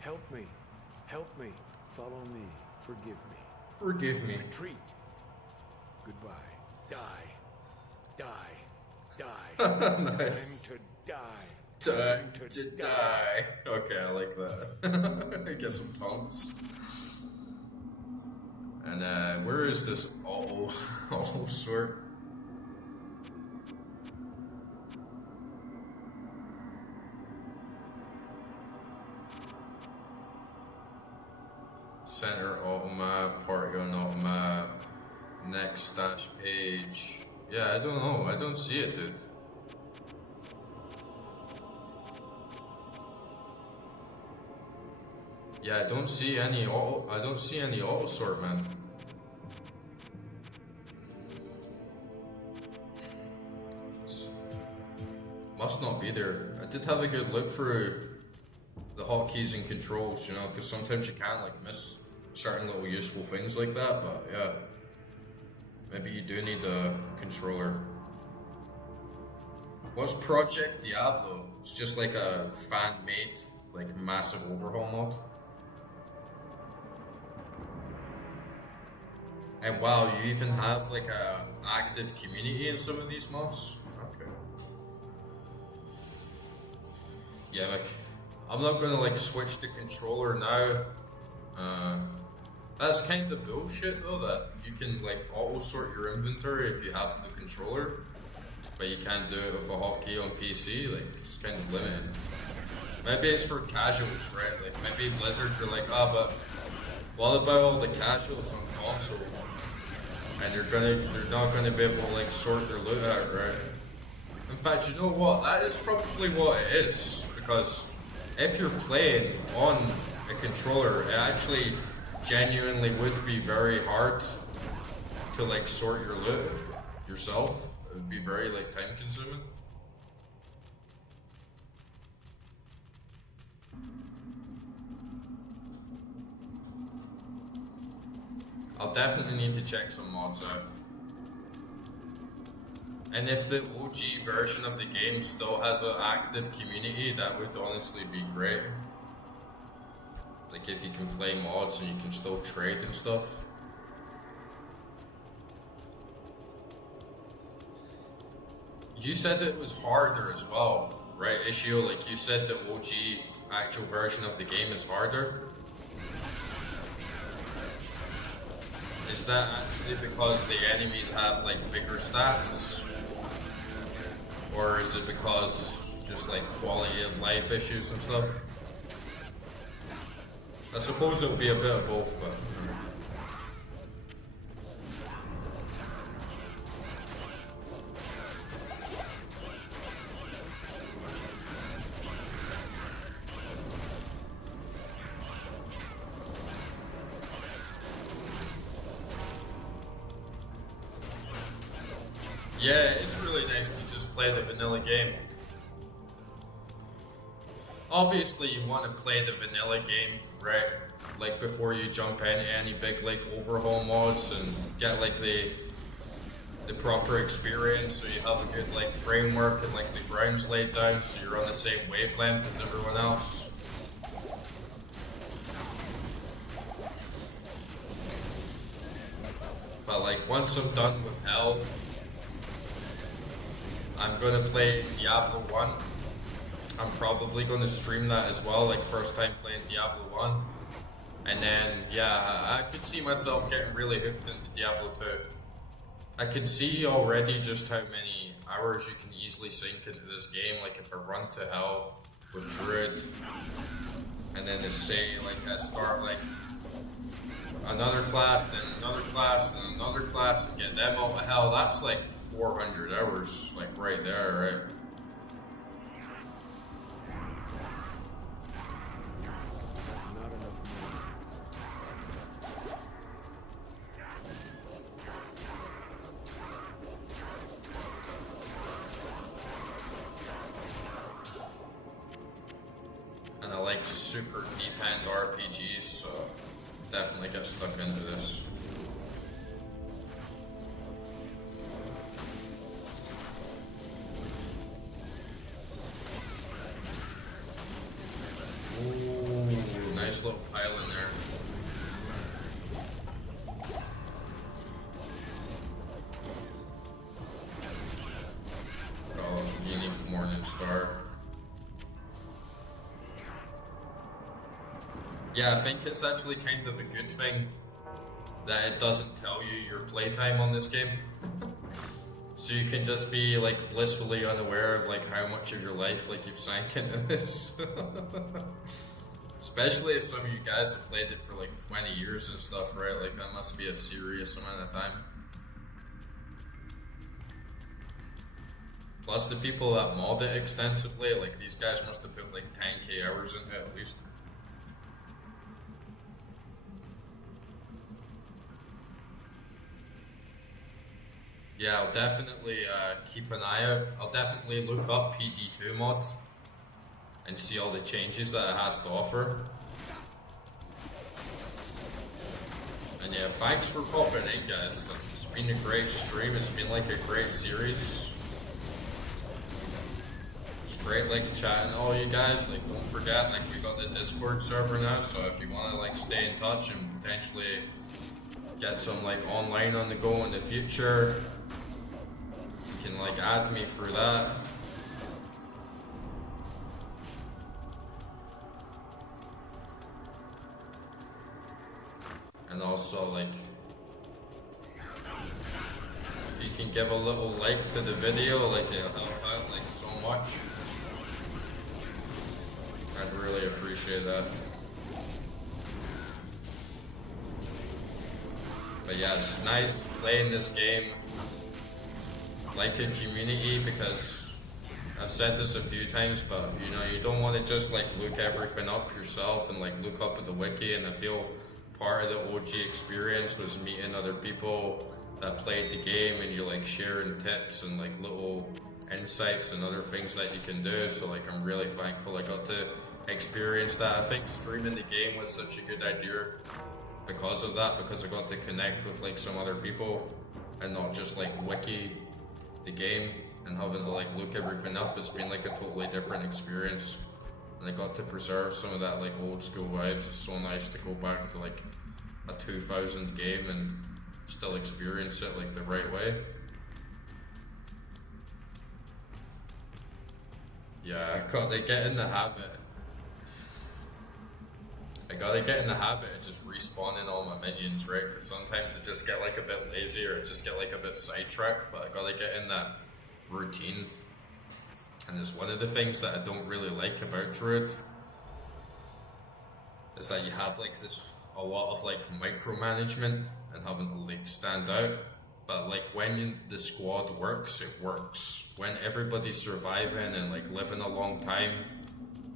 Help me. Help me. Follow me. Forgive me. Forgive me. Retreat. Goodbye. Die. Die. Die. Nice. Time to die. Time to die. Okay, I like that. Get some tongues. And where is this all sort? Center automap, party on automap, next stash page. Yeah, I don't know. I don't see it, dude. Yeah, I don't see any auto sort, man. Must not be there. I did have a good look through the hotkeys and controls, you know, because sometimes you can like miss certain little useful things like that, but yeah. Maybe you do need a controller. What's Project Diablo? It's just like a fan-made, like massive overhaul mod. And wow, you even have like a active community in some of these mods? Okay. Yeah, like, I'm not gonna like switch the controller now. That's kind of bullshit though, that you can like auto sort your inventory if you have the controller, but you can't do it with a hotkey on PC. Like, it's kind of limited. Maybe it's for casuals, right? Like maybe Blizzard are like, but what about all the casuals on console? And they're not gonna be able to like sort their loot out, right? In fact, you know what? That is probably what it is, because if you're playing on a controller, it actually genuinely would be very hard to like sort your loot yourself. It would be very like time consuming. I'll definitely need to check some mods out. And if the OG version of the game still has an active community, that would honestly be great. Like if you can play mods and you can still trade and stuff. You said it was harder as well, right, Issue? Like you said the OG actual version of the game is harder. Is that actually because the enemies have like bigger stats? Or is it because just like quality of life issues and stuff? I suppose it would be a bit of both, but... Yeah, it's really nice to just play the vanilla game. Obviously, you want to play the vanilla game, right? Like before you jump into any big like overhaul mods and get like the proper experience, so you have a good like framework and like the ground's laid down, so you're on the same wavelength as everyone else. But like once I'm done with Hell, I'm gonna play Diablo 1. I'm probably gonna stream that as well, like first time playing Diablo 1. And then, yeah, I could see myself getting really hooked into Diablo 2. I can see already just how many hours you can easily sink into this game. Like if I run to Hell with Druid, and then it's say, like I start like another class, then another class, then another class, and get them out of Hell, that's like 400 hours, like right there, right? Not enough And I like super deep-end RPGs, so definitely get stuck into this. Ooh, nice little pile in there. Oh, unique morning star. Yeah, I think it's actually kind of a good thing that it doesn't tell you your playtime on this game. So you can just be like blissfully unaware of like how much of your life like you've sank into this. Especially if some of you guys have played it for like 20 years and stuff, right? Like that must be a serious amount of time. Plus the people that mod it extensively, like these guys must have put like 10k hours into it at least. Yeah, I'll definitely keep an eye out. I'll definitely look up PD2 mods and see all the changes that it has to offer. And yeah, thanks for popping in, guys. It's been a great stream. It's been like a great series. It's great like chatting all you guys. Like, don't forget, like, we got the Discord server now, so if you want to like stay in touch and potentially get some like online on the go in the future, you can like add me through that. And also, like, if you can give a little like to the video, like, it'll help out like so much. I'd really appreciate that. But yeah, it's nice playing this game like a community, because I've said this a few times, but you know, you don't want to just like look everything up yourself and like look up at the wiki. And I feel part of the OG experience was meeting other people that played the game, and you're like sharing tips and like little insights and other things that you can do. So like, I'm really thankful I got to experience that. I think streaming the game was such a good idea because of that, because I got to connect with like some other people and not just like wiki the game and having to like look everything up. It's been like a totally different experience, and I got to preserve some of that like old school vibes. It's so nice to go back to like a 2000 game and still experience it like the right way. Yeah, I gotta get in the habit. I gotta get in the habit of just respawning all my minions, right? Because sometimes I just get like a bit lazy or just get like a bit sidetracked, but I gotta get in that routine. And it's one of the things that I don't really like about Druid, is that you have like a lot of like micromanagement and having to like stand out. But like when the squad works, it works. When everybody's surviving and like living a long time,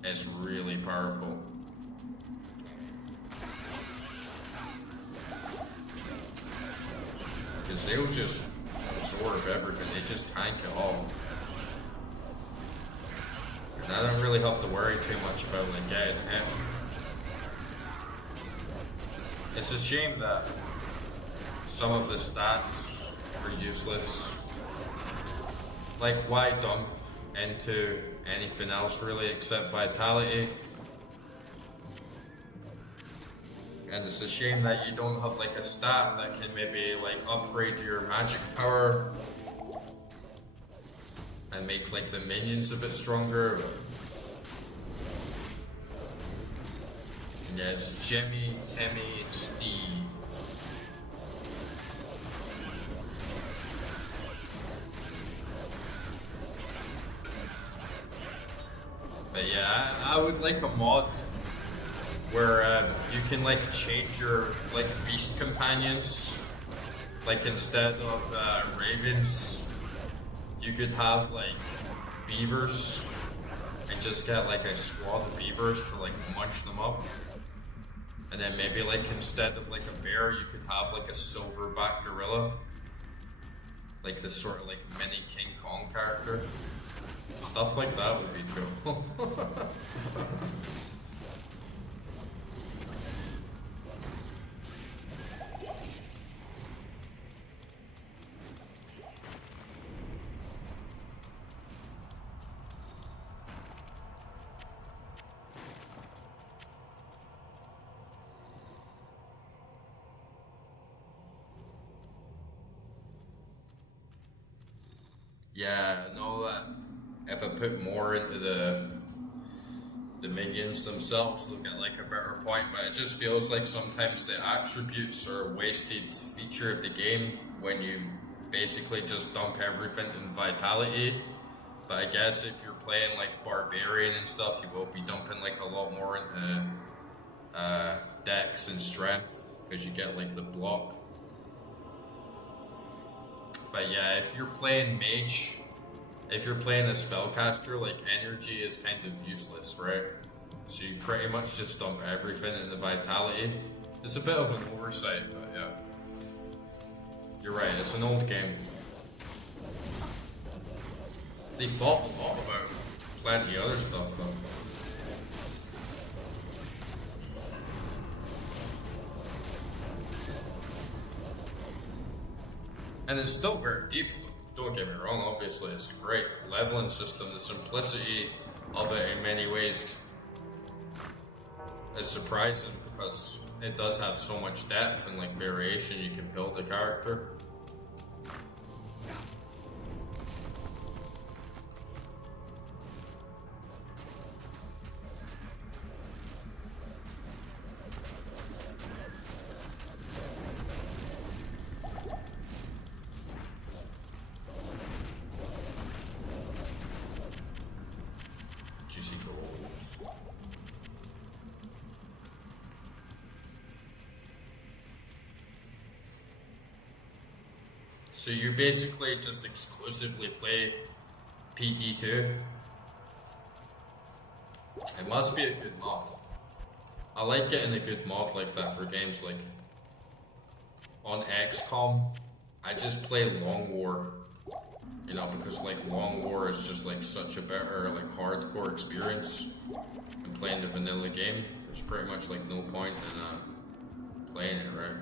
it's really powerful. Because they'll just absorb everything, they just tank it all. And I don't really have to worry too much about like getting hit. It's a shame that some of the stats are useless. Like, why dump into anything else really except vitality? And it's a shame that you don't have like a stat that can maybe like upgrade your magic power and make like the minions a bit stronger. And yeah, it's Jimmy, Timmy, and Steve. But yeah, I would like a mod where you can like change your like beast companions. Like instead of ravens, you could have like beavers and just get like a squad of beavers to like munch them up. And then maybe like instead of like a bear, you could have like a silverback gorilla. Like this sort of like mini King Kong character. Stuff like that would be cool. Yeah, I know that if I put more into the minions themselves, they'll get like a better point, but it just feels like sometimes the attributes are a wasted feature of the game when you basically just dump everything in vitality. But I guess if you're playing like barbarian and stuff, you will be dumping like a lot more into dex and strength, because you get like the block. But yeah, if you're playing mage, if you're playing a spellcaster, like energy is kind of useless, right? So you pretty much just dump everything into vitality. It's a bit of an oversight, but yeah. You're right, it's an old game. They thought a lot about plenty of other stuff though. And it's still very deep, don't get me wrong, obviously it's a great leveling system. The simplicity of it in many ways is surprising because it does have so much depth and like variation you can build a character. Juicy gold. So you basically just exclusively play PD2. It must be a good mod. I like getting a good mod like that for games like on XCOM. I just play Long War, you know, because like Long War is just like such a better like hardcore experience than playing the vanilla game. There's pretty much like no point in playing it, right?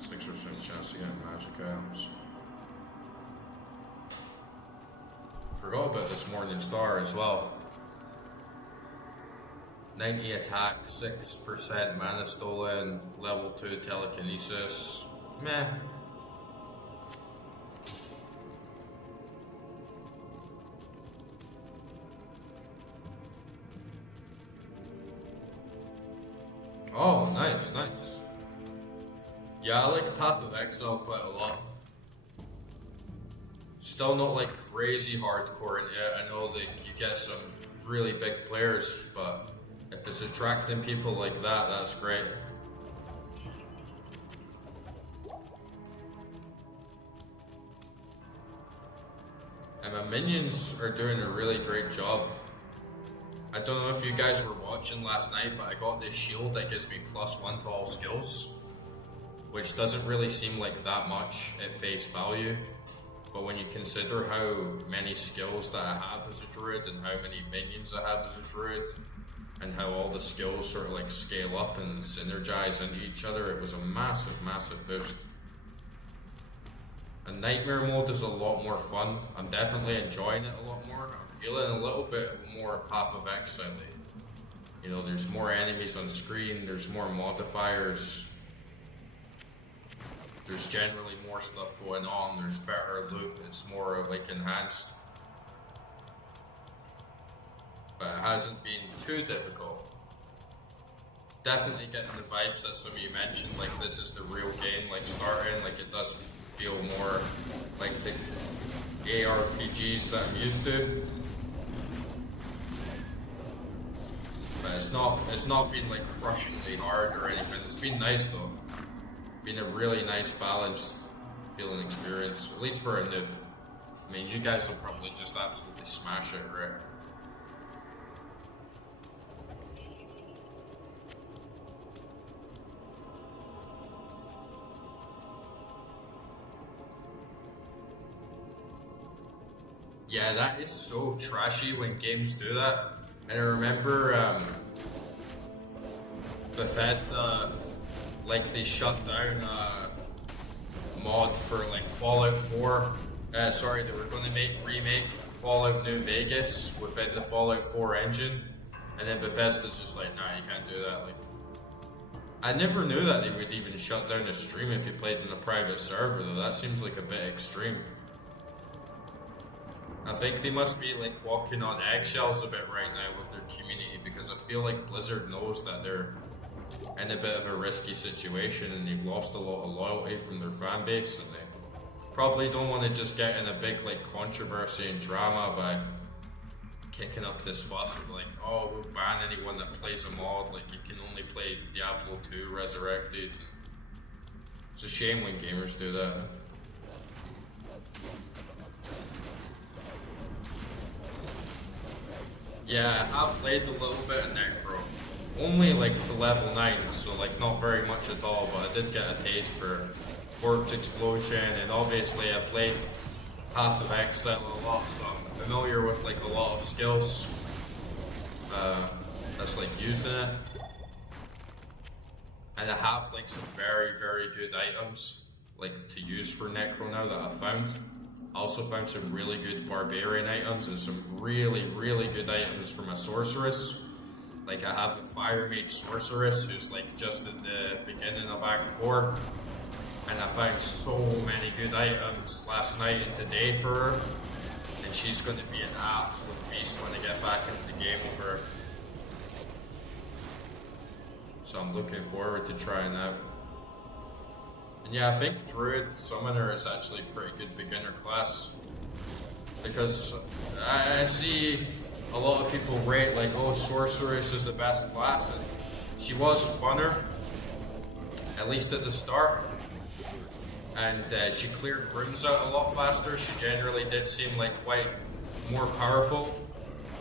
6% chance to get magic items. Forgot about this Morning Star as well. 90 attack, 6% mana stolen, level 2 telekinesis. Meh. Oh, nice, nice. Yeah, I like Path of Exile quite a lot. Still not like crazy hardcore in it. I know that you get some really big players, but if it's attracting people like that, that's great. And my minions are doing a really great job. I don't know if you guys were watching last night, but I got this shield that gives me +1 to all skills, which doesn't really seem like that much at face value. But when you consider how many skills that I have as a druid and how many minions I have as a druid and how all the skills sort of like scale up and synergize into each other, it was a massive, massive boost. And Nightmare mode is a lot more fun. I'm definitely enjoying it a lot more. I'm feeling a little bit more Path of Exile. You know, there's more enemies on screen, there's more modifiers. There's generally more stuff going on, there's better loot, it's more like enhanced. But it hasn't been too difficult. Definitely getting the vibes that some of you mentioned, like this is the real game, like starting, like it does feel more like the ARPGs that I'm used to. But it's not been like crushingly hard or anything. It's been nice though. Been a really nice balanced feeling experience, at least for a noob. I mean, you guys will probably just absolutely smash it, right? Yeah, that is so trashy when games do that. And I remember Bethesda, like they shut down a mod for like Fallout 4. Sorry, they were going to remake Fallout New Vegas within the Fallout 4 engine, and then Bethesda's just like, nah, you can't do that. Like, I never knew that they would even shut down a stream if you played in a private server, though. That seems like a bit extreme. I think they must be like walking on eggshells a bit right now with their community, because I feel like Blizzard knows that they're in a bit of a risky situation and they've lost a lot of loyalty from their fan base, and they probably don't want to just get in a big like controversy and drama by kicking up this fuss of like, oh, we'll ban anyone that plays a mod, like you can only play Diablo 2 Resurrected. It's a shame when gamers do that. Yeah, I've played a little bit of Necro. Only like to level 9, so like not very much at all, but I did get a taste for Corpse Explosion, and obviously I played Path of Exile a lot, so I'm familiar with like a lot of skills that's like used in it. And I have like some very, very good items like to use for Necro now that I found. I also found some really good Barbarian items and some really, really good items from a Sorceress. Like I have a Fire Mage Sorceress who's like just at the beginning of Act 4. And I found so many good items last night and today for her. And she's going to be an absolute beast when I get back into the game with her. So I'm looking forward to trying out. And yeah, I think Druid Summoner is actually a pretty good beginner class. Because I see a lot of people rate like, oh, Sorceress is the best class. And she was funner, at least at the start. And she cleared rooms out a lot faster. She generally did seem like quite more powerful.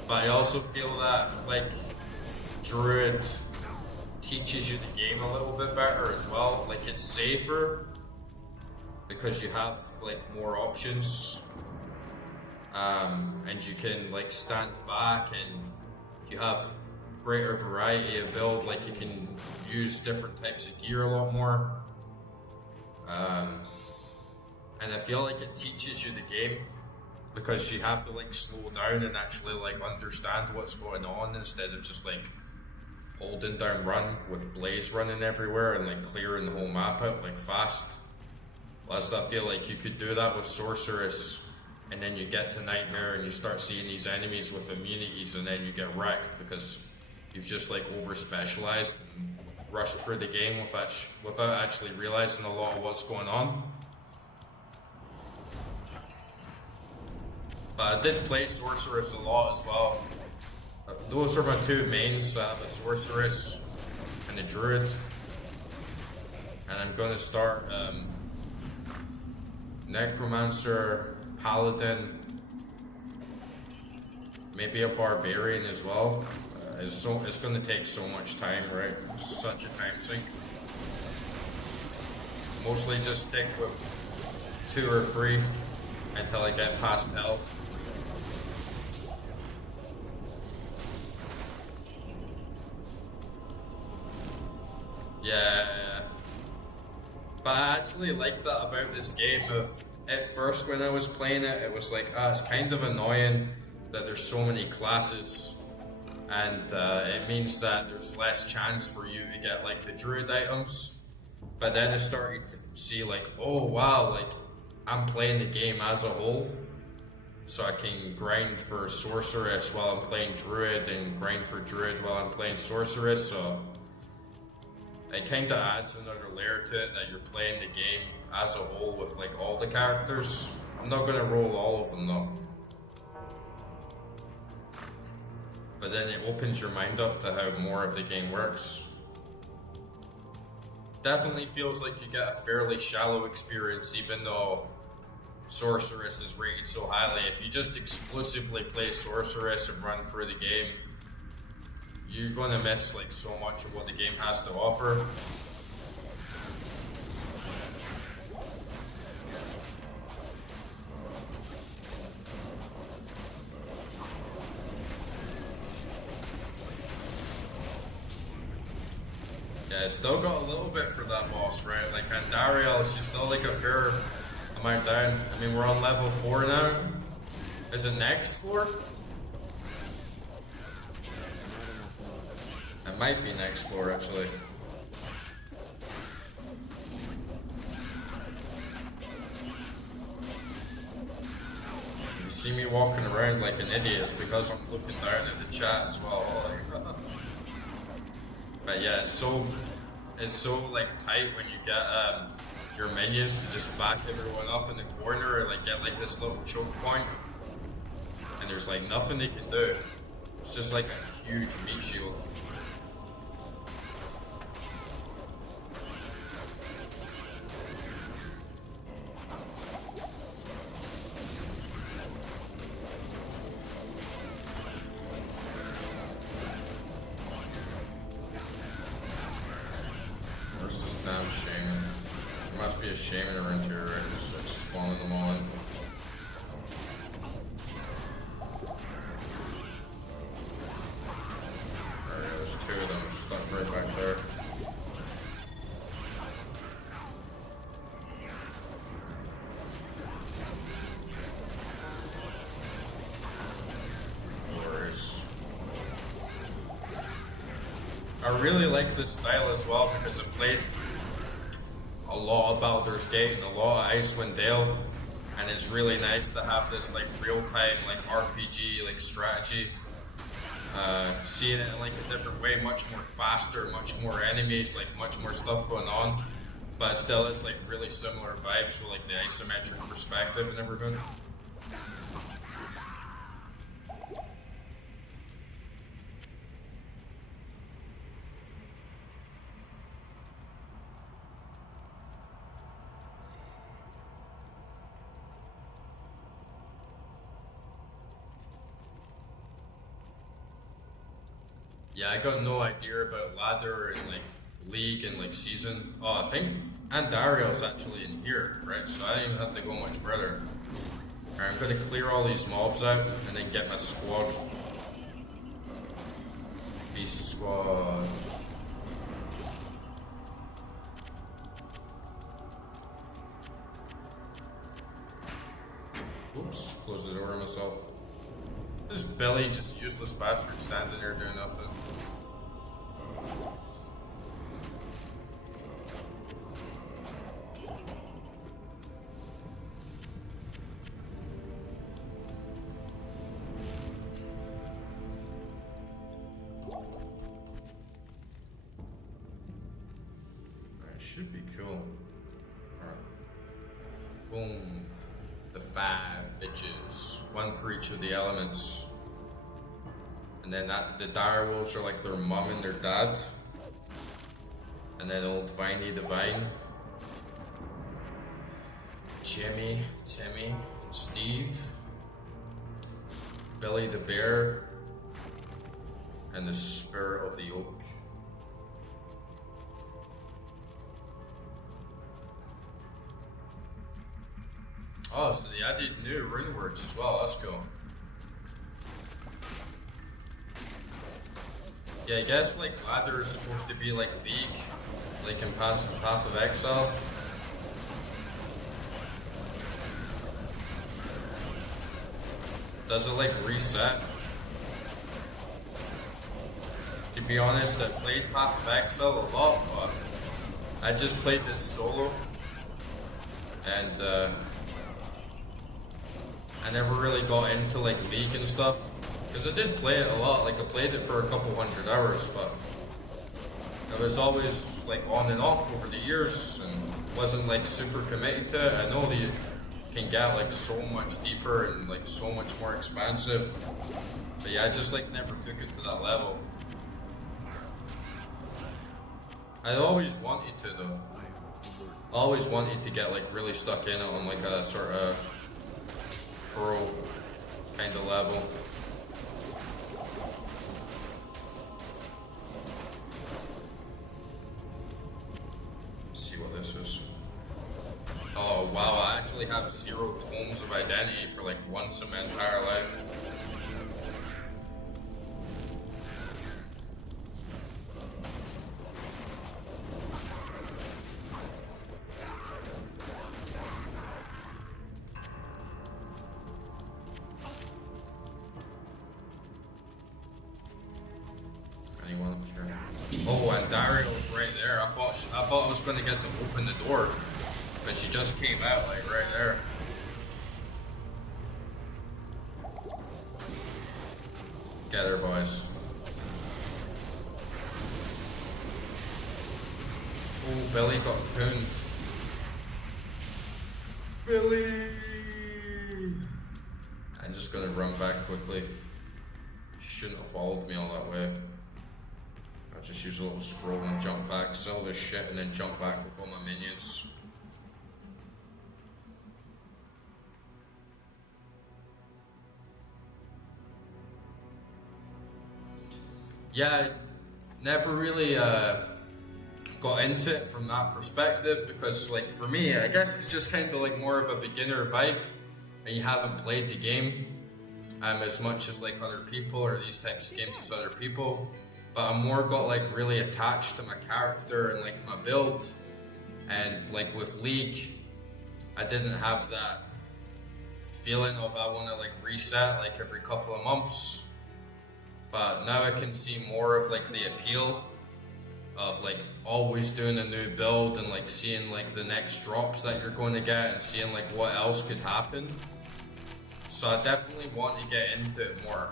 But I also feel that like Druid teaches you the game a little bit better as well. Like it's safer because you have like more options. And you can like stand back and you have greater variety of build. Like you can use different types of gear a lot more. And I feel like it teaches you the game because you have to like slow down and actually like understand what's going on instead of just like holding down run with Blaze running everywhere and like clearing the whole map out like fast. Whilst I feel like you could do that with Sorceress, and then you get to Nightmare and you start seeing these enemies with immunities and then you get wrecked because you've just like over specialized and rushed through the game without actually realizing a lot of what's going on. But I did play Sorceress a lot as well. Those are my two mains. I have a Sorceress and a Druid. And I'm going to start Necromancer, Paladin, maybe a Barbarian as well. It's going to take so much time, right? Such a time sink. Mostly just stick with 2 or 3 until I get past hell. Yeah. But I actually like that about this game. At first when I was playing it, it was like, it's kind of annoying that there's so many classes. And it means that there's less chance for you to get like the Druid items. But then I started to see like, oh wow, like I'm playing the game as a whole. So I can grind for Sorceress while I'm playing Druid and grind for Druid while I'm playing Sorceress. So it kind of adds another layer to it that you're playing the game as a whole with like all the characters. I'm not going to roll all of them though. But then it opens your mind up to how more of the game works. Definitely feels like you get a fairly shallow experience even though Sorceress is rated so highly. If you just exclusively play Sorceress and run through the game, you're going to miss like so much of what the game has to offer. Yeah, still got a little bit for that boss, right? Like Andariel, she's still like a fair amount down. I mean, we're on level 4 now. Is it next 4? It might be next 4 actually. If you see me walking around like an idiot, it's because I'm looking down at the chat as well. But yeah, it's so like tight when you get your minions to just back everyone up in the corner and like get like this little choke point, and there's like nothing they can do. It's just like a huge meat shield. Shaman. There must be a shaman around here, right? Just like spawning them all in. I really like this style as well because I played a lot of Baldur's Gate and a lot of Icewind Dale, and it's really nice to have this like real-time like RPG like strategy. Seeing it in like a different way, much more faster, much more enemies, like much more stuff going on, but still it's like really similar vibes with like the isometric perspective and everything. Yeah, I got no idea about ladder and like league and like season. Oh, I think Andario's actually in here, right? So I don't even have to go much further. Alright, I'm gonna clear all these mobs out and then get my squad. Beast squad. Oops, close the door on myself. This Billy, just useless bastard standing there doing nothing. It should be cool. Alright. Boom. The 5 bitches. One for each of the elements. And then the dire wolves are like their mom and their dad. And then old Viney the Vine. Jimmy, Timmy, Steve. Billy the Bear. And the Spirit of the Oak. Oh, so they added new rune words as well, that's cool. Yeah, I guess like ladder is supposed to be like League, like in Path of Exile. Does it like reset? To be honest, I played Path of Exile a lot, but I just played it solo. And I never really got into like League and stuff, because I did play it a lot, like I played it for a couple 100 hours, but I was always like on and off over the years and wasn't like super committed to it. I know they can get like so much deeper and like so much more expansive, but yeah, I just like never took it to that level. I always wanted to though. I always wanted to get like really stuck in it on like a sort of pro kind of level. Let's see what this is. Oh wow, I actually have 0 tomes of identity for like once in my entire life. Oh, and Dario's right there. I thought I was gonna get to open the door, but she just came out like right there. Get her, boys. Oh, Billy got pooned. Billy! I'm just gonna run back quickly. She shouldn't have followed me all that way. I'll just use a little scroll and jump back, sell this shit, and then jump back with all my minions. Yeah, I never really got into it from that perspective because, like, for me, I guess it's just kind of like more of a beginner vibe, and you haven't played the game as much as like other people or these types of games as other people. But I'm more got like really attached to my character and like my build, and like with League, I didn't have that feeling of I want to like reset like every couple of months. But now I can see more of like the appeal of like always doing a new build and like seeing like the next drops that you're going to get and seeing like what else could happen. So I definitely want to get into it more.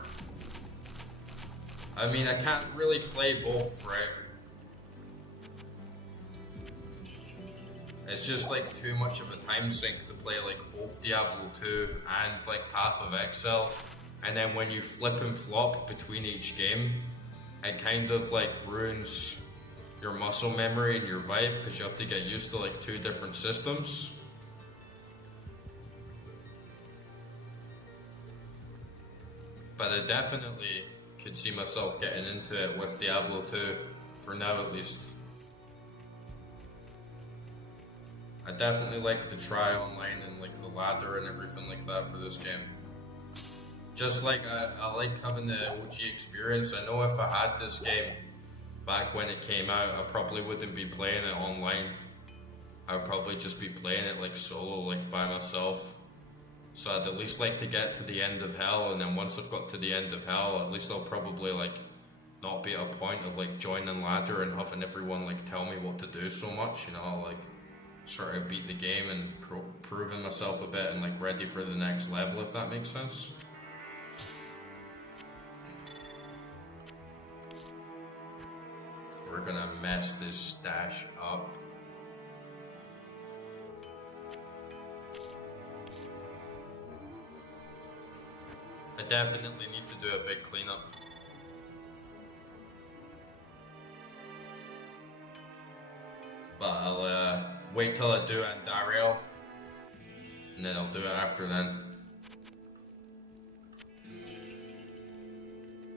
I mean, I can't really play both, right? It's just like too much of a time sink to play like both Diablo 2 and like Path of Exile. And then when you flip and flop between each game, it kind of like ruins your muscle memory and your vibe because you have to get used to like two different systems. But I definitely could see myself getting into it with Diablo 2, for now at least. I definitely like to try online and like the ladder and everything like that for this game. Just like I like having the OG experience. I know if I had this game back when it came out, I probably wouldn't be playing it online. I would probably just be playing it like solo, like by myself. So I'd at least like to get to the end of hell, and then once I've got to the end of hell, at least I'll probably like not be at a point of like joining ladder and having everyone like tell me what to do so much, you know, like sort of beat the game and proving myself a bit and like ready for the next level, if that makes sense. We're gonna mess this stash up. I definitely need to do a big cleanup. But I'll wait till I do Andario, and then I'll do it after then.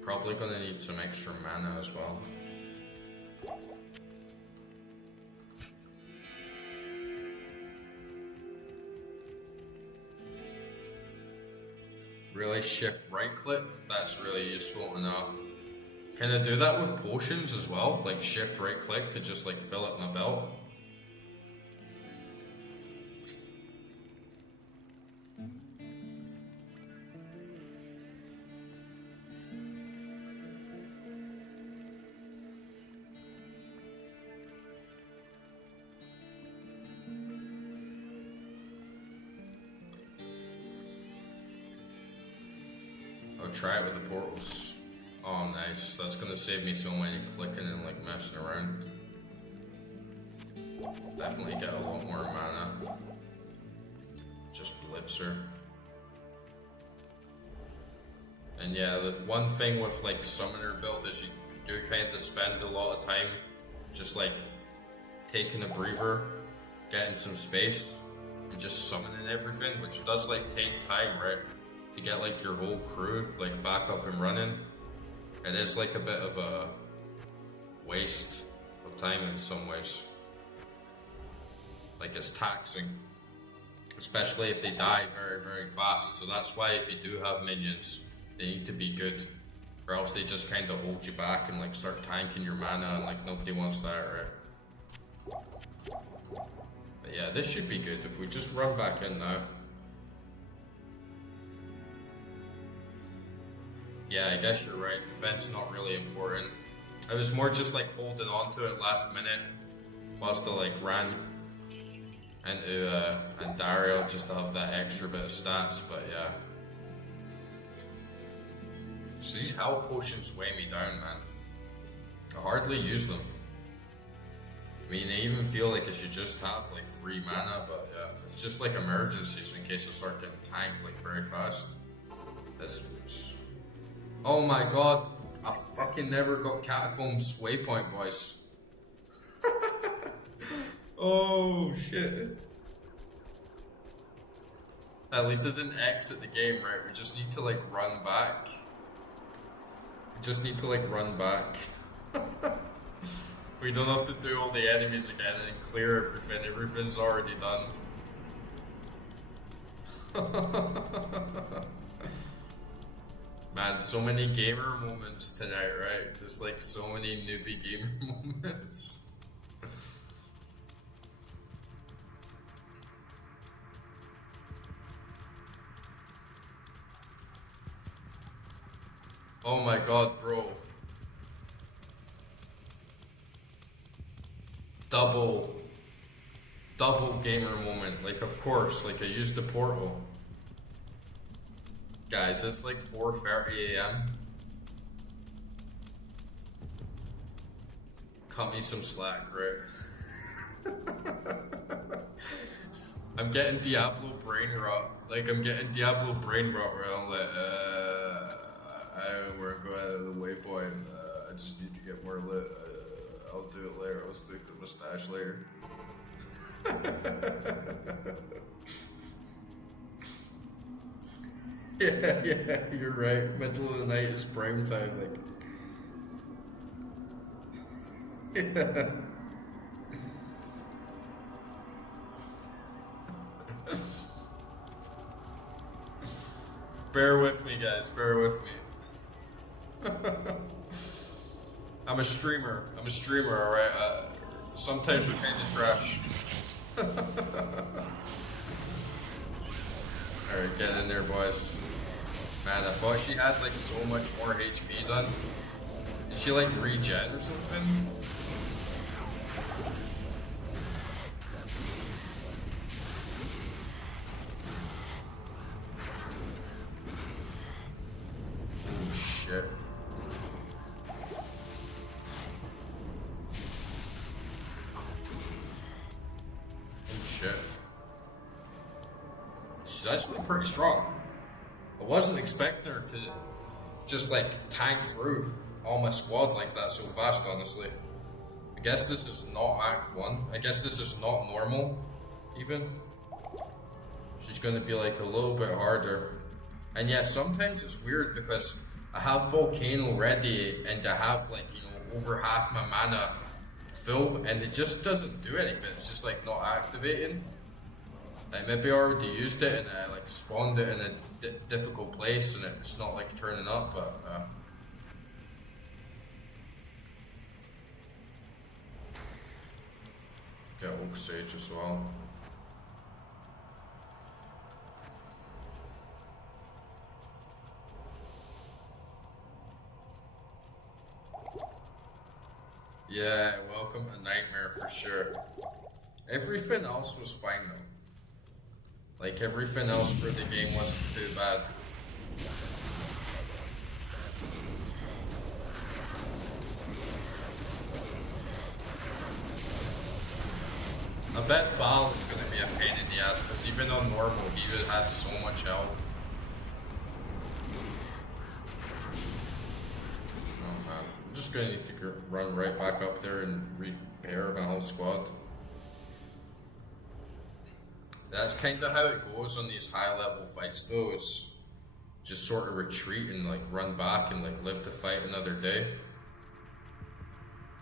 Probably gonna need some extra mana as well. Really, shift right click, that's really useful to know. Can I do that with potions as well? Like shift right click to just like fill up my belt? I'll try it with the portals. Oh, nice. That's gonna save me so many clicking and like messing around. Definitely get a lot more mana. Just blitzer. And yeah, the one thing with like summoner build is you do kind of spend a lot of time just like taking a breather, getting some space, and just summoning everything, which does like take time, right? To get like your whole crew like back up and running. It is like a bit of a waste of time in some ways. Like it's taxing, especially if they die very, very fast. So that's why if you do have minions, they need to be good, or else they just kind of hold you back and like start tanking your mana, and like nobody wants that, right? But yeah, this should be good if we just run back in now. Yeah, I guess you're right. Defense not really important. I was more just like holding on to it last minute whilst I like ran into Andario just to have that extra bit of stats, but yeah. So these health potions weigh me down, man. I hardly use them. I mean, I even feel like I should just have like free mana, but yeah. It's just like emergencies in case I start getting tanked like very fast. Oh my god, I fucking never got Catacombs Waypoint, boys. Oh shit. At least I didn't exit the game, right? We just need to like run back. We don't have to do all the enemies again and clear everything. Everything's already done. Man, so many gamer moments tonight, right? Just like so many newbie gamer moments. Oh my god, bro. double gamer moment. Like, of course, like I used the portal. Guys, it's like 4:30 a.m. Cut me some slack, right? I'm getting Diablo brain rot. Like, I'm getting Diablo brain rot where I'm like, we're going out of the waypoint. I just need to get more lit. I'll do it later. I'll stick the mustache later. Yeah, you're right. Middle of the night is prime time, like. Yeah. Bear with me, guys. Bear with me. I'm a streamer, alright? Sometimes we're kind of trash. Alright, get in there, boys. Man, I thought she had like so much more HP done. Did she like regen or something? Oh shit. Oh shit. She's actually pretty strong. I wasn't expecting her to just like tank through all my squad like that so fast, honestly. I guess this is not Act 1. I guess this is not normal, even. She's gonna be like a little bit harder. And yeah, sometimes it's weird because I have Volcano ready and I have like, you know, over half my mana full and it just doesn't do anything. It's just like not activating. Like maybe I already used it and I like spawned it in a difficult place and it's not like turning up, but get Oak Sage as well. Yeah, welcome to Nightmare for sure. Everything else was fine though. Like everything else for the game wasn't too bad. I bet Baal is going to be a pain in the ass because even on normal he would have so much health. Oh man, I'm just going to need to run right back up there and repair my whole squad. That's kind of how it goes on these high level fights though, is just sort of retreat and like run back and like live to fight another day.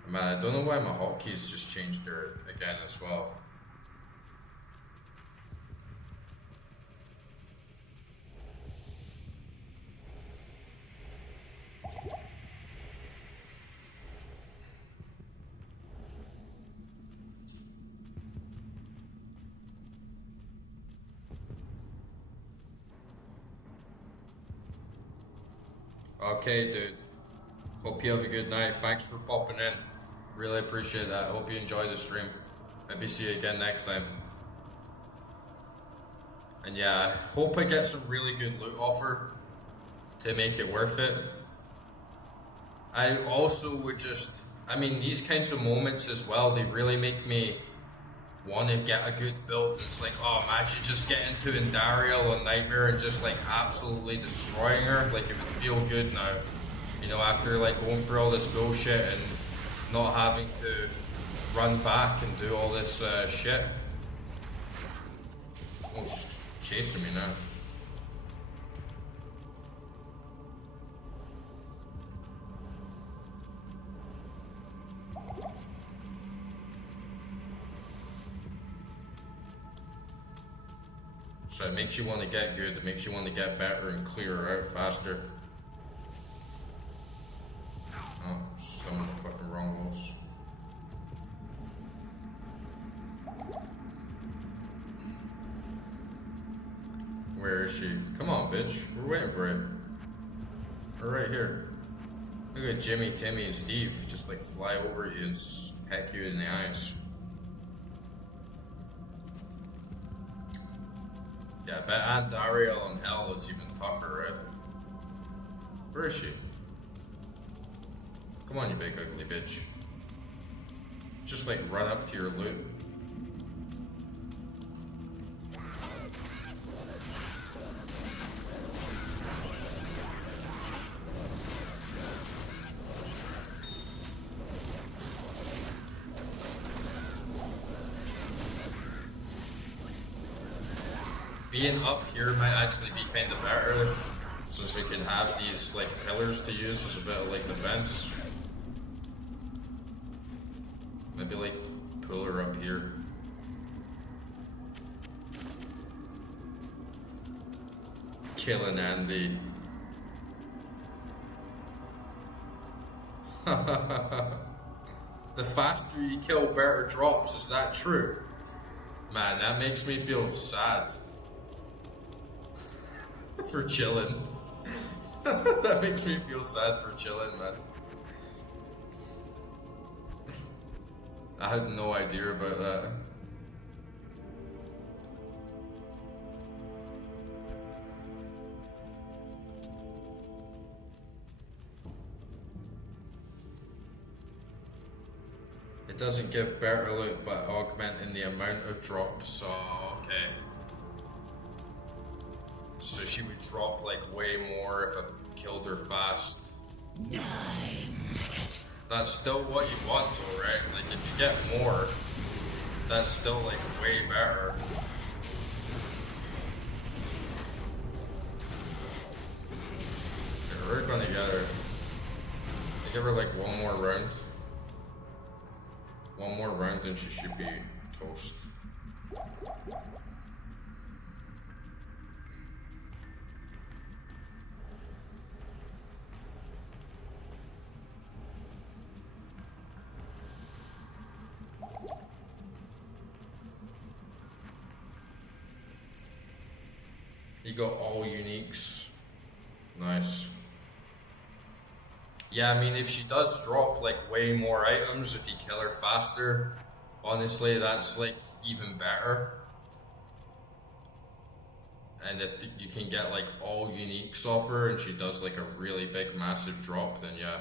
Man, I don't know why my hotkeys just changed there again as well. Okay, dude. Hope you have a good night. Thanks for popping in. Really appreciate that. I hope you enjoy the stream. Maybe see you again next time. And yeah, I hope I get some really good loot offer to make it worth it. I also would just, I mean, these kinds of moments as well, they really make me want to get a good build. It's like, oh, imagine just getting to Indariel on Nightmare and just like absolutely destroying her. Like it would feel good now, you know, after like going through all this bullshit and not having to run back and do all this shit. Oh, she's chasing me now. So it makes you want to get good, it makes you want to get better and clear out faster. Oh, still in the fucking wrong walls. Where is she? Come on, bitch. We're waiting for you. We're right here. Look at Jimmy, Timmy, and Steve just like fly over you and peck you in the eyes. Yeah, I bet Aunt Ariel in hell is even tougher, right? Where is she? Come on, you big ugly bitch. Just like run up to your loot. Being up here might actually be kind of better, since we can have these like pillars to use as a bit of like defense. Maybe like pull her up here. Killing Andy. The faster you kill, better drops. Is that true? Man, that makes me feel sad. For chilling. That makes me feel sad for chilling, man. I had no idea about that. It doesn't give better loot, but augmenting the amount of drops. Oh, okay. So she would drop like way more if I killed her fast. That's still what you want though, right? Like if you get more, that's still like way better. Yeah, we're gonna get her. I give her like one more round. One more round and she should be toast. You got all uniques. Nice. Yeah, I mean, if she does drop like way more items, if you kill her faster, honestly, that's like even better. And if you can get like all uniques off her and she does like a really big massive drop, then yeah.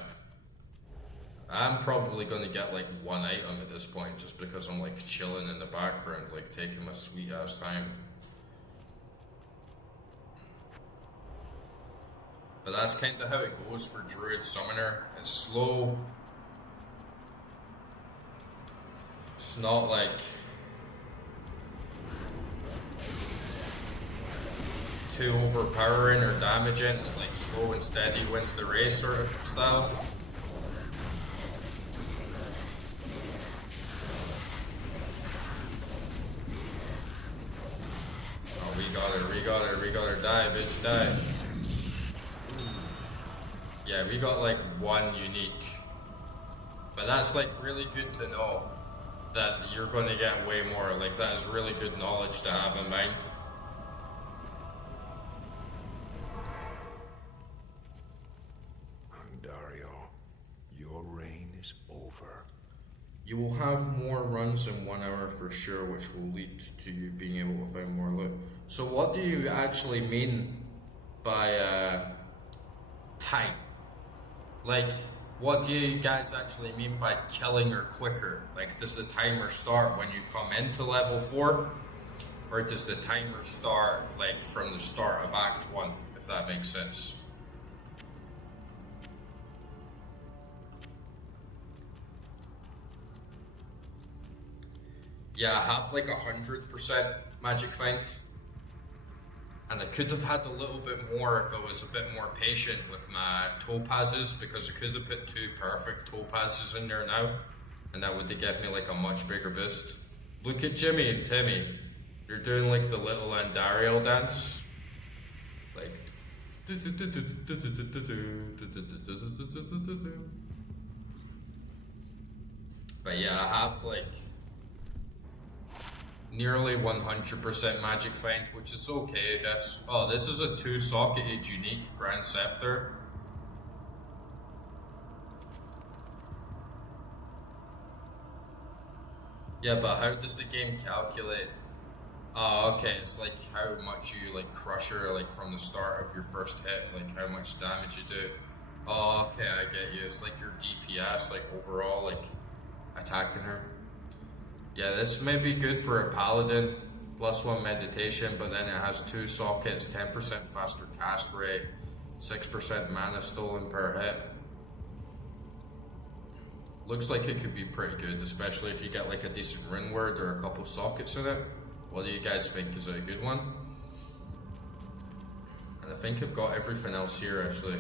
I'm probably gonna get like one item at this point just because I'm like chilling in the background, like taking my sweet ass time. But that's kind of how it goes for Druid Summoner. It's slow. It's not like too overpowering or damaging. It's like slow and steady wins the race sort of style. Oh, we got her, die, bitch, die. Yeah, we got like one unique. But that's like really good to know that you're gonna get way more. Like that is really good knowledge to have in mind. Dario, your reign is over. You will have more runs in 1 hour for sure, which will lead to you being able to find more loot. So what do you actually mean by time? Like, what do you guys actually mean by killing her quicker? Like, does the timer start when you come into level 4? Or does the timer start, like, from the start of Act 1, if that makes sense? Yeah, I have, like, 100% Magic Find. And I could have had a little bit more if I was a bit more patient with my topazes, because I could have put 2 perfect topazes in there now, and that would have given me like a much bigger boost. Look at Jimmy and Timmy. You're doing like the little Andariel dance. Like... But yeah, I have like... nearly 100% Magic Find, which is okay, I guess. Oh, this is a 2-socketed unique Grand Scepter. Yeah, but how does the game calculate Oh, okay. It's like how much you like crush her like from the start of your first hit, like how much damage you do. Oh, okay, I get you. It's like your DPS, like overall, like attacking her. Yeah, this may be good for a paladin. +1 meditation, but then it has 2 sockets, 10% faster cast rate, 6% mana stolen per hit. Looks like it could be pretty good, especially if you get like a decent rune word or a couple sockets in it. What do you guys think? Is it a good one? And I think I've got everything else here actually.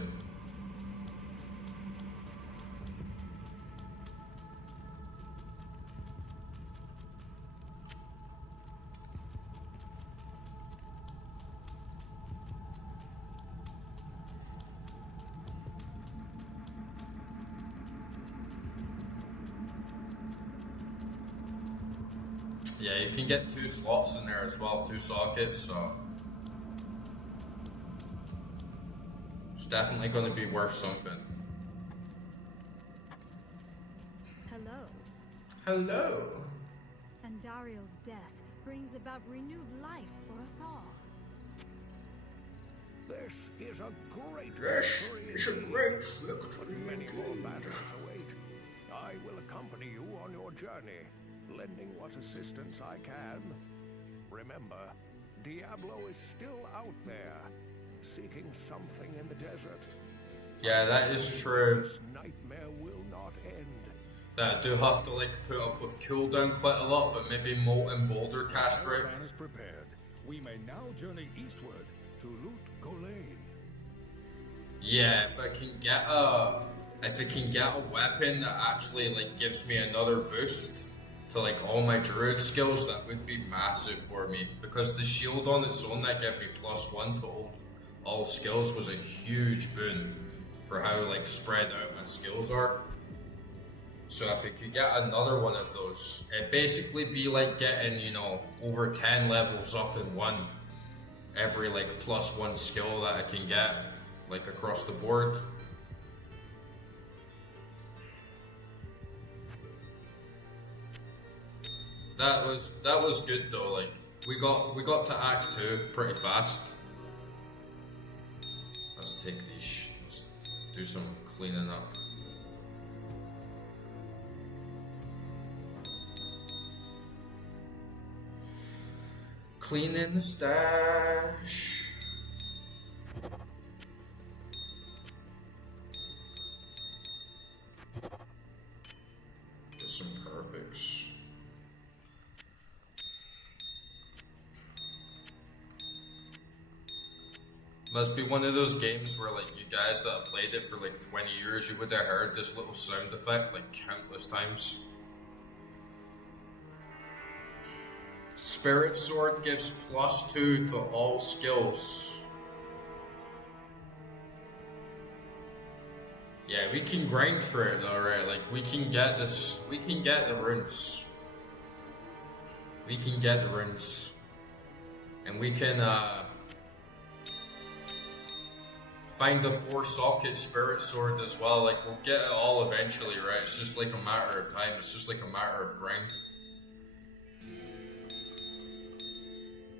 Yeah, you can get 2 slots in there as well, 2 sockets, so it's definitely going to be worth something. Hello. Hello. And Dariel's death brings about renewed life for us all. This is a great This victory is a indeed. great But victory many more indeed. battles await. I will accompany you on your journey, lending what assistance I can. Remember, Diablo is still out there, seeking something in the desert. Yeah, that is true. This nightmare will not end. That I do have to like put up with cooldown quite a lot, but maybe Molten Boulder cast rate. Caravan is prepared. We may now journey eastward to loot Golain. Yeah, if I can get a weapon that actually like gives me another boost to like all my druid skills, that would be massive for me. Because the shield on its own that gave me +1 to all skills was a huge boon for how like spread out my skills are. So if I could get another one of those, it'd basically be like getting, you know, over 10 levels up in one. Every like +1 skill that I can get, like across the board. That was good though. Like we got to Act 2 pretty fast. Let's take these. Let's do some cleaning up. Cleaning the stash. Get some perfects. Must be one of those games where like you guys that have played it for like 20 years, you would have heard this little sound effect like countless times. Spirit Sword gives +2 to all skills. Yeah, we can grind for it though, right? Like we can get this, we can get the runes. We can get the runes. And we can find the 4-socket Spirit Sword as well. Like we'll get it all eventually, right? It's just like a matter of time. It's just like a matter of grind.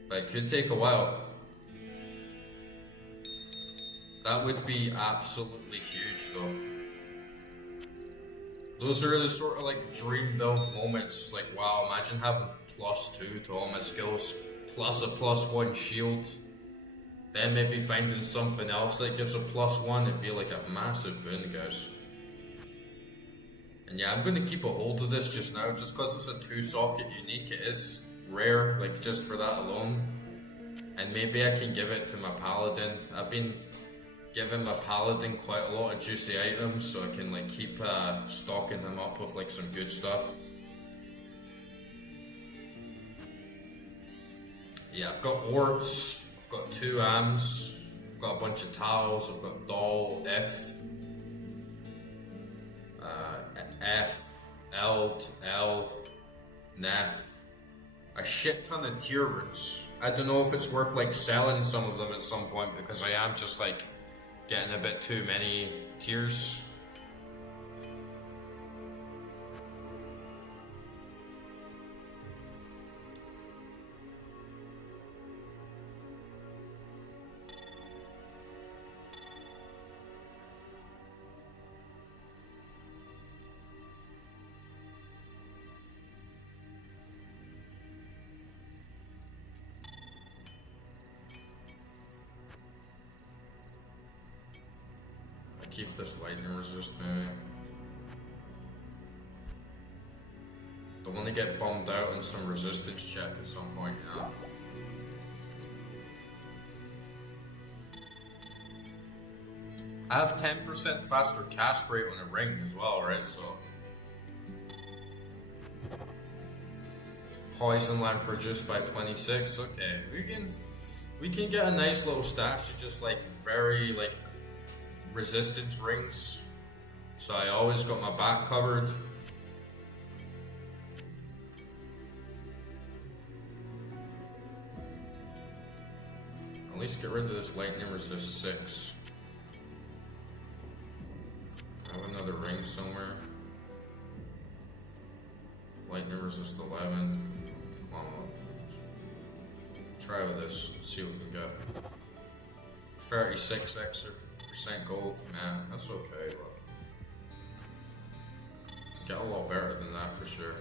But it could take a while. That would be absolutely huge though. Those are the sort of like dream build moments. It's like, wow, imagine having +2 to all my skills, plus a +1 shield. Then maybe finding something else that gives a +1, it'd be like a massive boon, guys. And yeah, I'm gonna keep a hold of this just now, just because it's a 2-socket unique. It is rare, like just for that alone. And maybe I can give it to my paladin. I've been giving my paladin quite a lot of juicy items, so I can like keep stocking him up with like some good stuff. Yeah, I've got warts, I've got 2 AMs, I've got a bunch of towels, I've got doll, F, Eld, L, Nef, a shit ton of tier roots. I don't know if it's worth like selling some of them at some point, because I am just like getting a bit too many tiers. this lightning resist maybe. Don't want to get bummed out on some resistance check at some point, you know? I have 10% faster cast rate on a ring as well, right? So poison lamp reduced by 26. Okay, we can get a nice little stash of just like very like resistance rings. So I always got my back covered. At least get rid of this lightning resist 6. I have another ring somewhere. Lightning resist 11. Come on. Try with this. Let's see what we can get. 36 extra percent gold. Man, that's okay, but get a lot better than that for sure.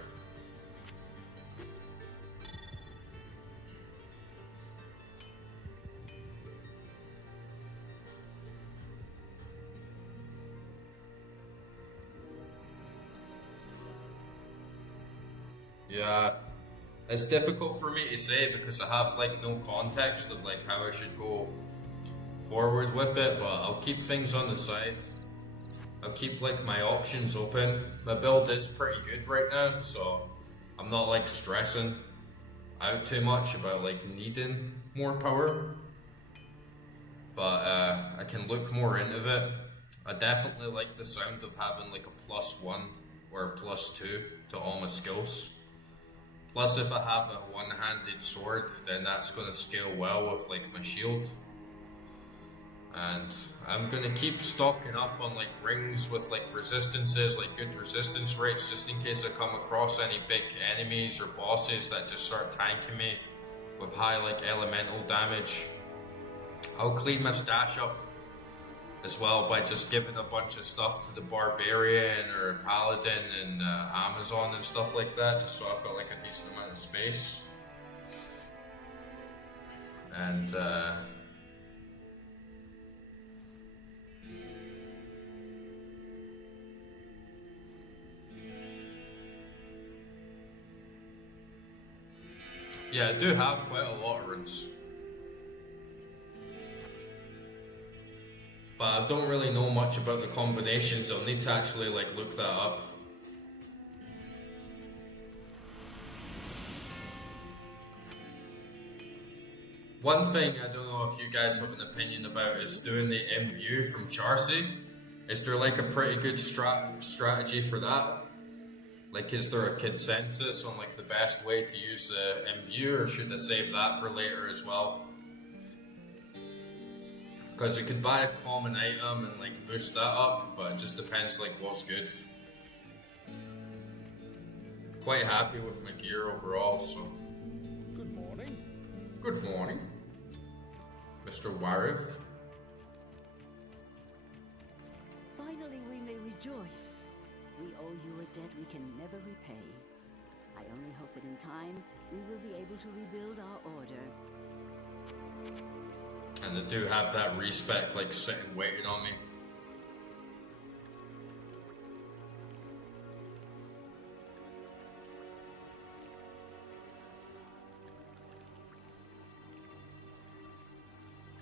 Yeah, it's difficult for me to say because I have like no context of like how I should go forward with it, but I'll keep things on the side. I'll keep like my options open. My build is pretty good right now, so I'm not like stressing out too much about like needing more power. But I can look more into it. I definitely like the sound of having like a +1 or a +2 to all my skills. Plus, if I have a one-handed sword, then that's going to scale well with like my shield. And I'm going to keep stocking up on like rings with like resistances, like good resistance rates, just in case I come across any big enemies or bosses that just start tanking me with high like elemental damage. I'll clean my stash up as well by just giving a bunch of stuff to the barbarian or paladin and Amazon and stuff like that, just so I've got like a decent amount of space. And yeah, I do have quite a lot of runes. But I don't really know much about the combinations. I'll need to actually like look that up. One thing I don't know if you guys have an opinion about is doing the imbue from Charcy. Is there like a pretty good strategy for that? Like, is there a consensus on like the best way to use the imbue, or should I save that for later as well? Because you could buy a common item and like boost that up, but it just depends like what's good. Quite happy with my gear overall, so. Good morning. Good morning, Mr. Warif. Finally we may rejoice. We owe you a debt we can never repay. I only hope that in time we will be able to rebuild our order. And they do have that respec like sitting waiting on me.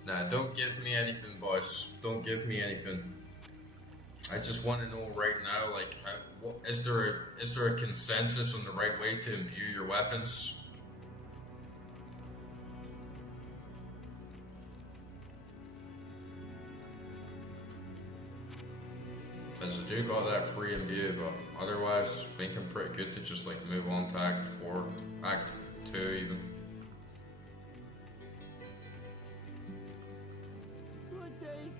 Nah, don't give me anything, boss. Don't give me anything. I just want to know right now, like, is there a consensus on the right way to imbue your weapons? Because I do got that free imbue, but otherwise, I think I'm pretty good to just like move on to Act 4, Act 2 even. Good day.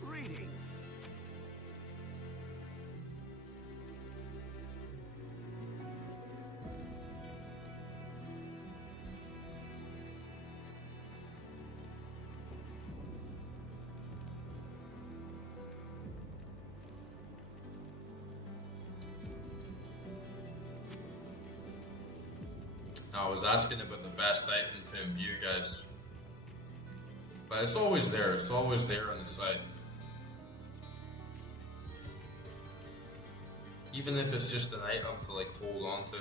Greetings. I was asking about the best item to imbue, guys. But it's always there. It's always there on the side. Even if it's just an item to like hold on to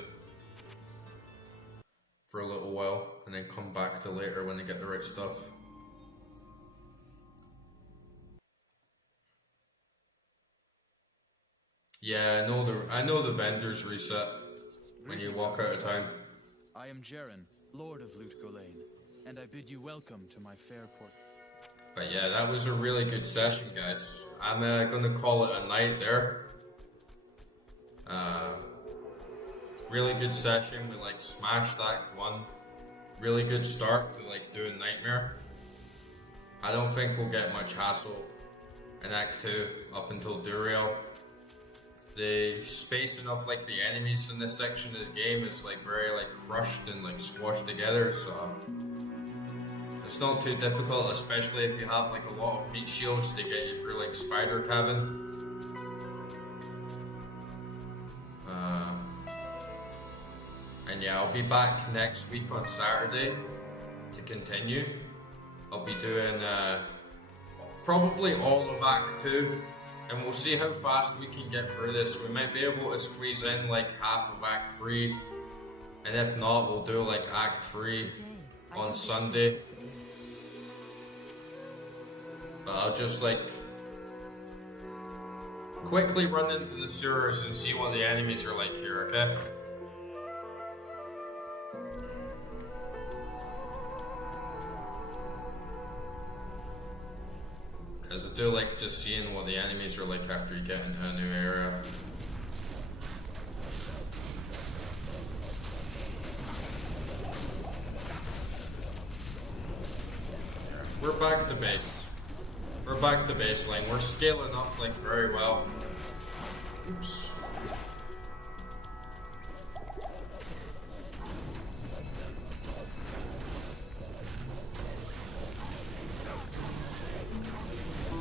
for a little while and then come back to later when they get the right stuff. Yeah, I know the vendors reset when you walk out of town. I am Jaren, Lord of Loot Golain, and I bid you welcome to my fair port. But yeah, that was a really good session, guys. I'm gonna call it a night there. Really good session. We like smashed Act 1. Really good start to like doing Nightmare. I don't think we'll get much hassle in Act 2 up until Duriel. The spacing of like the enemies in this section of the game is like very like crushed and like squashed together, so it's not too difficult, especially if you have like a lot of meat shields to get you through like Spider Cavern. And yeah, I'll be back next week on Saturday to continue. I'll be doing probably all of Act 2, and we'll see how fast we can get through this. We might be able to squeeze in like half of Act 3, and if not, we'll do like Act 3 on Sunday. But I'll just like quickly run into the sewers and see what the enemies are like here, okay? Because I do like just seeing what the enemies are like after you get into a new area. Yeah, we're back to base. We're back to baseline. We're scaling up like very well. Oops.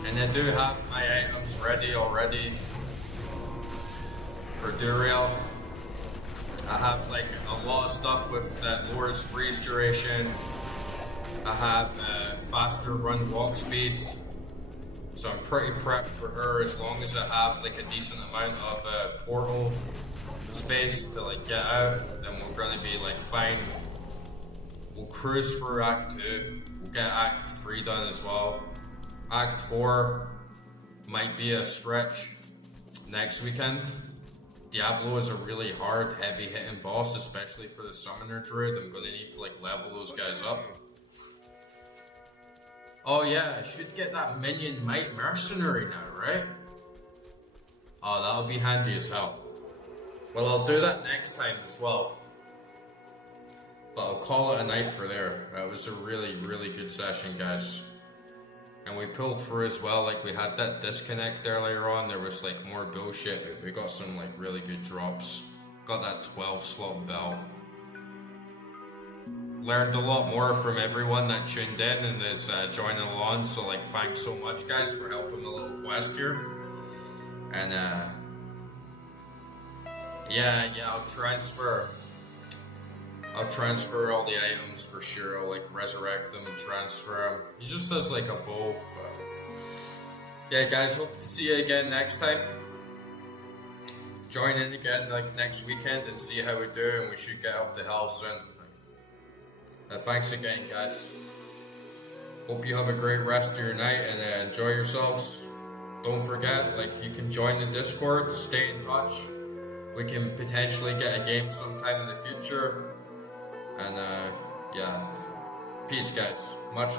And I do have my items ready already for Duriel. I have like a lot of stuff with that lowers freeze duration. I have faster run walk speed. So I'm pretty prepped for her as long as I have like a decent amount of portal space to like get out, then we're gonna be like fine. We'll cruise through Act 2. We'll get Act 3 done as well. Act 4 might be a stretch next weekend. Diablo is a really hard, heavy-hitting boss, especially for the Summoner Druid. I'm gonna need to like level those guys up. Oh yeah, I should get that Minion Might Mercenary now, right? Oh, that'll be handy as hell. Well, I'll do that next time as well. But I'll call it a night for there. That was a really, really good session, guys. And we pulled through as well. Like, we had that disconnect earlier on. There was like more bullshit, but we got some like really good drops. Got that 12 slot belt. Learned a lot more from everyone that tuned in and is joining along. So like, thanks so much, guys, for helping the little quest here. And yeah, I'll transfer all the items for sure. I'll like resurrect them and transfer them. He just has like a bow, but yeah, guys, hope to see you again next time. Join in again like next weekend and see how we do, and we should get up to hell soon. Thanks again, guys. Hope you have a great rest of your night and enjoy yourselves. Don't forget, like, you can join the Discord, stay in touch. We can potentially get a game sometime in the future. And yeah, peace, guys. Much